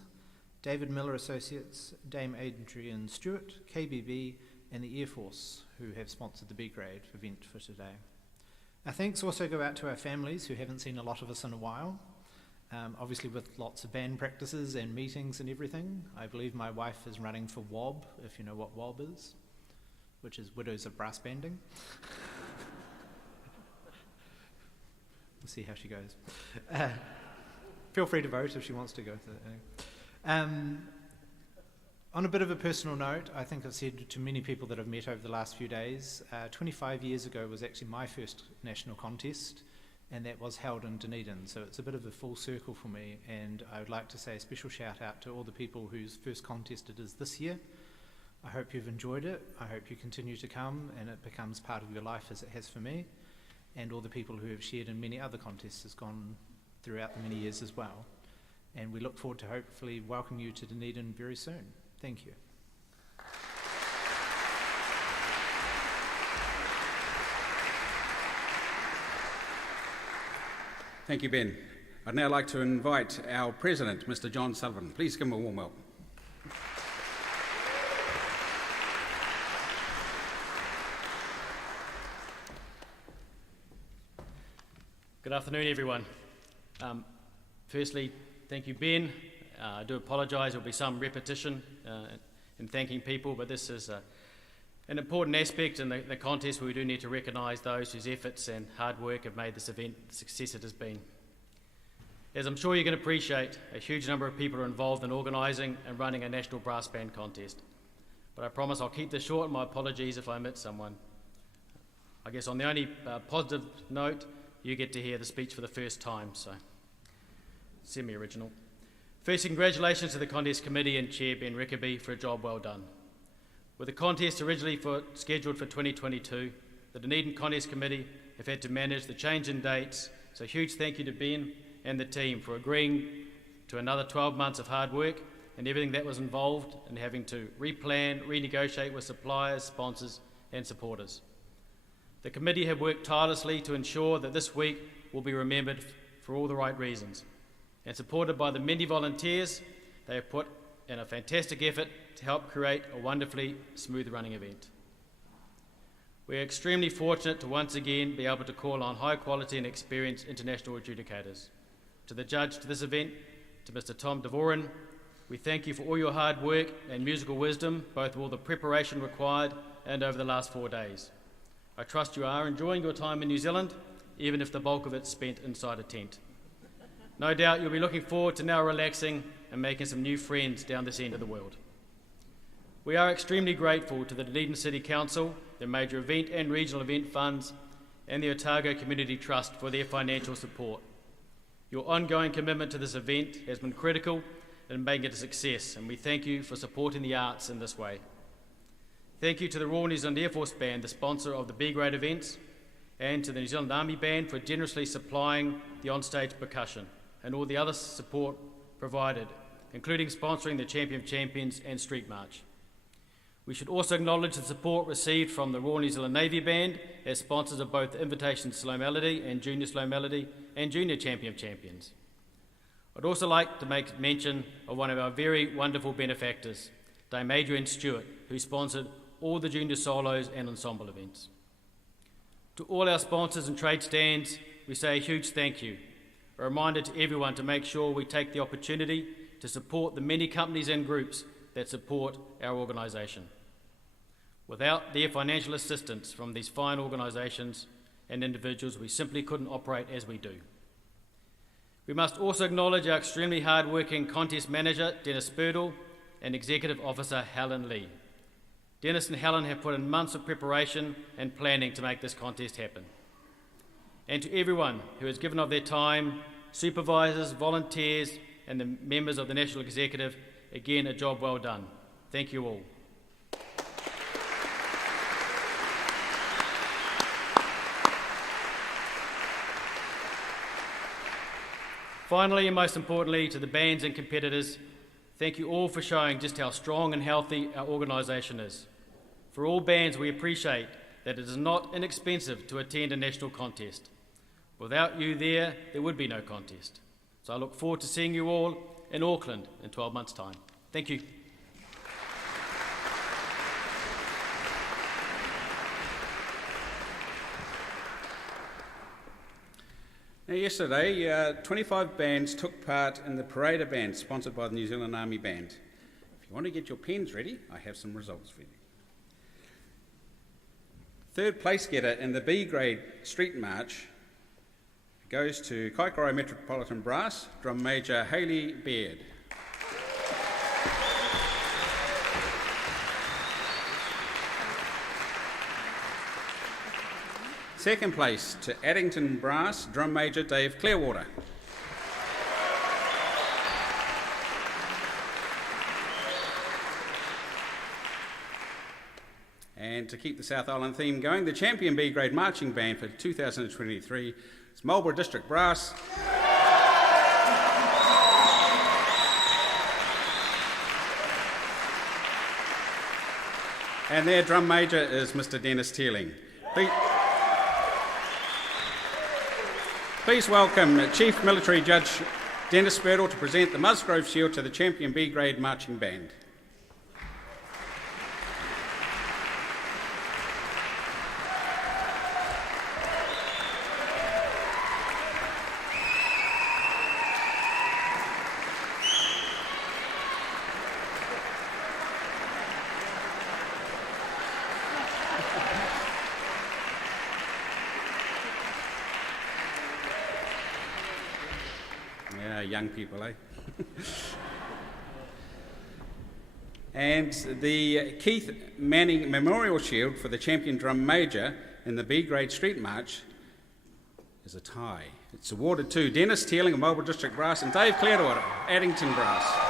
David Miller Associates, Dame Adrian Stewart, KBB, and the Air Force, who have sponsored the B Grade event for today. Our thanks also go out to our families who haven't seen a lot of us in a while, obviously with lots of band practices and meetings and everything. I believe my wife is running for WOB, if you know what WOB is, which is Widows of Brassbanding. We'll see how she goes. Feel free to vote if she wants to go to On a bit of a personal note, I think I've said to many people that I've met over the last few days, 25 years ago was actually my first national contest, and that was held in Dunedin, so it's a bit of a full circle for me, and I would like to say a special shout out to all the people whose first contest it is this year. I hope you've enjoyed it, I hope you continue to come and it becomes part of your life as it has for me, and all the people who have shared in many other contests has gone throughout the many years as well. And we look forward to hopefully welcoming you to Dunedin very soon. Thank you. Thank you, Ben. I'd now like to invite our President, Mr. John Sullivan. Please give him a warm welcome. Good afternoon, everyone. Firstly, thank you, Ben. I do apologise, there will be some repetition in thanking people, but this is an important aspect in the contest where we do need to recognise those whose efforts and hard work have made this event the success it has been. As I'm sure you can appreciate, a huge number of people are involved in organising and running a national brass band contest. But I promise I'll keep this short, and my apologies if I omit someone. I guess on the only positive note, you get to hear the speech for the first time, so semi-original. First, congratulations to the contest committee and Chair Ben Rickaby for a job well done. With the contest originally scheduled for 2022, the Dunedin Contest Committee have had to manage the change in dates, so a huge thank you to Ben and the team for agreeing to another 12 months of hard work and everything that was involved in having to replan, renegotiate with suppliers, sponsors and supporters. The committee have worked tirelessly to ensure that this week will be remembered for all the right reasons. And supported by the many volunteers, they have put in a fantastic effort to help create a wonderfully smooth running event. We are extremely fortunate to once again be able to call on high quality and experienced international adjudicators. To the judge to this event, to Mr. Tom Devorin, we thank you for all your hard work and musical wisdom, both with all the preparation required and over the last 4 days. I trust you are enjoying your time in New Zealand, even if the bulk of it's spent inside a tent. No doubt you'll be looking forward to now relaxing and making some new friends down this end of the world. We are extremely grateful to the Dunedin City Council, the major event and regional event funds, and the Otago Community Trust for their financial support. Your ongoing commitment to this event has been critical in making it a success, and we thank you for supporting the arts in this way. Thank you to the Royal New Zealand Air Force Band, the sponsor of the B-grade events, and to the New Zealand Army Band for generously supplying the onstage percussion and all the other support provided, including sponsoring the Champion of Champions and Street March. We should also acknowledge the support received from the Royal New Zealand Navy Band as sponsors of both the Invitation Slow Melody and Junior Slow Melody and Junior Champion of Champions. I'd also like to make mention of one of our very wonderful benefactors, Dame Adrian Stewart, who sponsored all the junior solos and ensemble events. To all our sponsors and trade stands, we say a huge thank you. A reminder to everyone to make sure we take the opportunity to support the many companies and groups that support our organisation. Without their financial assistance from these fine organisations and individuals, we simply couldn't operate as we do. We must also acknowledge our extremely hard-working contest manager, Dennis Spurdle, and Executive Officer, Helen Lee. Dennis and Helen have put in months of preparation and planning to make this contest happen. And to everyone who has given of their time, supervisors, volunteers, and the members of the National Executive, again, a job well done. Thank you all. Finally, and most importantly, to the bands and competitors, thank you all for showing just how strong and healthy our organisation is. For all bands, we appreciate that it is not inexpensive to attend a national contest. Without you there would be no contest. So I look forward to seeing you all in Auckland in 12 months' time. Thank you. Now, yesterday, 25 bands took part in the Parade Band sponsored by the New Zealand Army Band. If you want to get your pens ready, I have some results for you. Third place getter in the B-grade Street March goes to Kaikorai Metropolitan Brass, Drum Major Hayley Baird. Second place to Addington Brass, Drum Major Dave Clearwater. And to keep the South Island theme going, the champion B-grade marching band for 2023 is Marlborough District Brass. And their drum major is Mr. Dennis Teeling. Please welcome Chief Military Judge Dennis Spurdle to present the Musgrove Shield to the champion B-grade marching band. Young people, eh? And the Keith Manning Memorial Shield for the champion drum major in the B-grade Street March is a tie. It's awarded to Dennis Teeling of Marlborough District Brass and Dave Clearwater, Addington Brass.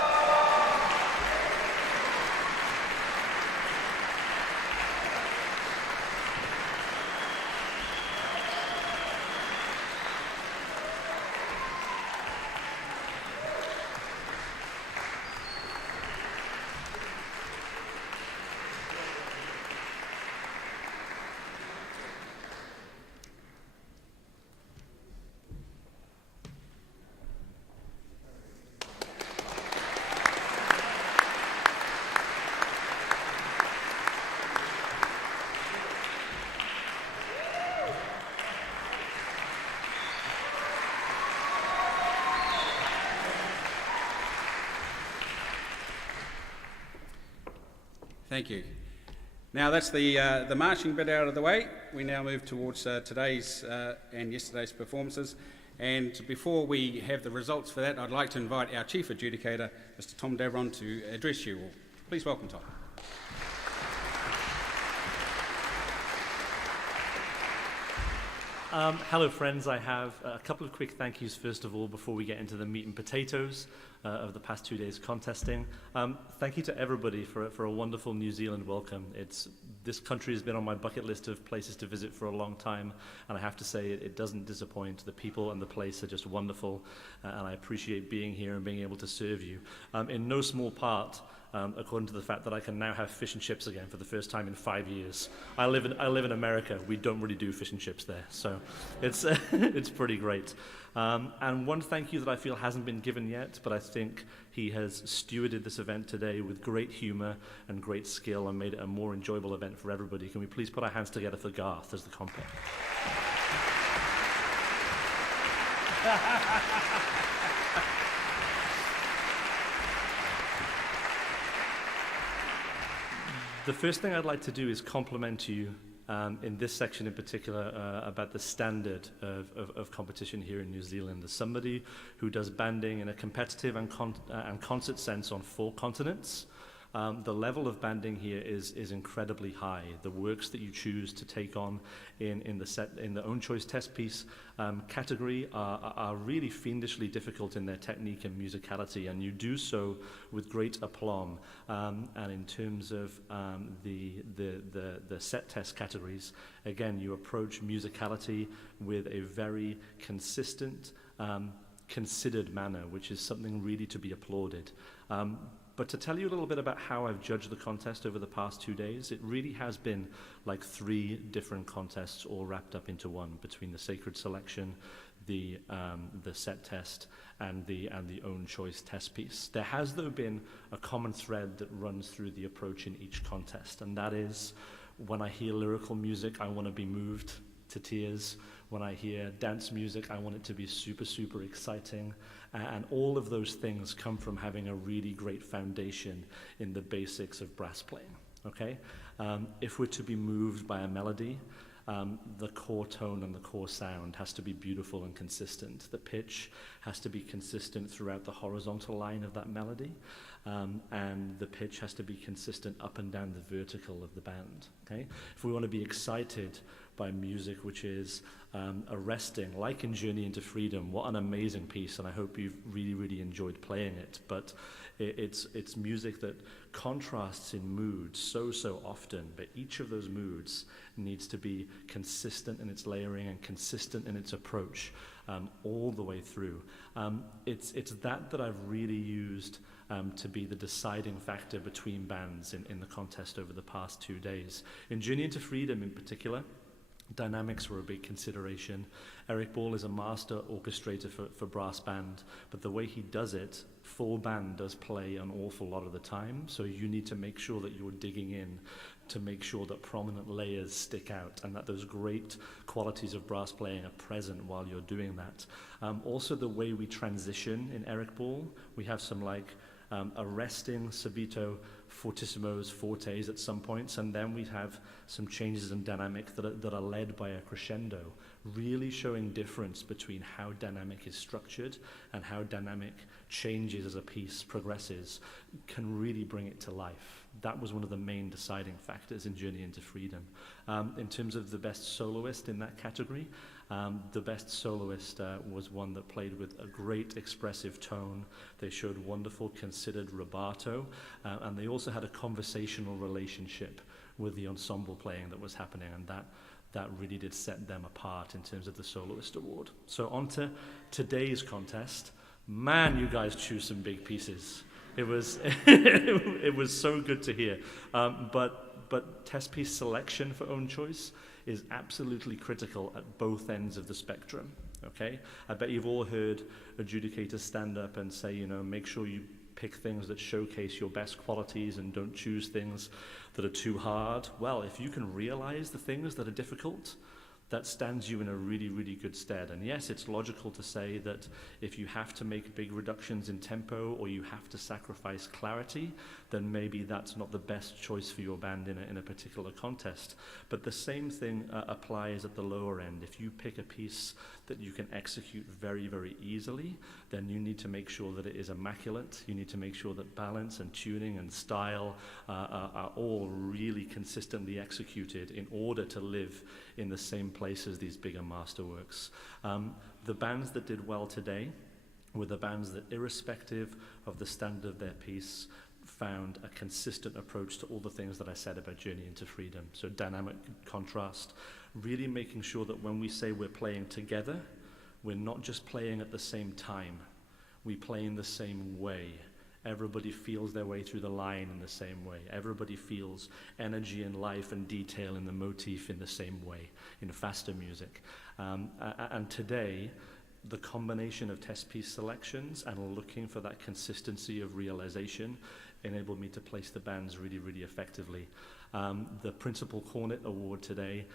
Thank you. Now that's the marching bit out of the way. We now move towards today's and yesterday's performances. And before we have the results for that, I'd like to invite our Chief Adjudicator, Mr Tom Davron, to address you all. Please welcome Tom. Hello friends, I have a couple of quick thank yous first of all before we get into the meat and potatoes of the past 2 days contesting. Thank you to everybody for a wonderful New Zealand welcome. This country has been on my bucket list of places to visit for a long time, and I have to say it doesn't disappoint. The people and the place are just wonderful, and I appreciate being here and being able to serve you. In no small part, according to the fact that I can now have fish and chips again for the first time in 5 years. I live in America. We don't really do fish and chips there, so it's it's pretty great. And one thank you that I feel hasn't been given yet, but I think he has stewarded this event today with great humour and great skill and made it a more enjoyable event for everybody. Can we please put our hands together for Garth as the compere? The first thing I'd like to do is compliment you in this section in particular about the standard of competition here in New Zealand. As somebody who does banding in a competitive and concert sense on 4 continents, the level of banding here is incredibly high. The works that you choose to take on in the own choice test piece category are really fiendishly difficult in their technique and musicality, and you do so with great aplomb. And in terms of the set test categories, again, you approach musicality with a very consistent, considered manner, which is something really to be applauded. But to tell you a little bit about how I've judged the contest over the past 2 days, it really has been like 3 different contests all wrapped up into one, between the sacred selection, the set test, and the own choice test piece. There has, though, been a common thread that runs through the approach in each contest, and that is, when I hear lyrical music, I want to be moved to tears. When I hear dance music, I want it to be super, super exciting. And all of those things come from having a really great foundation in the basics of brass playing, okay? If we're to be moved by a melody, the core tone and the core sound has to be beautiful and consistent. The pitch has to be consistent throughout the horizontal line of that melody, and the pitch has to be consistent up and down the vertical of the band, okay? If we want to be excited by music which is arresting, like in Journey into Freedom, what an amazing piece, and I hope you've really, really enjoyed playing it, but it's music that contrasts in mood so often, but each of those moods needs to be consistent in its layering and consistent in its approach all the way through. It's that I've really used to be the deciding factor between bands in the contest over the past 2 days. In Journey into Freedom in particular, dynamics were a big consideration. Eric Ball is a master orchestrator for Brassbanned, but the way he does it, full band does play an awful lot of the time, so you need to make sure that you're digging in to make sure that prominent layers stick out and that those great qualities of brass playing are present while you're doing that. Also, the way we transition in Eric Ball, we have some arresting subito fortissimos, fortes at some points, and then we have some changes in dynamic that are led by a crescendo, really showing difference between how dynamic is structured and how dynamic changes as a piece progresses, can really bring it to life. That was one of the main deciding factors in Journey into Freedom. In terms of the best soloist in that category, the best soloist was one that played with a great expressive tone. They showed wonderful considered rubato, and they also had a conversational relationship with the ensemble playing that was happening, and that really did set them apart in terms of the soloist award. So on to today's contest. Man, you guys choose some big pieces. It was it was so good to hear. But test piece selection for own choice is absolutely critical at both ends of the spectrum, okay? I bet you've all heard adjudicators stand up and say, make sure you pick things that showcase your best qualities and don't choose things that are too hard. Well, if you can realize the things that are difficult, that stands you in a really, really good stead. And yes, it's logical to say that if you have to make big reductions in tempo or you have to sacrifice clarity, then maybe that's not the best choice for your band in a particular contest. But the same thing applies at the lower end. If you pick a piece that you can execute very, very easily, then you need to make sure that it is immaculate. You need to make sure that balance and tuning and style are all really consistently executed in order to live in the same place as these bigger masterworks. The bands that did well today were the bands that, irrespective of the standard of their piece, found a consistent approach to all the things that I said about Journey into Freedom. So dynamic contrast, really making sure that when we say we're playing together, we're not just playing at the same time. We play in the same way. Everybody feels their way through the line in the same way. Everybody feels energy and life and detail in the motif in the same way, in faster music. And today, the combination of test piece selections and looking for that consistency of realization enabled me to place the bands really, really effectively. The Principal Cornet Award today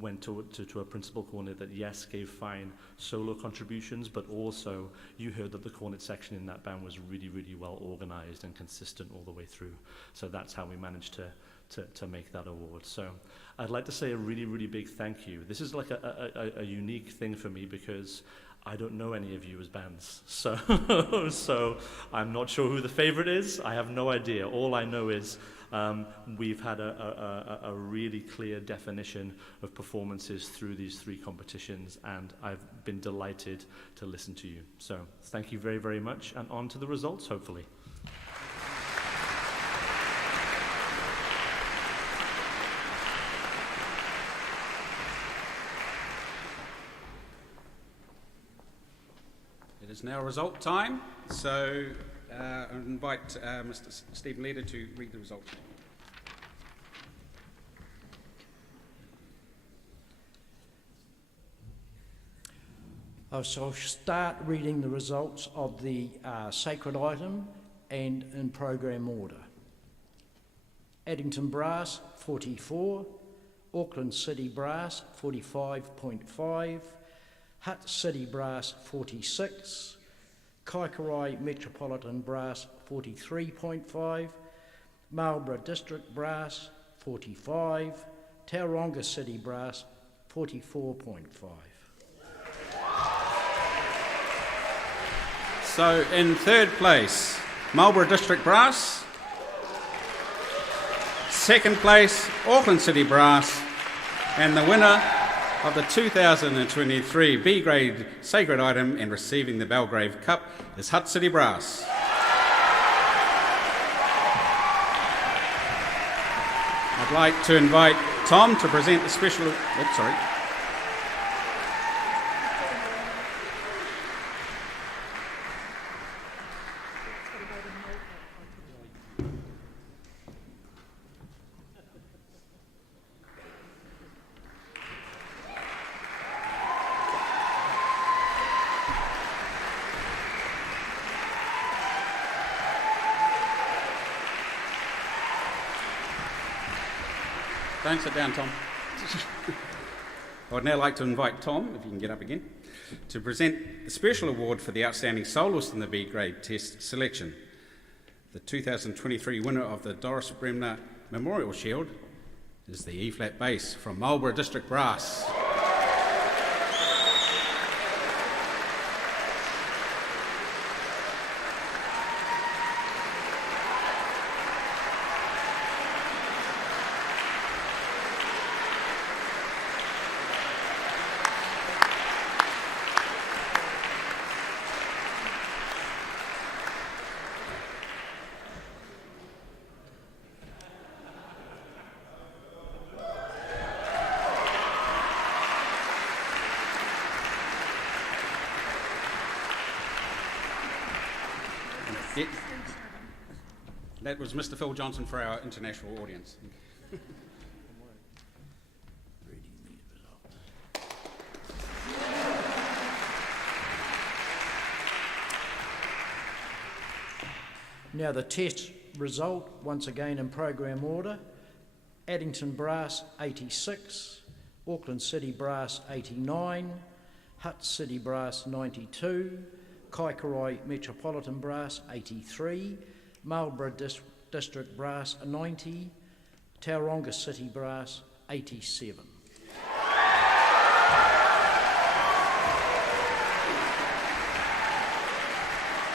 went to a Principal Cornet that, yes, gave fine solo contributions, but also you heard that the cornet section in that band was really, really well organized and consistent all the way through. So that's how we managed to make that award. So I'd like to say a really, really big thank you. This is like a unique thing for me because I don't know any of you as bands. So I'm not sure who the favorite is. I have no idea. All I know is we've had a really clear definition of performances through these three competitions, and I've been delighted to listen to you. So thank you very, very much, and on to the results, hopefully. It is now result time, so I invite Mr. Stephen Leder to read the results. So I'll start reading the results of the sacred item and in program order. Addington Brass 44, Auckland City Brass 45.5, Hutt City Brass 46, Kaikorai Metropolitan Brass 43.5, Marlborough District Brass 45, Tauranga City Brass 44.5. So in third place, Marlborough District Brass. Second place, Auckland City Brass. And the winner of the 2023 B grade sacred item and receiving the Belgrave Cup is Hutt City Brass. I'd like to invite Tom to present the special... Oops, sorry. Don't sit down, Tom. I would now like to invite Tom, if you can get up again, to present the special award for the outstanding soloist in the B grade test selection. The 2023 winner of the Doris Bremner Memorial Shield is the E-flat bass from Marlborough District Brass. Yeah. That was Mr. Phil Johnson for our international audience. Now the test result, once again in program order. Addington Brass 86, Auckland City Brass 89, Hutt City Brass 92, Kaikorai Metropolitan Brass 83, Marlborough District Brass 90, Tauranga City Brass 87.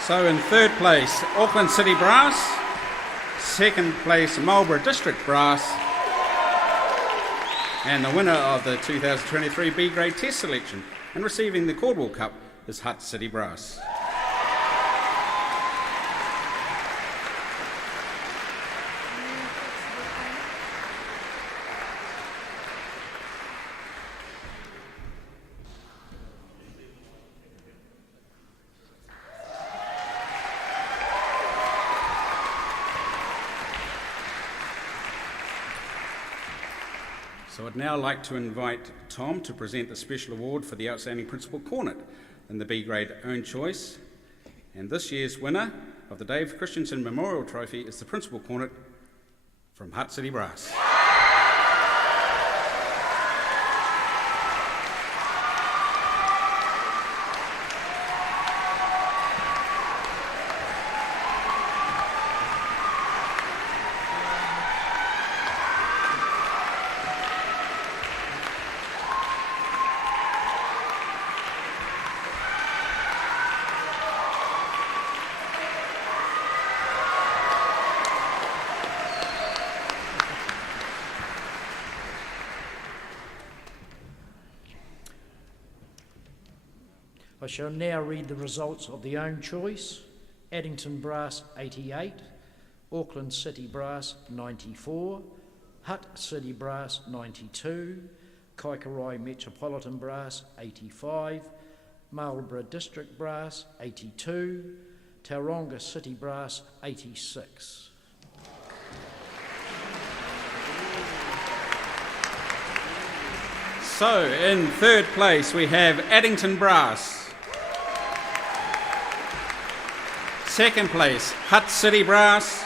So in third place, Auckland City Brass. Second place, Marlborough District Brass. And the winner of the 2023 B Grade Test Selection and receiving the Caldwell Cup is Hutt City Brass. So I'd now like to invite Tom to present the special award for the Outstanding Principal Cornet in the B Grade Own Choice. And this year's winner of the Dave Christensen Memorial Trophy is the Principal Cornet from Hutt City Brass. I shall now read the results of the Own Choice. Addington Brass 88, Auckland City Brass 94, Hutt City Brass 92, Kaikorai Metropolitan Brass 85, Marlborough District Brass 82, Tauranga City Brass 86. So in third place we have Addington Brass. Second place, Hutt City Brass.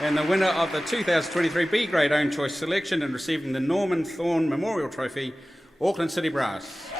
And the winner of the 2023 B Grade Own Choice Selection and receiving the Norman Thorne Memorial Trophy, Auckland City Brass.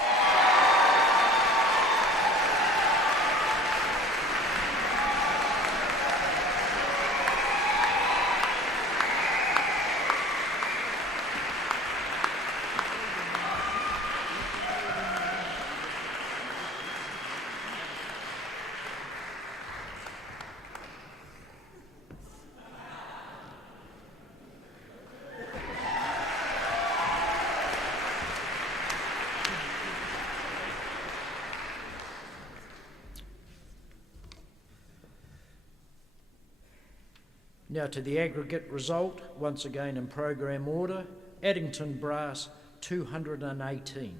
Now to the aggregate result, once again in program order. Addington Brass 218,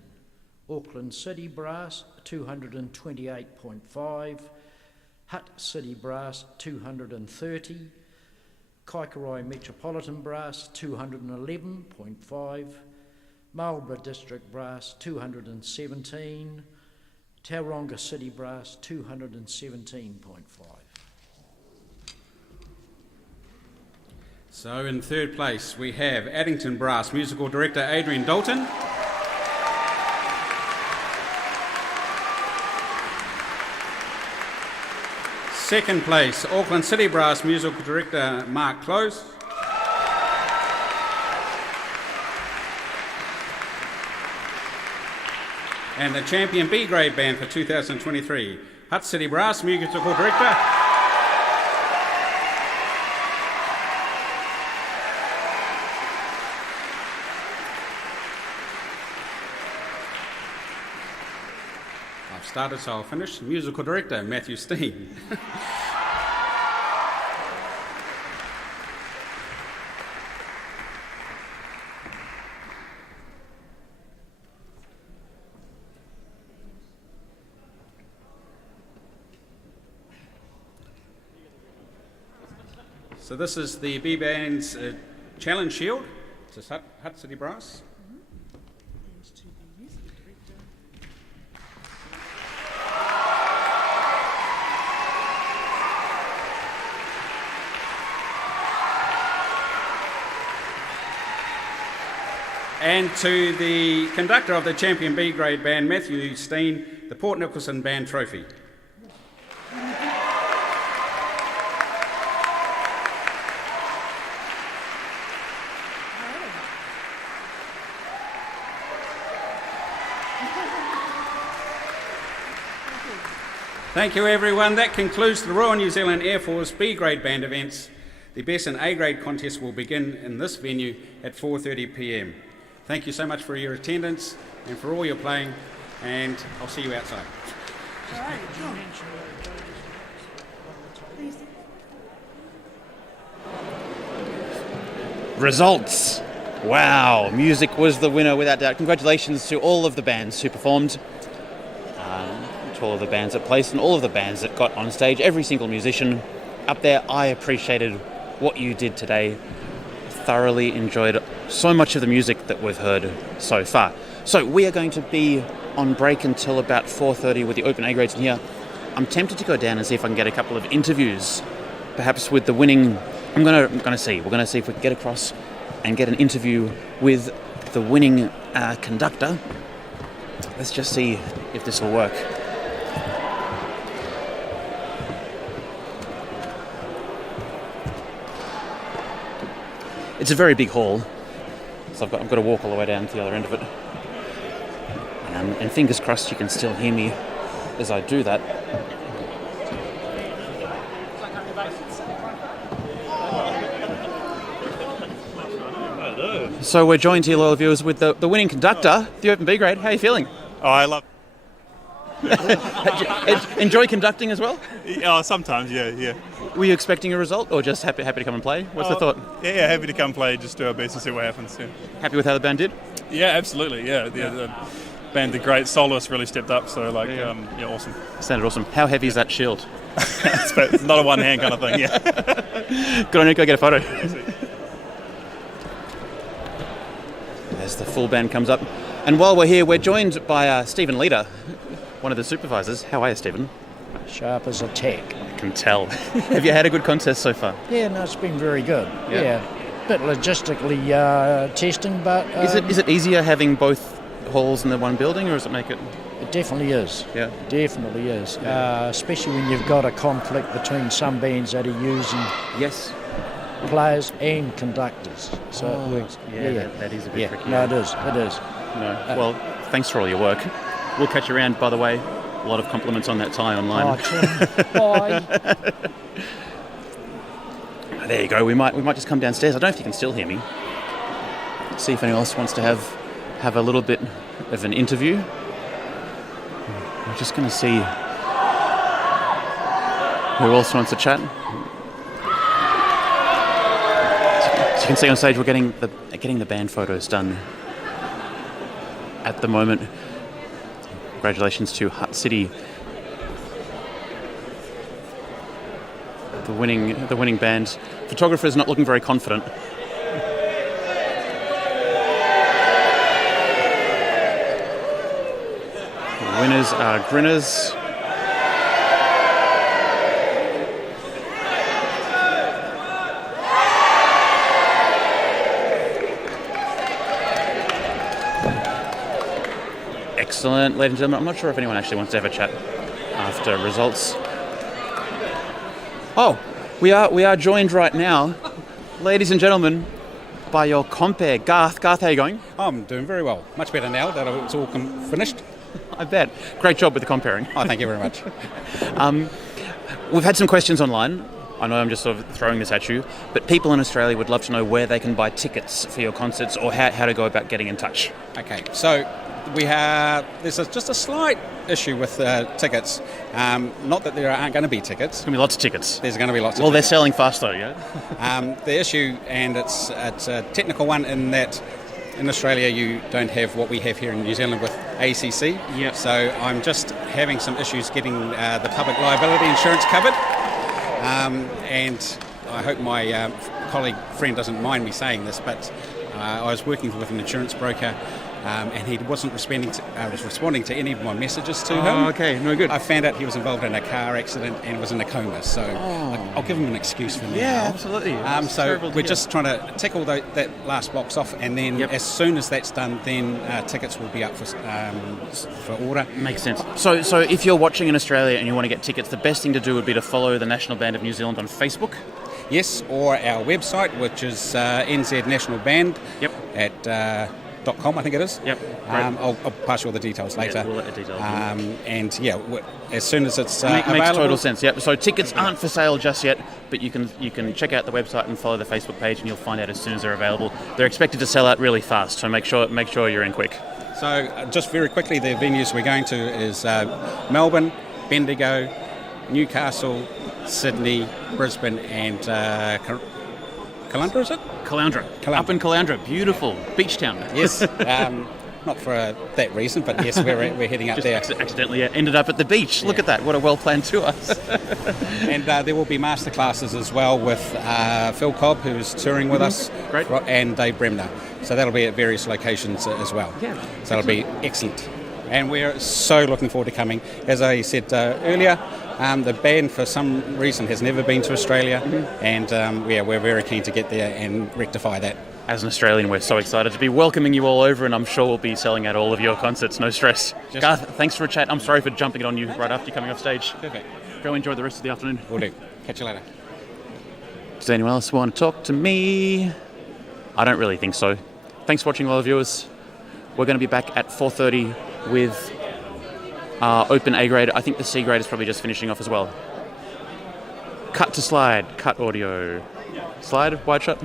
Auckland City Brass 228.5, Hutt City Brass 230, Kaikorai Metropolitan Brass 211.5, Marlborough District Brass 217, Tauranga City Brass 217.5. So in third place we have Addington Brass Musical Director Adrian Dalton. Second place, Auckland City Brass Musical Director Mark Close. And the champion B Grade band for 2023, Hutt City Brass Musical Director started, so I'll finish. Musical Director, Matthew Steen. So this is the B-Band's Challenge Shield. This is Hutt City Brass. And to the conductor of the champion B Grade band, Matthew Steen, the Port Nicholson Band Trophy. Thank you, everyone. That concludes the Royal New Zealand Air Force B grade band events. The best and A grade contest will begin in this venue at 4:30 p.m. Thank you so much for your attendance and for all your playing, and I'll see you outside. All right, John. Results. Wow, music was the winner without doubt. Congratulations to all of the bands who performed, to all of the bands that placed and all of the bands that got on stage, every single musician up there. I appreciated what you did today. Thoroughly enjoyed so much of the music that we've heard so far. So we are going to be on break until about 4:30 with the open A grades in here. I'm tempted to go down and see if I can get a couple of interviews, perhaps with the winning. We're gonna see if we can get across and get an interview with the winning conductor. Let's just see if this will work. It's a very big hall, so I've got to walk all the way down to the other end of it. And fingers crossed you can still hear me as I do that. So we're joined here, loyal viewers, with the winning conductor, the Open B grade. How are you feeling? Oh, I love Enjoy conducting as well? Oh, sometimes, yeah. Were you expecting a result or just happy to come and play? What's the thought? Yeah, happy to come play, just do our best and see what happens. Yeah. Happy with how the band did? Yeah, absolutely, yeah. The band did great. Soloists really stepped up, so awesome. Sounded awesome. How heavy is that shield? It's not a one-hand kind of thing, yeah. Good on you, go get a photo. As the full band comes up. And while we're here, we're joined by Stephen Leader, one of the supervisors. How are you, Stephen? Sharp as a tack. I can tell. Have you had a good contest so far? Yeah, no, it's been very good. Yeah. Bit logistically testing, but... Is it easier having both halls in the one building, or does it make it... It definitely is. Yeah. Definitely is. Especially when you've got a conflict between some bands that are using... Yes. Players and conductors. So it works. Yeah, that is a bit tricky. No, it is. No. Well, thanks for all your work. We'll catch you around, by the way. A lot of compliments on that tie online. Bye. There you go. We might just come downstairs. I don't know if you can still hear me. See if anyone else wants to have a little bit of an interview. I'm just going to see who else wants to chat. As you can see on stage, we're getting the band photos done at the moment. Congratulations to Hutt City, the winning band. Photographer's not looking very confident. The winners are Grinners. Excellent, ladies and gentlemen. I'm not sure if anyone actually wants to have a chat after results. Oh, we are joined right now, ladies and gentlemen, by your compere, Garth. Garth, how are you going? I'm doing very well. Much better now that it's all finished. I bet. Great job with the comparing. Oh, thank you very much. We've had some questions online. I know I'm just sort of throwing this at you, but people in Australia would love to know where they can buy tickets for your concerts or how to go about getting in touch. Okay, so there's just a slight issue with tickets. Not that there aren't going to be tickets. There's going to be lots of tickets. There's going to be lots of tickets. Well, they're selling fast though, yeah? The issue, and it's a technical one in that in Australia you don't have what we have here in New Zealand with ACC. Yeah. So I'm just having some issues getting the public liability insurance covered. And I hope my friend doesn't mind me saying this, but I was working with an insurance broker and he wasn't responding to any of my messages to him. Oh, okay, no good. I found out he was involved in a car accident and was in a coma, so I'll give him an excuse for now. Yeah, absolutely. So we're just trying to tick all that last box off, and then as soon as that's done, then tickets will be up for order. Makes sense. So if you're watching in Australia and you want to get tickets, the best thing to do would be to follow the National Band of New Zealand on Facebook. Yes, or our website, which is NZ National Band. Yep. At I think it is. Yep. I'll pass you all the details later. Yeah, we'll let the details. And yeah, as soon as it's Makes available, total sense. Yep. So tickets aren't for sale just yet, but you can check out the website and follow the Facebook page, and you'll find out as soon as they're available. They're expected to sell out really fast, so make sure you're in quick. So just very quickly, the venues we're going to is Melbourne, Bendigo, Newcastle, Sydney, Brisbane, and Caloundra, is it? Caloundra. Up in Caloundra. Beautiful. Beach town. Yes. Not for that reason, but yes, we're heading up there. Accidentally ended up at the beach. Look at that. What a well-planned tour. And there will be masterclasses as well with Phil Cobb, who's touring with us, Great. and Dave Bremner. So that'll be at various locations as well. Yeah. So it'll be excellent. And we're so looking forward to coming. As I said earlier, the band for some reason has never been to Australia, and we're very keen to get there and rectify that. As an Australian, we're so excited to be welcoming you all over, and I'm sure we'll be selling out all of your concerts, no stress. Garth, thanks for a chat. I'm sorry for jumping it on you right after you're coming off stage. Perfect. Go enjoy the rest of the afternoon. Will do. Catch you later. Does anyone else want to talk to me? I don't really think so. Thanks for watching, all the viewers. We're going to be back at 4:30 with our open A grade. I think the C grade is probably just finishing off as well. Cut to slide, cut audio. Slide, wide shot.